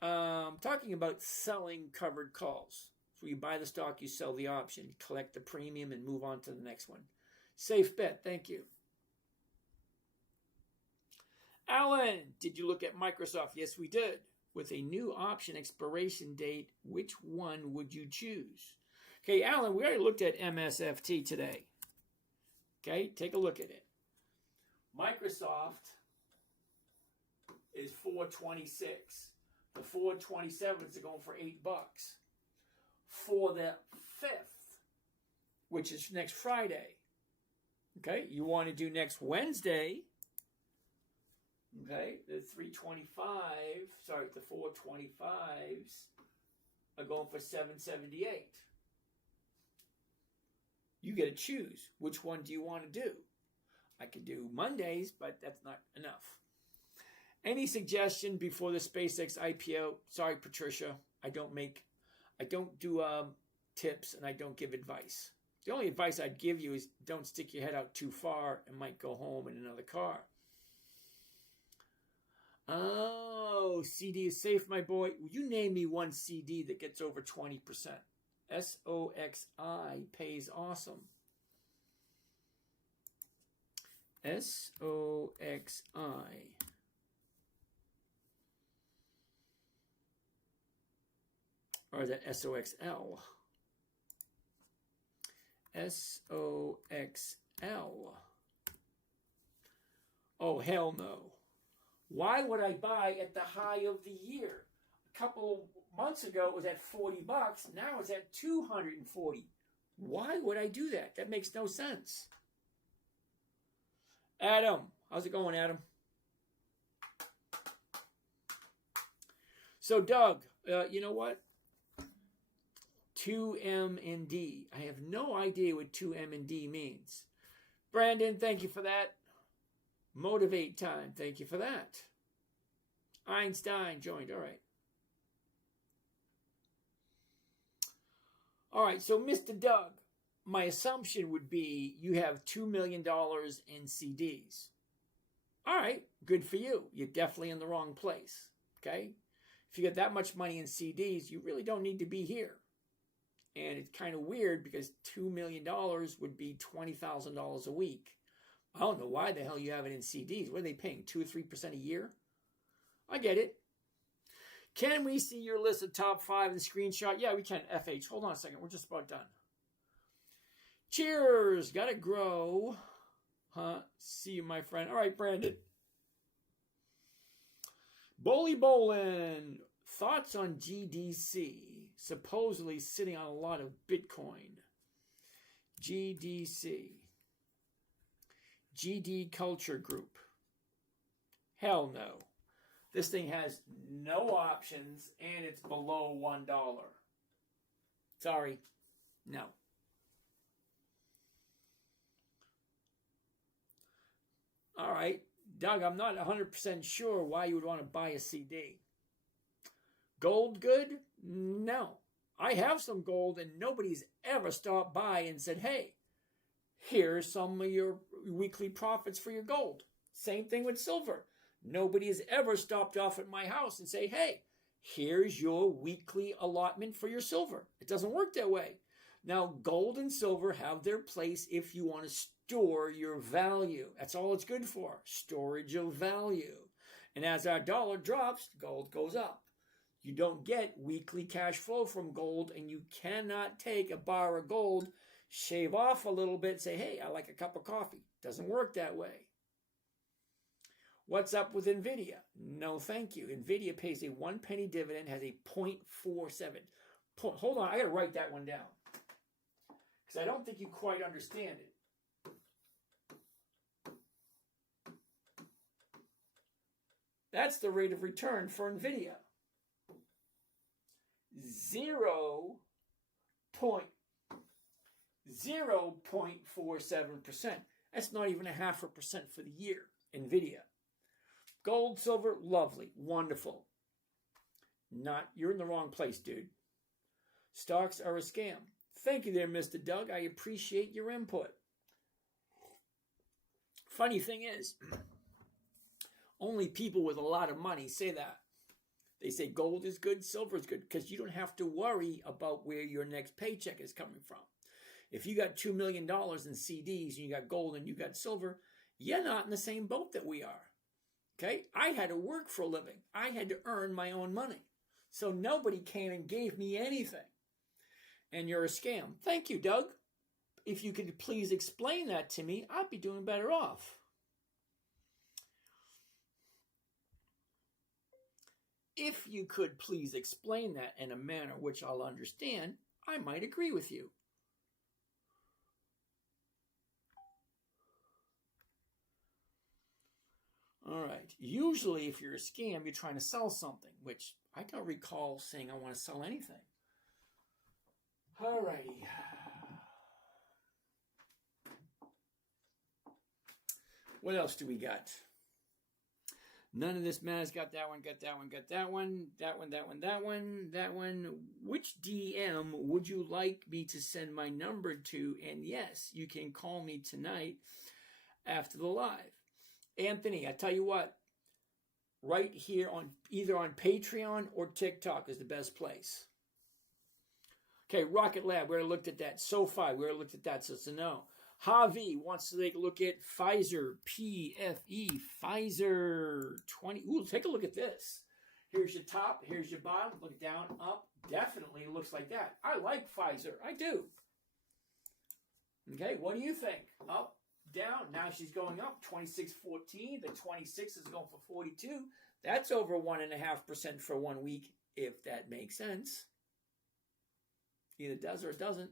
Talking about selling covered calls. So you buy the stock, you sell the option, collect the premium, and move on to the next one. Safe bet. Thank you. Alan, did you look at Microsoft? Yes, we did. With a new option expiration date, which one would you choose? Okay, Alan, we already looked at MSFT today. Okay, take a look at it. Microsoft is $4.26. The 4.27s are going for $8. For the 5th, which is next Friday. Okay, you want to do next Wednesday. Okay, the 4.25s are going for $7.78. You get to choose. Which one do you want to do? I could do Mondays, but that's not enough. Any suggestion before the SpaceX IPO? Sorry, Patricia, I don't do tips and I don't give advice. The only advice I'd give you is don't stick your head out too far and might go home in another car. Oh, CD is safe, my boy. Will you name me one CD that gets over 20%? SOXI pays awesome. SOXI. Or is that SOXL? SOXL. Oh, hell no. Why would I buy at the high of the year? A couple of months ago it was at $40. Now it's at $240. Why would I do that? That makes no sense. Adam, how's it going, Adam? So, Doug, you know what? 2M and D. I have no idea what 2M and D means. Brandon, thank you for that. Motivate time, thank you for that. Einstein joined, all right. All right, so Mr. Doug, my assumption would be you have $2 million in CDs. All right, good for you. You're definitely in the wrong place, okay? If you got that much money in CDs, you really don't need to be here. And it's kind of weird because $2 million would be $20,000 a week. I don't know why the hell you have it in CDs. What are they paying, 2 or 3% a year? I get it. Can we see your list of top 5 in screenshot? Yeah, we can. FH. Hold on a second. We're just about done. Cheers. Got to grow See you, my friend. All right, Brandon. Bowly Bolin. Thoughts on GDC? Supposedly sitting on a lot of Bitcoin. GDC. GD Culture Group. Hell no. This thing has no options and it's below $1. Sorry. No. All right. Doug, I'm not 100% sure why you would want to buy a CD. Gold good? No. I have some gold and nobody's ever stopped by and said, hey, here's some of your weekly profits for your gold. Same thing with silver. Nobody has ever stopped off at my house and say, hey, here's your weekly allotment for your silver. It doesn't work that way. Now, gold and silver have their place if you want to store your value. That's all it's good for, storage of value. And as our dollar drops, gold goes up. You don't get weekly cash flow from gold, and you cannot take a bar of gold, shave off a little bit, say, hey, I like a cup of coffee. Doesn't work that way. What's up with NVIDIA? No, thank you. NVIDIA pays a 1 penny dividend, has a 0.47. Hold on, I got to write that one down because I don't think you quite understand it. That's the rate of return for NVIDIA. 0.47%. That's not even 0.5% for the year. NVIDIA. Gold, silver, lovely, wonderful. You're in the wrong place, dude. Stocks are a scam. Thank you there, Mr. Doug. I appreciate your input. Funny thing is, only people with a lot of money say that. They say gold is good, silver is good, because you don't have to worry about where your next paycheck is coming from. If you got $2 million in CDs and you got gold and you got silver, you're not in the same boat that we are. Okay? I had to work for a living. I had to earn my own money. So nobody came and gave me anything. And you're a scam. Thank you, Doug. If you could please explain that to me, I'd be doing better off. If you could please explain that in a manner which I'll understand, I might agree with you. All right. Usually, if you're a scam, you're trying to sell something, which I don't recall saying I want to sell anything. All righty. What else do we got? None of this matters. Got that one, got that one, got that one, that one, that one, that one, that one. Which DM would you like me to send my number to? And yes, you can call me tonight after the live. Anthony, I tell you what, right here on either on Patreon or TikTok is the best place. Okay, Rocket Lab, we already looked at that. SoFi, we already looked at that, so it's a no. Javi wants to take a look at Pfizer, PFE, Pfizer 20. Ooh, take a look at this. Here's your top, here's your bottom. Look down, up. Definitely looks like that. I like Pfizer. I do. Okay, what do you think? Up, down. Now she's going up. 26.14. The 26 is going for 42. That's over 1.5% for 1 week, if that makes sense. Either does or it doesn't.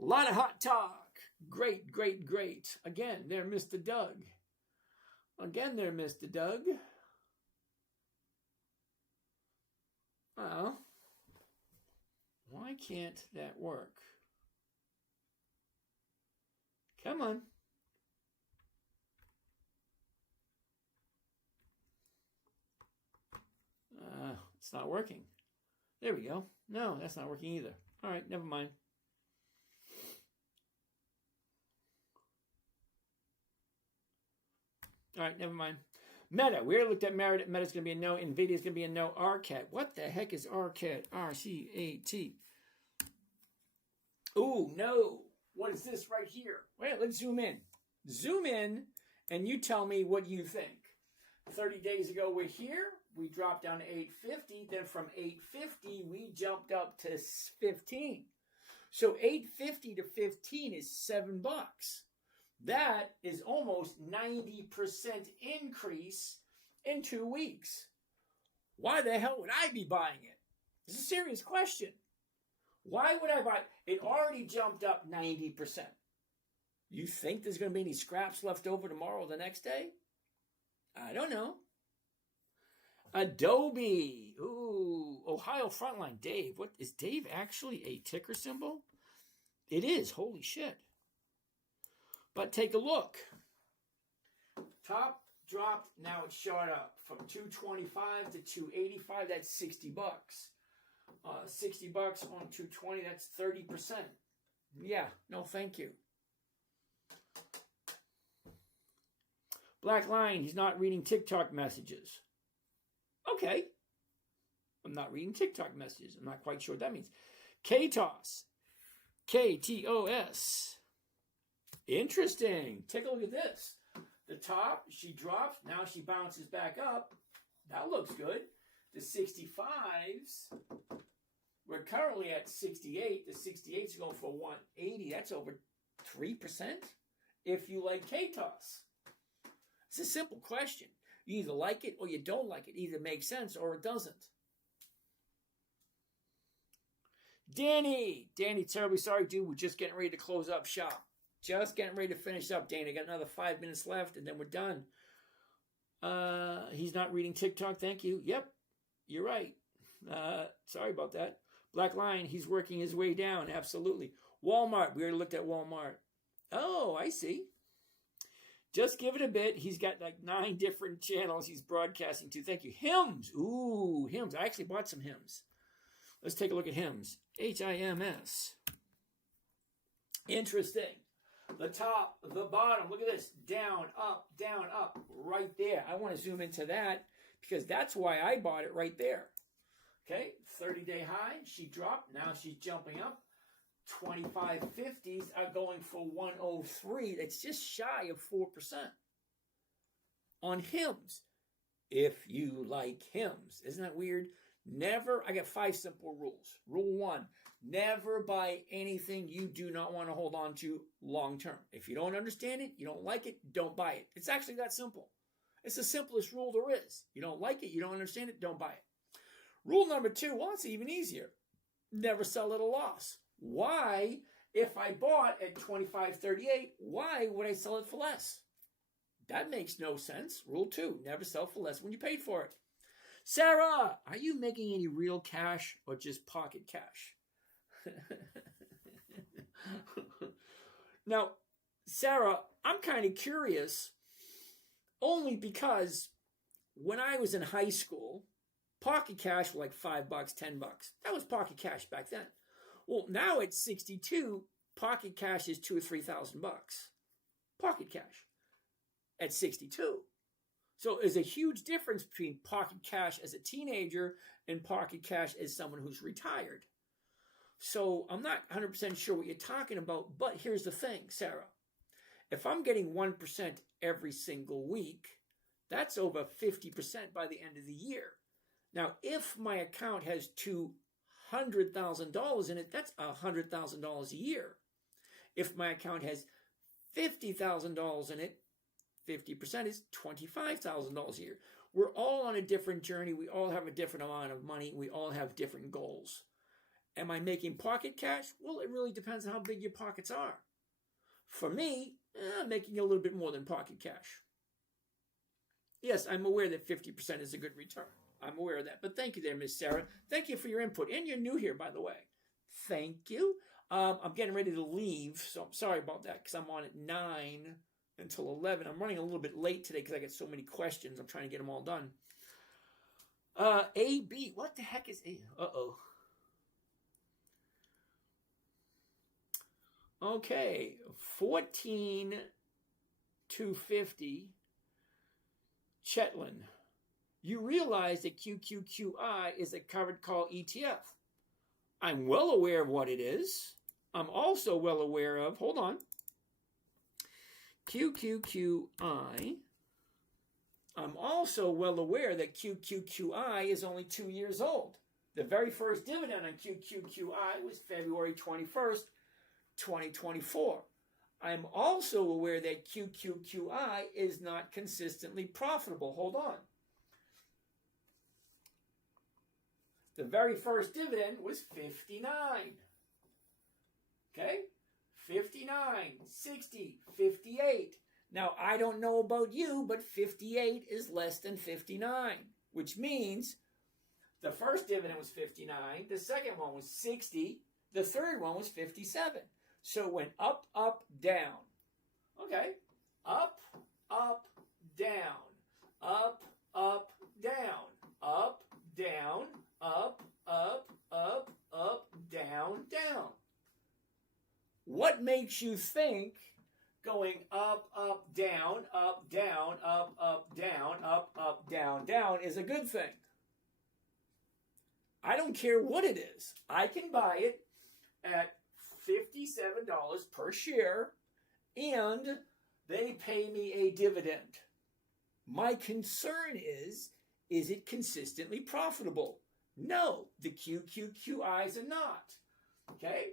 A lot of hot talk. Great, great, great. Again, there, Mr. Doug. Again, there, Mr. Doug. Well, why can't that work? Come on. It's not working. There we go. No, that's not working either. All right, never mind. All right, never mind. Meta. We already looked at Meta. Meta's going to be a no. NVIDIA is going to be a no. RCAT. What the heck is RCAT? RCAT. Ooh, no. What is this right here? Wait, let's zoom in. Zoom in, and you tell me what you think. 30 days ago, we're here. We dropped down to 850. Then from 850, we jumped up to 15. So 850 to 15 is $7. That is almost 90% increase in 2 weeks. Why the hell would I be buying it? It's a serious question. Why would I buy it? It already jumped up 90%. You think there's going to be any scraps left over tomorrow or the next day? I don't know. Adobe. Ooh, Ohio Frontline. Dave. What is Dave actually a ticker symbol? It is. Holy shit. But take a look. Top dropped. Now it's shot up from 225 to 285. That's 60 bucks. 60 bucks on 220. That's 30%. Yeah. No, thank you. Black line, he's not reading TikTok messages. Okay. I'm not reading TikTok messages. I'm not quite sure what that means. KTOS. KTOS. Interesting. Take a look at this. The top, she drops. Now she bounces back up. That looks good. The 65s, we're currently at 68. The 68s are going for 180. That's over 3%. If you like KTOS. It's a simple question. You either like it or you don't like it. It either makes sense or it doesn't. Danny, terribly sorry, dude. We're just getting ready to close up shop. Just getting ready to finish up, Danny. Got another 5 minutes left, and then we're done. He's not reading TikTok. Thank you. Yep, you're right. Sorry about that. Black Lion, he's working his way down. Absolutely. Walmart. We already looked at Walmart. Oh, I see. Just give it a bit. He's got like 9 different channels he's broadcasting to. Thank you. Hymns. Ooh, hymns. I actually bought some hymns. Let's take a look at hymns. HIMS. Interesting. The top, the bottom. Look at this. Down, up, right there. I want to zoom into that because that's why I bought it right there. Okay, 30-day high. She dropped. Now she's jumping up. 25.50s are going for 103. That's just shy of 4% on hymns. If you like hymns. Isn't that weird? Never, I got 5 simple rules. Rule 1, never buy anything you do not want to hold on to long term. If you don't understand it, you don't like it, don't buy it. It's actually that simple. It's the simplest rule there is. You don't like it, you don't understand it, don't buy it. Rule number 2, well, it's even easier. Never sell at a loss. Why, if I bought at $25.38, why would I sell it for less? That makes no sense. Rule 2, never sell for less when you paid for it. Sarah, are you making any real cash or just pocket cash? Now, Sarah, I'm kind of curious only because when I was in high school, pocket cash were like $5, $10. That was pocket cash back then. Well, now at 62, pocket cash is $2,000 or $3,000. Pocket cash at 62. So there's a huge difference between pocket cash as a teenager and pocket cash as someone who's retired. So I'm not 100% sure what you're talking about, but here's the thing, Sarah. If I'm getting 1% every single week, that's over 50% by the end of the year. Now, if my account has $200,000 in it, that's $100,000 a year. If my account has $50,000 in it, 50% is $25,000 a year. We're all on a different journey. We all have a different amount of money. We all have different goals. Am I making pocket cash? Well, it really depends on how big your pockets are. For me, I'm making a little bit more than pocket cash. Yes, I'm aware that 50% is a good return. I'm aware of that. But thank you there, Miss Sarah. Thank you for your input. And you're new here, by the way. Thank you. I'm getting ready to leave, so I'm sorry about that because I'm on at 9 until 11. I'm running a little bit late today because I got so many questions. I'm trying to get them all done. AB. What the heck is A? Uh-oh. Okay. 14,250. Chetland. You realize that QQQI is a covered call ETF. I'm well aware of what it is. I'm also well aware of, hold on, QQQI. I'm also well aware that QQQI is only 2 years old. The very first dividend on QQQI was February 21st, 2024. I'm also aware that QQQI is not consistently profitable. Hold on. The very first dividend was 59. Okay? 59, 60, 58. Now, I don't know about you, but 58 is less than 59, which means the first dividend was 59, the second one was 60, the third one was 57. So it went up, up, down. Okay? Up, up, down. Up, up, down. Up, down, up, up, up, up, down, down. What makes you think going up, up, down, up, down, up, down, down is a good thing? I don't care what it is. I can buy it at $57 per share, and they pay me a dividend. My concern is it consistently profitable? No, the QQQIs are not. Okay?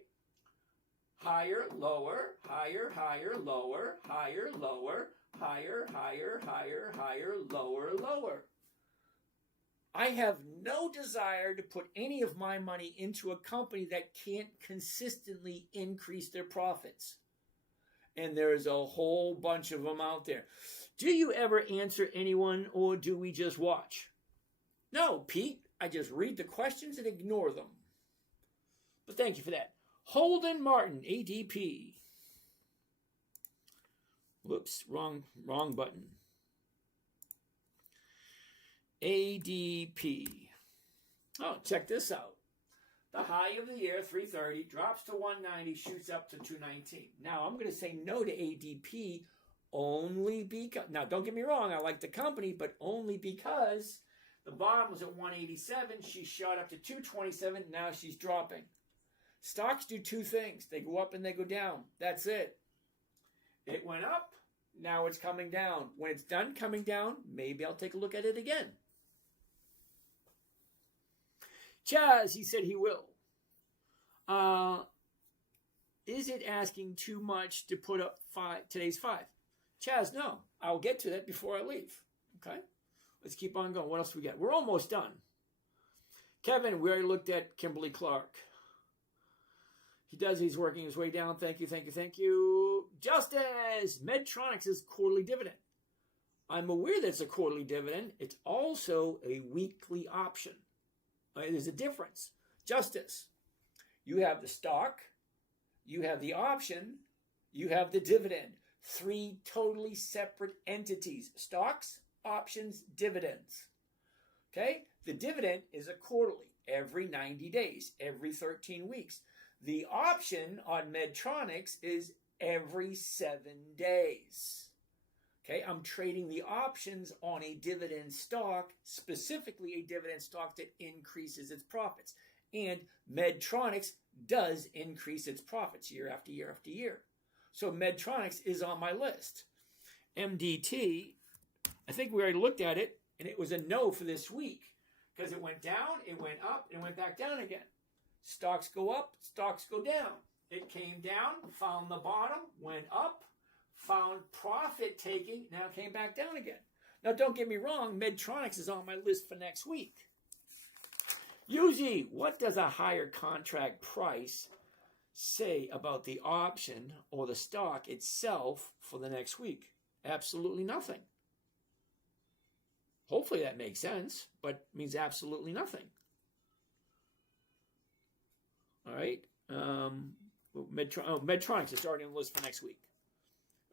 Higher, lower, higher, higher, lower, higher, lower, higher, higher, higher, higher, lower, lower. I have no desire to put any of my money into a company that can't consistently increase their profits. And there's a whole bunch of them out there. Do you ever answer anyone, or do we just watch? No, Pete. I just read the questions and ignore them. But thank you for that. Holden Martin, ADP. Whoops, wrong button. ADP. Oh, check this out. The high of the year, 330, drops to 190, shoots up to 219. Now, I'm going to say no to ADP only because, now don't get me wrong, I like the company, but only because the bottom was at 187, she shot up to 227, now she's dropping. Stocks do two things. They go up and they go down. That's it. It went up, now it's coming down. When it's done coming down, maybe I'll take a look at it again. Chaz, he said he will. Is it asking too much to put up today's 5? Chaz, no. I'll get to that before I leave. Okay? Let's keep on going. What else we got? We're almost done. Kevin, we already looked at Kimberly Clark. He's working his way down. Thank you, thank you, thank you. Just as Medtronic's is quarterly dividend. I'm aware that it's a quarterly dividend. It's also a weekly option. There's a difference. Justice. You have the stock, you have the option, you have the dividend. 3 totally separate entities. Stocks, options, dividends. Okay? The dividend is a quarterly, every 90 days, every 13 weeks. The option on Medtronics is every 7 days. Okay, I'm trading the options on a dividend stock, specifically a dividend stock that increases its profits. And Medtronics does increase its profits year after year after year. So Medtronics is on my list. MDT, I think we already looked at it, and it was a no for this week because it went down, it went up, and it went back down again. Stocks go up, stocks go down. It came down, found the bottom, went up, found profit taking, now came back down again. Now, don't get me wrong, Medtronics is on my list for next week. Yuzi, what does a higher contract price say about the option or the stock itself for the next week? Absolutely nothing. Hopefully that makes sense, but means absolutely nothing. All right. Medtronics is already on the list for next week.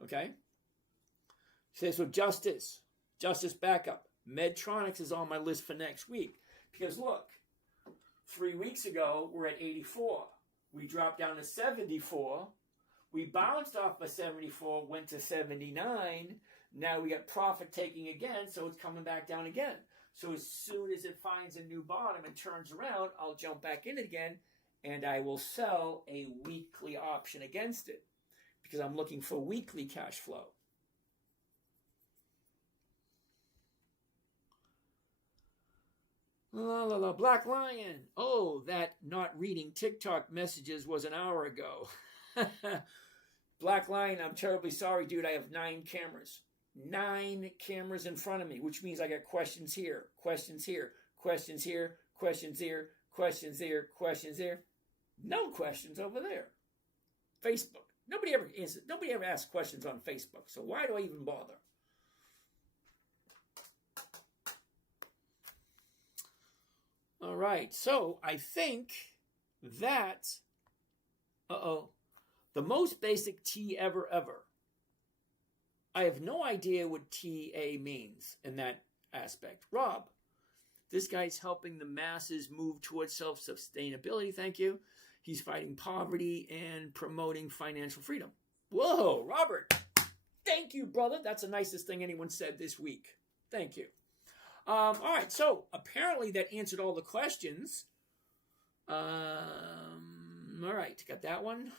Okay. Says so Justice backup. Medtronics is on my list for next week. Because look, 3 weeks ago, we're at 84. We dropped down to 74. We bounced off of 74, went to 79. Now we got profit taking again, so it's coming back down again. So as soon as it finds a new bottom and turns around, I'll jump back in it again, and I will sell a weekly option against it because I'm looking for weekly cash flow. La la la, Black Lion. Oh, that not reading TikTok messages was an hour ago. Black Lion, I'm terribly sorry, dude. I have 9 cameras. 9 cameras in front of me, which means I got questions here, questions here, questions here, questions here, questions here, questions here. No questions over there. Facebook. Nobody ever asks questions on Facebook. So why do I even bother? All right. So I think that the most basic T ever. I have no idea what TA means in that aspect. Rob, this guy's helping the masses move towards self-sustainability. Thank you. He's fighting poverty and promoting financial freedom. Whoa, Robert. Thank you, brother. That's the nicest thing anyone said this week. Thank you. All right, so apparently that answered all the questions. All right, got that one.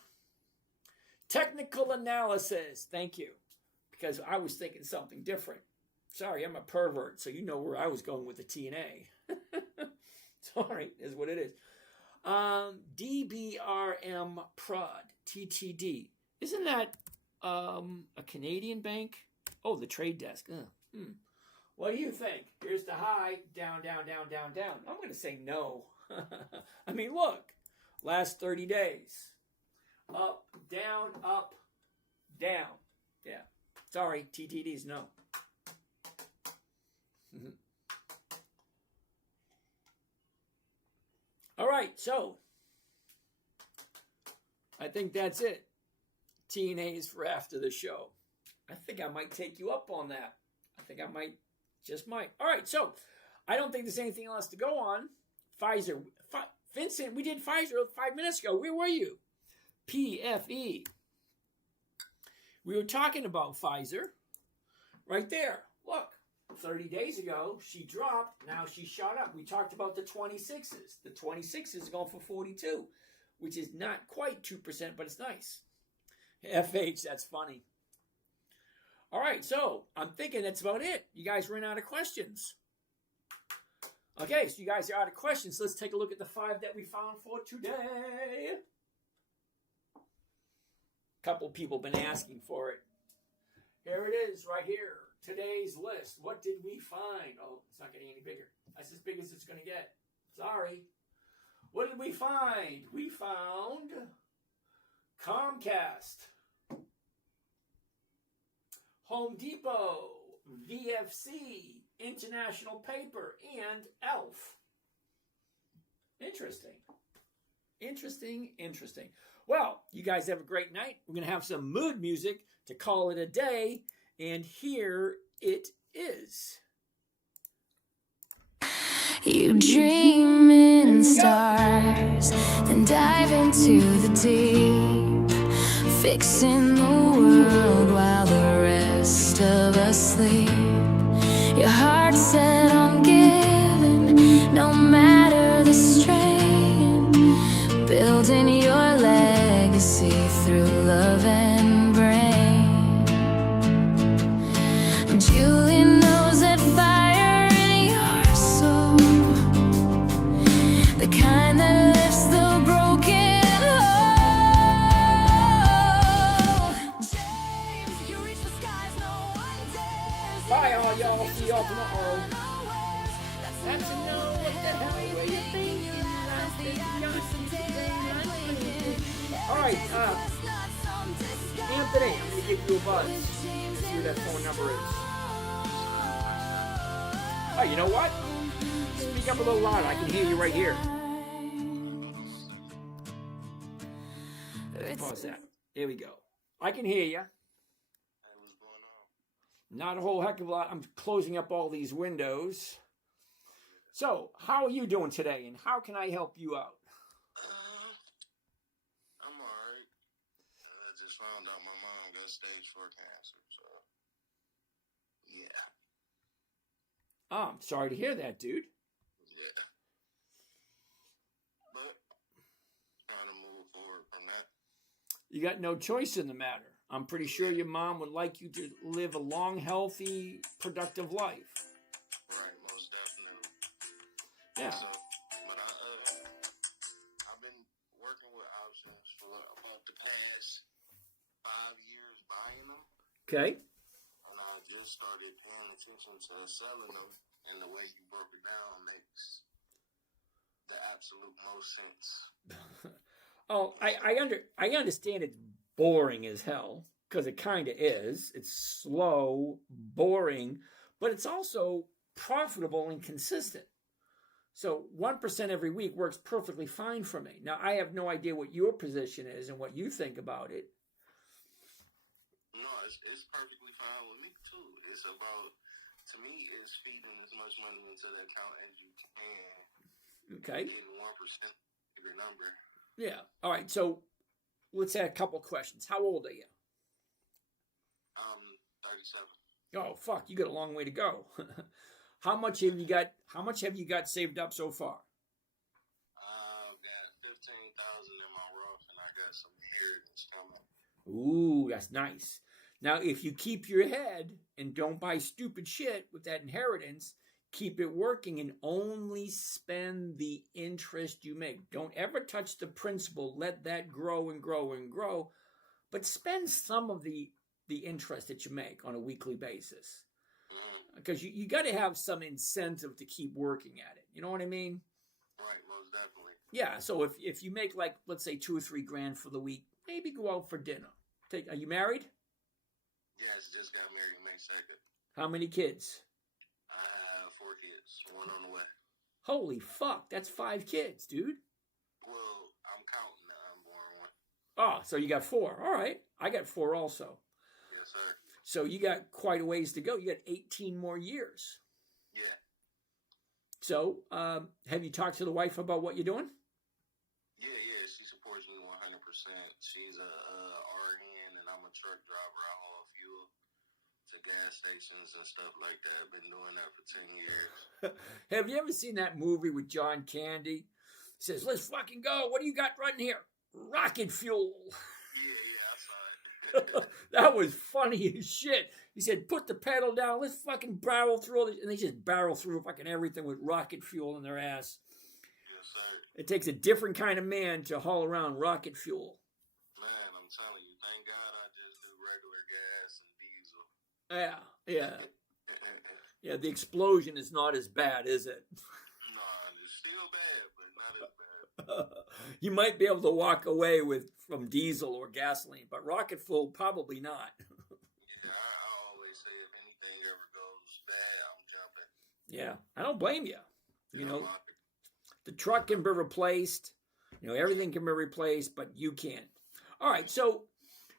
Technical analysis. Thank you. Because I was thinking something different. Sorry, I'm a pervert, so you know where I was going with the T and A. Sorry, is what it is. DBRM Prod, TTD. Isn't that a Canadian bank? Oh, the trade desk. What do you think? Here's the high, down, down, down, down, down. I'm going to say no. I mean, look, last 30 days. Up, down, down. Yeah. Sorry, TTDs, no. All right, so I think that's it. T&A's for after the show. I think I might take you up on that. I think I might. All right, so I don't think there's anything else to go on. Pfizer. Vincent, we did Pfizer 5 minutes ago. Where were you? PFE. We were talking about Pfizer right there. Look, 30 days ago, she dropped. Now she shot up. We talked about the 26s. The 26s are going for 42, which is not quite 2%, but it's nice. FH, that's funny. All right, so I'm thinking that's about it. You guys ran out of questions. Okay, so you guys are out of questions. Let's take a look at the 5 that we found for today. A couple people have been asking for it. Here it is, right here. Today's list. What did we find? Oh, it's not getting any bigger. That's as big as it's going to get. Sorry. What did we find? We found Comcast, Home Depot, VFC, International Paper, and ELF. Interesting. Well, you guys have a great night. We're going to have some mood music to call it a day. And here it is. You dream in stars and dive into the deep, fixing the world while the rest of us sleep. Your heart's set on giving, no matter the strain, building your legacy through love and brain. Julie knows that fire in your soul, the kind that lifts the broken whole. James, you reach the skies, no one dares. Bye, all y'all. See y'all tomorrow. That's to know what the hell were you thinking? All right, Anthony, I'm going to give you a buzz. See what that phone number is. Oh, you know what? Speak up a little louder. I can hear you right here. Let's pause that. There we go. I can hear you. Hey, what's going on? Not a whole heck of a lot. I'm closing up all these windows. So, how are you doing today, and how can I help you out? I'm alright. I just found out my mom got stage 4 cancer, so yeah. Oh, I'm sorry to hear that, dude. Yeah. But trying to move forward from that. You got no choice in the matter. I'm pretty sure your mom would like you to live a long, healthy, productive life. Right, most definitely. Yeah. So, but I've been working with options for about the past 5 Okay. And I just started paying attention to selling them, and the way you broke it down makes the absolute most sense. Oh, I understand it's boring as hell, because it kind of is. It's slow, boring, but it's also profitable and consistent. So 1% every week works perfectly fine for me. Now, I have no idea what your position is and what you think about it. No, it's perfectly fine with me too. It's about, to me, it's feeding as much money into the account as you can. Okay. Getting 1% every number. Yeah. All right. So let's add a couple questions. How old are you? I'm 37. Oh, fuck. You got a long way to go. How much have you got? How much have you got saved up so far? I've got 15,000 in my Roth, and I got some inheritance coming. Ooh, that's nice. Now, if you keep your head and don't buy stupid shit with that inheritance, keep it working and only spend the interest you make. Don't ever touch the principal. Let that grow and grow and grow. But spend some of the interest that you make on a weekly basis. Because you got to have some incentive to keep working at it. You know what I mean? Right, most definitely. Yeah, so if you make, like, let's say $2 or $3 grand for the week, maybe go out for dinner. Are you married? Yes, just got married May 2nd. How many kids? I have 4 kids, one on the way. Holy fuck, that's 5 kids, dude. Well, I'm counting the unborn one. Oh, so you got 4. All right. I got 4 also. Yes, sir. So you got quite a ways to go. You got 18 more years. Yeah. So have you talked to the wife about what you're doing? Yeah, she supports me 100%. She's a RN, and I'm a truck driver. I haul fuel to gas stations and stuff like that. Been doing that for 10 years. Have you ever seen that movie with John Candy? He says, let's fucking go. What do you got running here? Rocket fuel. Yeah, I saw it. That was funny as shit. He said, put the pedal down. Let's fucking barrel through all this. And they just barrel through fucking everything with rocket fuel in their ass. Yes, sir. It takes a different kind of man to haul around rocket fuel. Man, I'm telling you, thank God I just do regular gas and diesel. Yeah. Yeah, the explosion is not as bad, is it? No, it's still bad, but not as bad. You might be able to walk away from diesel or gasoline, but rocket fuel, probably not. Yeah, I always say if anything ever goes bad, I'm jumping. Yeah, I don't blame you. You know, I'm the truck can be replaced. You know, everything can be replaced, but you can't. All right, so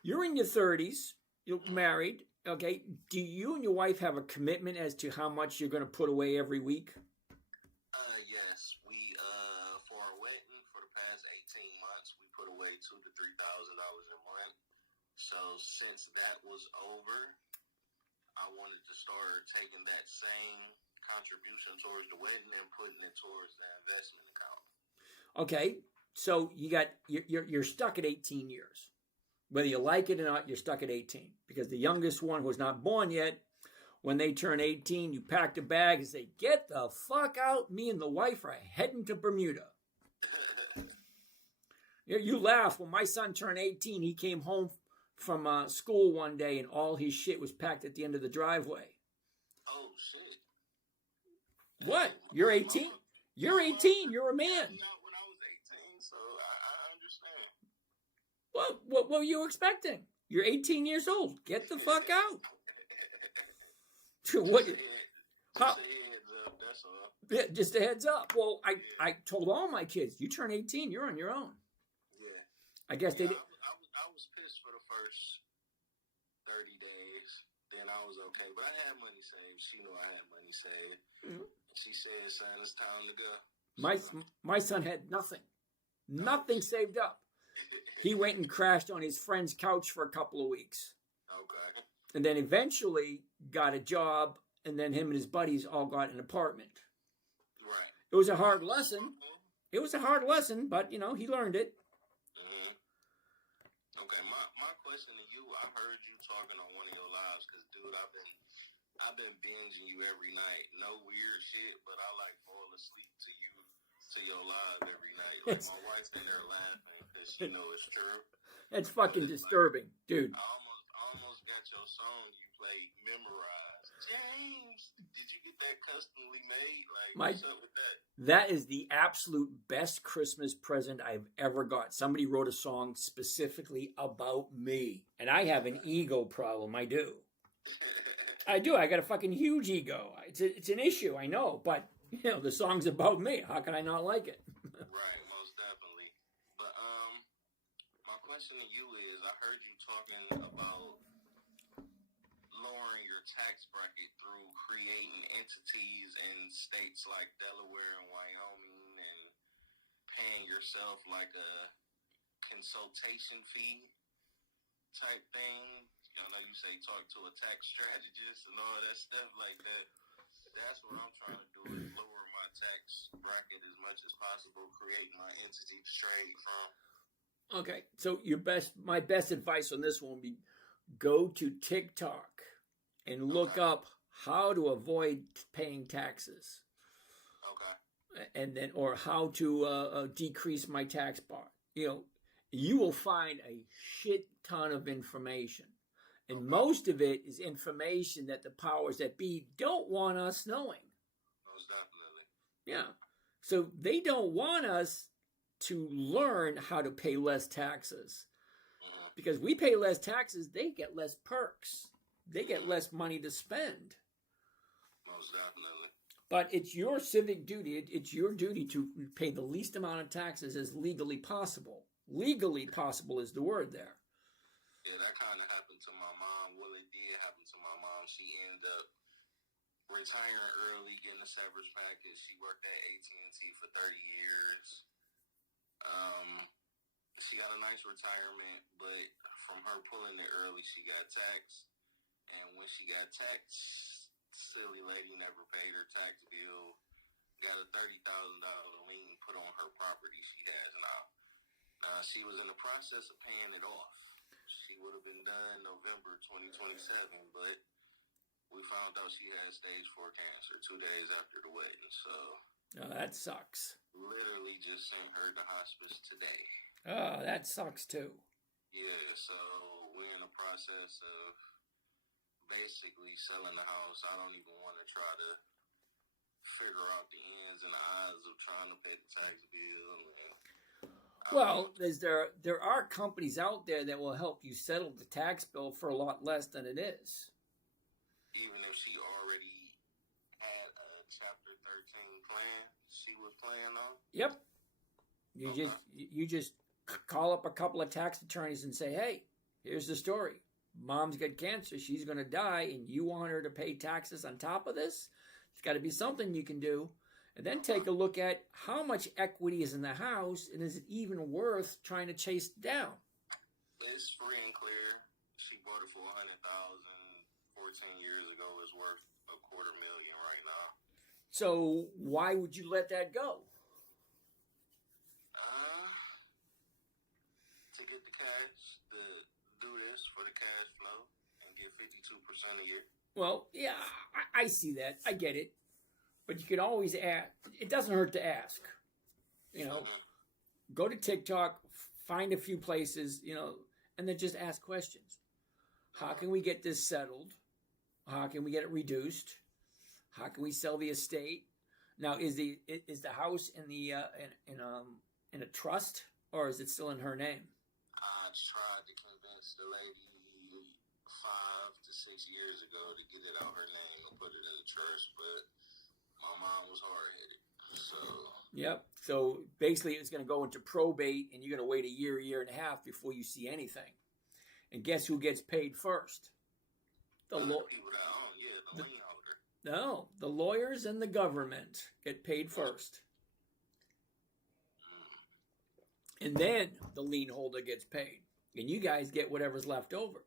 you're in your 30s. You're married. Okay, do you and your wife have a commitment as to how much you're going to put away every week? Yes, we for our wedding for the past 18 months, we put away $2,000 to $3,000 a month. So since that was over, I wanted to start taking that same contribution towards the wedding and putting it towards the investment account. Okay, so you're stuck at 18 years. Whether you like it or not, you're stuck at 18. Because the youngest one who's not born yet, when they turn 18, you pack the bag and say, get the fuck out. Me and the wife are heading to Bermuda. You laugh. When my son turned 18, he came home from school one day and all his shit was packed at the end of the driveway. Oh, shit. What? You're 18? You're 18. You're a man. Not when I was 18, so I understand. Well, what were you expecting? You're 18 years old. Get the fuck out. What? How? Just a heads up, that's all. Yeah, just a heads up. Well, I told all my kids, you turn 18, you're on your own. Yeah. I guess they did. I was pissed for the first 30 days. Then I was okay. But I had money saved. She knew I had money saved. Mm-hmm. She said, son, it's time to go. My son had nothing. Nothing saved up. He went and crashed on his friend's couch for a couple of weeks. Okay. And then eventually got a job, and then him and his buddies all got an apartment. Right. It was a hard lesson. It was a hard lesson, but, you know, he learned it. Mm-hmm. Okay, my question to you, I heard you talking on one of your lives, because, dude, I've been binging you every night. No weird shit, but I, like, fall asleep to your live every night. Like, my wife's in there laughing, because she know it's true. It's fucking disturbing, dude. I almost got your song My What's up with that? That is the absolute best Christmas present I've ever got. Somebody wrote a song specifically about me. And I have an ego problem. I do. I got a fucking huge ego. It's an issue, I know. But, the song's about me. How can I not like it? Right, most definitely. But my question to you is, I heard you talking about lowering your tax bracket through creating entities in states like Delaware and Wyoming and paying yourself like a consultation fee type thing. I know you say talk to a tax strategist and all that stuff like that. That's what I'm trying to do, is lower my tax bracket as much as possible, create my entity to trade from. Okay, so my best advice on this one would be go to TikTok and look up how to avoid paying taxes. Okay. And then, or how to decrease my tax bar. You will find a shit ton of information. And most of it is information that the powers that be don't want us knowing. Most definitely. Yeah. So they don't want us to learn how to pay less taxes. Because we pay less taxes, they get less perks. They get less money to spend. Most definitely. But it's your civic duty. It's your duty to pay the least amount of taxes as legally possible. Legally possible is the word there. Yeah, that kind of happened to my mom. Well, it did happen to my mom. She ended up retiring early, getting a severance package. She worked at AT&T for 30 years. She got a nice retirement, but from her pulling it early, she got taxed. And when she got taxed, silly lady never paid her tax bill. Got a $30,000 lien put on her property she has now. She was in the process of paying it off. She would have been done November 2027, but we found out she had stage 4 cancer 2 days after the wedding. So that sucks. Literally just sent her to hospice today. Oh, that sucks too. Yeah, so we're in the process of basically selling the house. I don't even want to try to figure out the ins and the outs of trying to pay the tax bill. Well, there are companies out there that will help you settle the tax bill for a lot less than it is. Even if she already had a Chapter 13 plan she was playing on? Yep. You just call up a couple of tax attorneys and say, hey, here's the story. Mom's got cancer. She's going to die, and you want her to pay taxes on top of this? It's got to be something you can do. And then take a look at how much equity is in the house, and is it even worth trying to chase it down? It's free and clear. She bought it for $100,000 14 years ago. It's worth $250,000 right now. So why would you let that go? To get the cash, to do this for the cash flow and get 52% a year. Well, yeah, I see that. I get it. But you can always ask. It doesn't hurt to ask. Go to TikTok, find a few places, and then just ask questions. How can we get this settled? How can we get it reduced? How can we sell the estate? Now, is the house in a trust, or is it still in her name? I tried to convince the lady 5 to 6 years ago to get it out her name and put it in the trust, but my mom was hard-headed. Yep. So basically, it's going to go into probate, and you're going to wait a year and a half before you see anything. And guess who gets paid first? The lien holder. No, the lawyers and the government get paid first. And then the lien holder gets paid. And you guys get whatever's left over.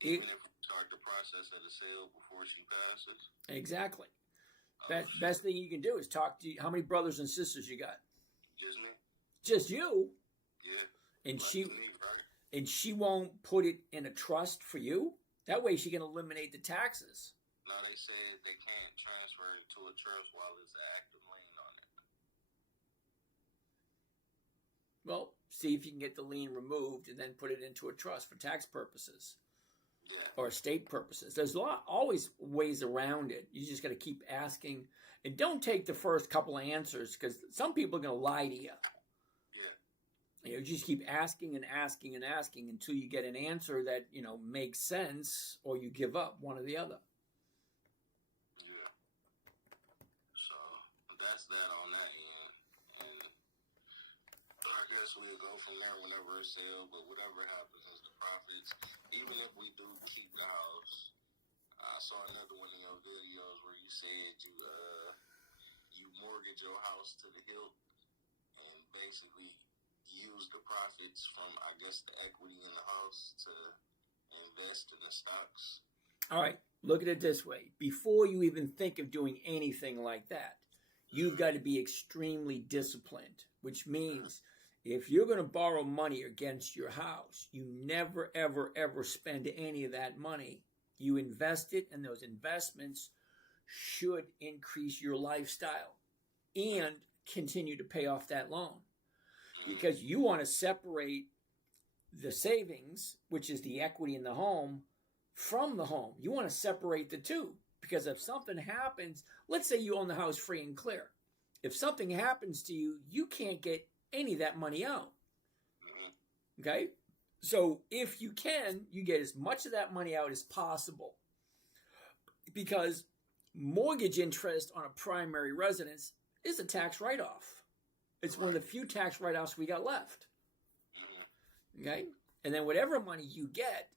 Even if we start the process of the sale before she passes? Exactly. Best thing you can do is talk to how many brothers and sisters you got? Just me. Just you? Yeah. And she won't put it in a trust for you? That way she can eliminate the taxes. No, they say they can't transfer it to a trust while there's an active lien on it. Well, see if you can get the lien removed and then put it into a trust for tax purposes. Yeah. or estate purposes. There's always ways around it. You just got to keep asking, and don't take the first couple of answers because some people are going to lie to you. Yeah. You know, just keep asking and asking and asking until you get an answer that, you know, makes sense, or you give up, one or the other. Yeah. So that's that on that end. And I guess we'll go from there whenever it's sale, but whatever happens is the profits. Even if we do keep the house, I saw another one of your videos where you said you mortgage your house to the hilt and basically use the profits from, I guess, the equity in the house to invest in the stocks. All right, look at it this way. Before you even think of doing anything like that, you've got to be extremely disciplined, which means if you're going to borrow money against your house, you never, ever, ever spend any of that money. You invest it, and those investments should increase your lifestyle and continue to pay off that loan. Because you want to separate the savings, which is the equity in the home, from the home. You want to separate the two. Because if something happens, let's say you own the house free and clear. If something happens to you, you can't get any of that money out. Okay? So if you can, you get as much of that money out as possible. Because mortgage interest on a primary residence is a tax write-off. It's one of the few tax write-offs we got left. Okay? And then whatever money you get,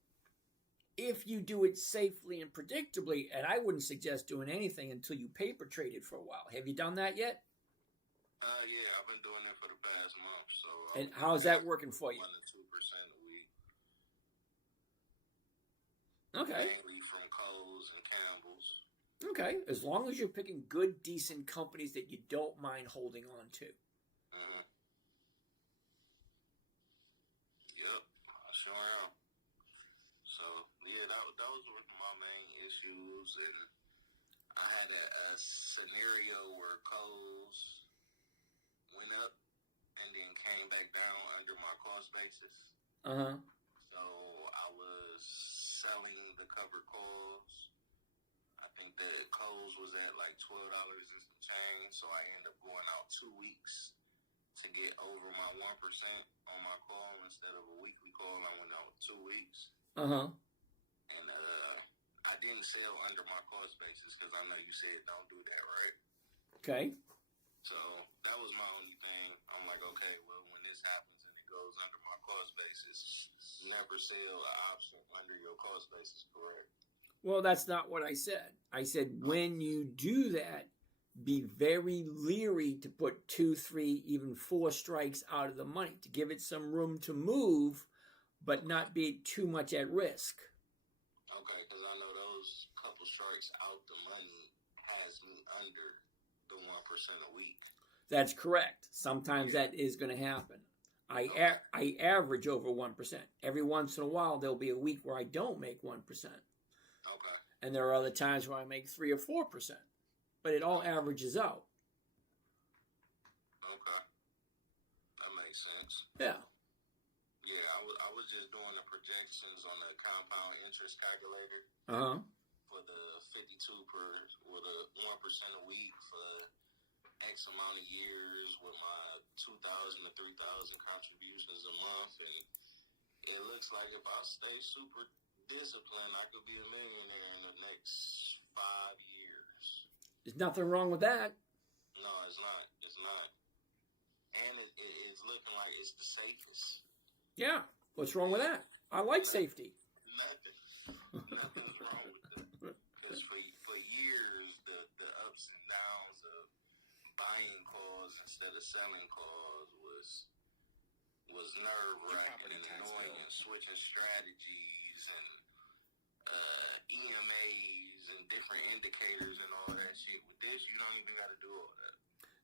if you do it safely and predictably, and I wouldn't suggest doing anything until you paper trade it for a while. Have you done that yet? Yeah, I've been doing it for the past month. So. And how's that working for you? 1 to 2% a week. Okay. Mainly from Kohl's and Campbell's. Okay. As long as you're picking good, decent companies that you don't mind holding on to. Yep, I sure am. So, yeah, that was my main issues. And I had a scenario where Kohl's went up and then came back down under my cost basis. So I was selling the covered calls. I think that Kohl's was at like $12 and some change. So I ended up going out 2 weeks to get over my 1% on my call instead of a weekly call. I went out 2 weeks. And I didn't sell under my cost basis because I know you said don't do that, right? Okay. So that was my only thing. I'm like, okay, well, when this happens and it goes under my cost basis, never sell an option under your cost basis, correct? Well, that's not what I said. I said when you do that, be very leery to put 2, 3, even 4 strikes out of the money to give it some room to move, but not be too much at risk. Okay, because I know those couple strikes out the money has me under the 1% a week. That's correct. Sometimes that is going to happen. I average over 1%. Every once in a while, there'll be a week where I don't make 1%. Okay. And there are other times where I make 3 or 4%. But it all averages out. Okay. That makes sense. Yeah. Yeah, I was just doing the projections on the compound interest calculator for the 52 with a 1% a week for X amount of years with my 2,000 to 3,000 contributions a month, and it looks like if I stay super disciplined, I could be a millionaire in the next 5 years. There's nothing wrong with that. No, it's not. It's not. And it's looking like it's the safest. Yeah. What's wrong with that? I like safety. Nothing's wrong with that. Because for years, the ups and downs of buying calls instead of selling calls was nerve-wracking and annoying, and switching strategies and EMAs and different indicators and all that shit. With this, you don't even got to do all that.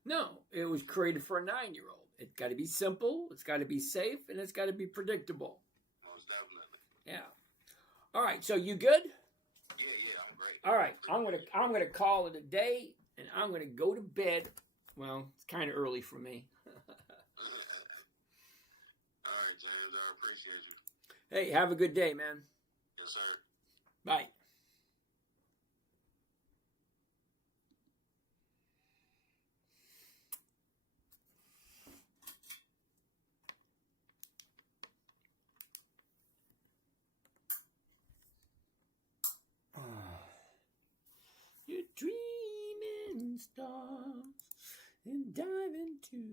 No, it was created for a 9-year-old. It's got to be simple, it's got to be safe, and it's got to be predictable. Most definitely. Yeah. All right, so you good? Yeah, I'm great. All right, I'm gonna call it a day, and I'm gonna go to bed. Well, it's kind of early for me. All right, James, I appreciate you. Hey, have a good day, man. Yes, sir. Bye. You're dreaming stars and dive into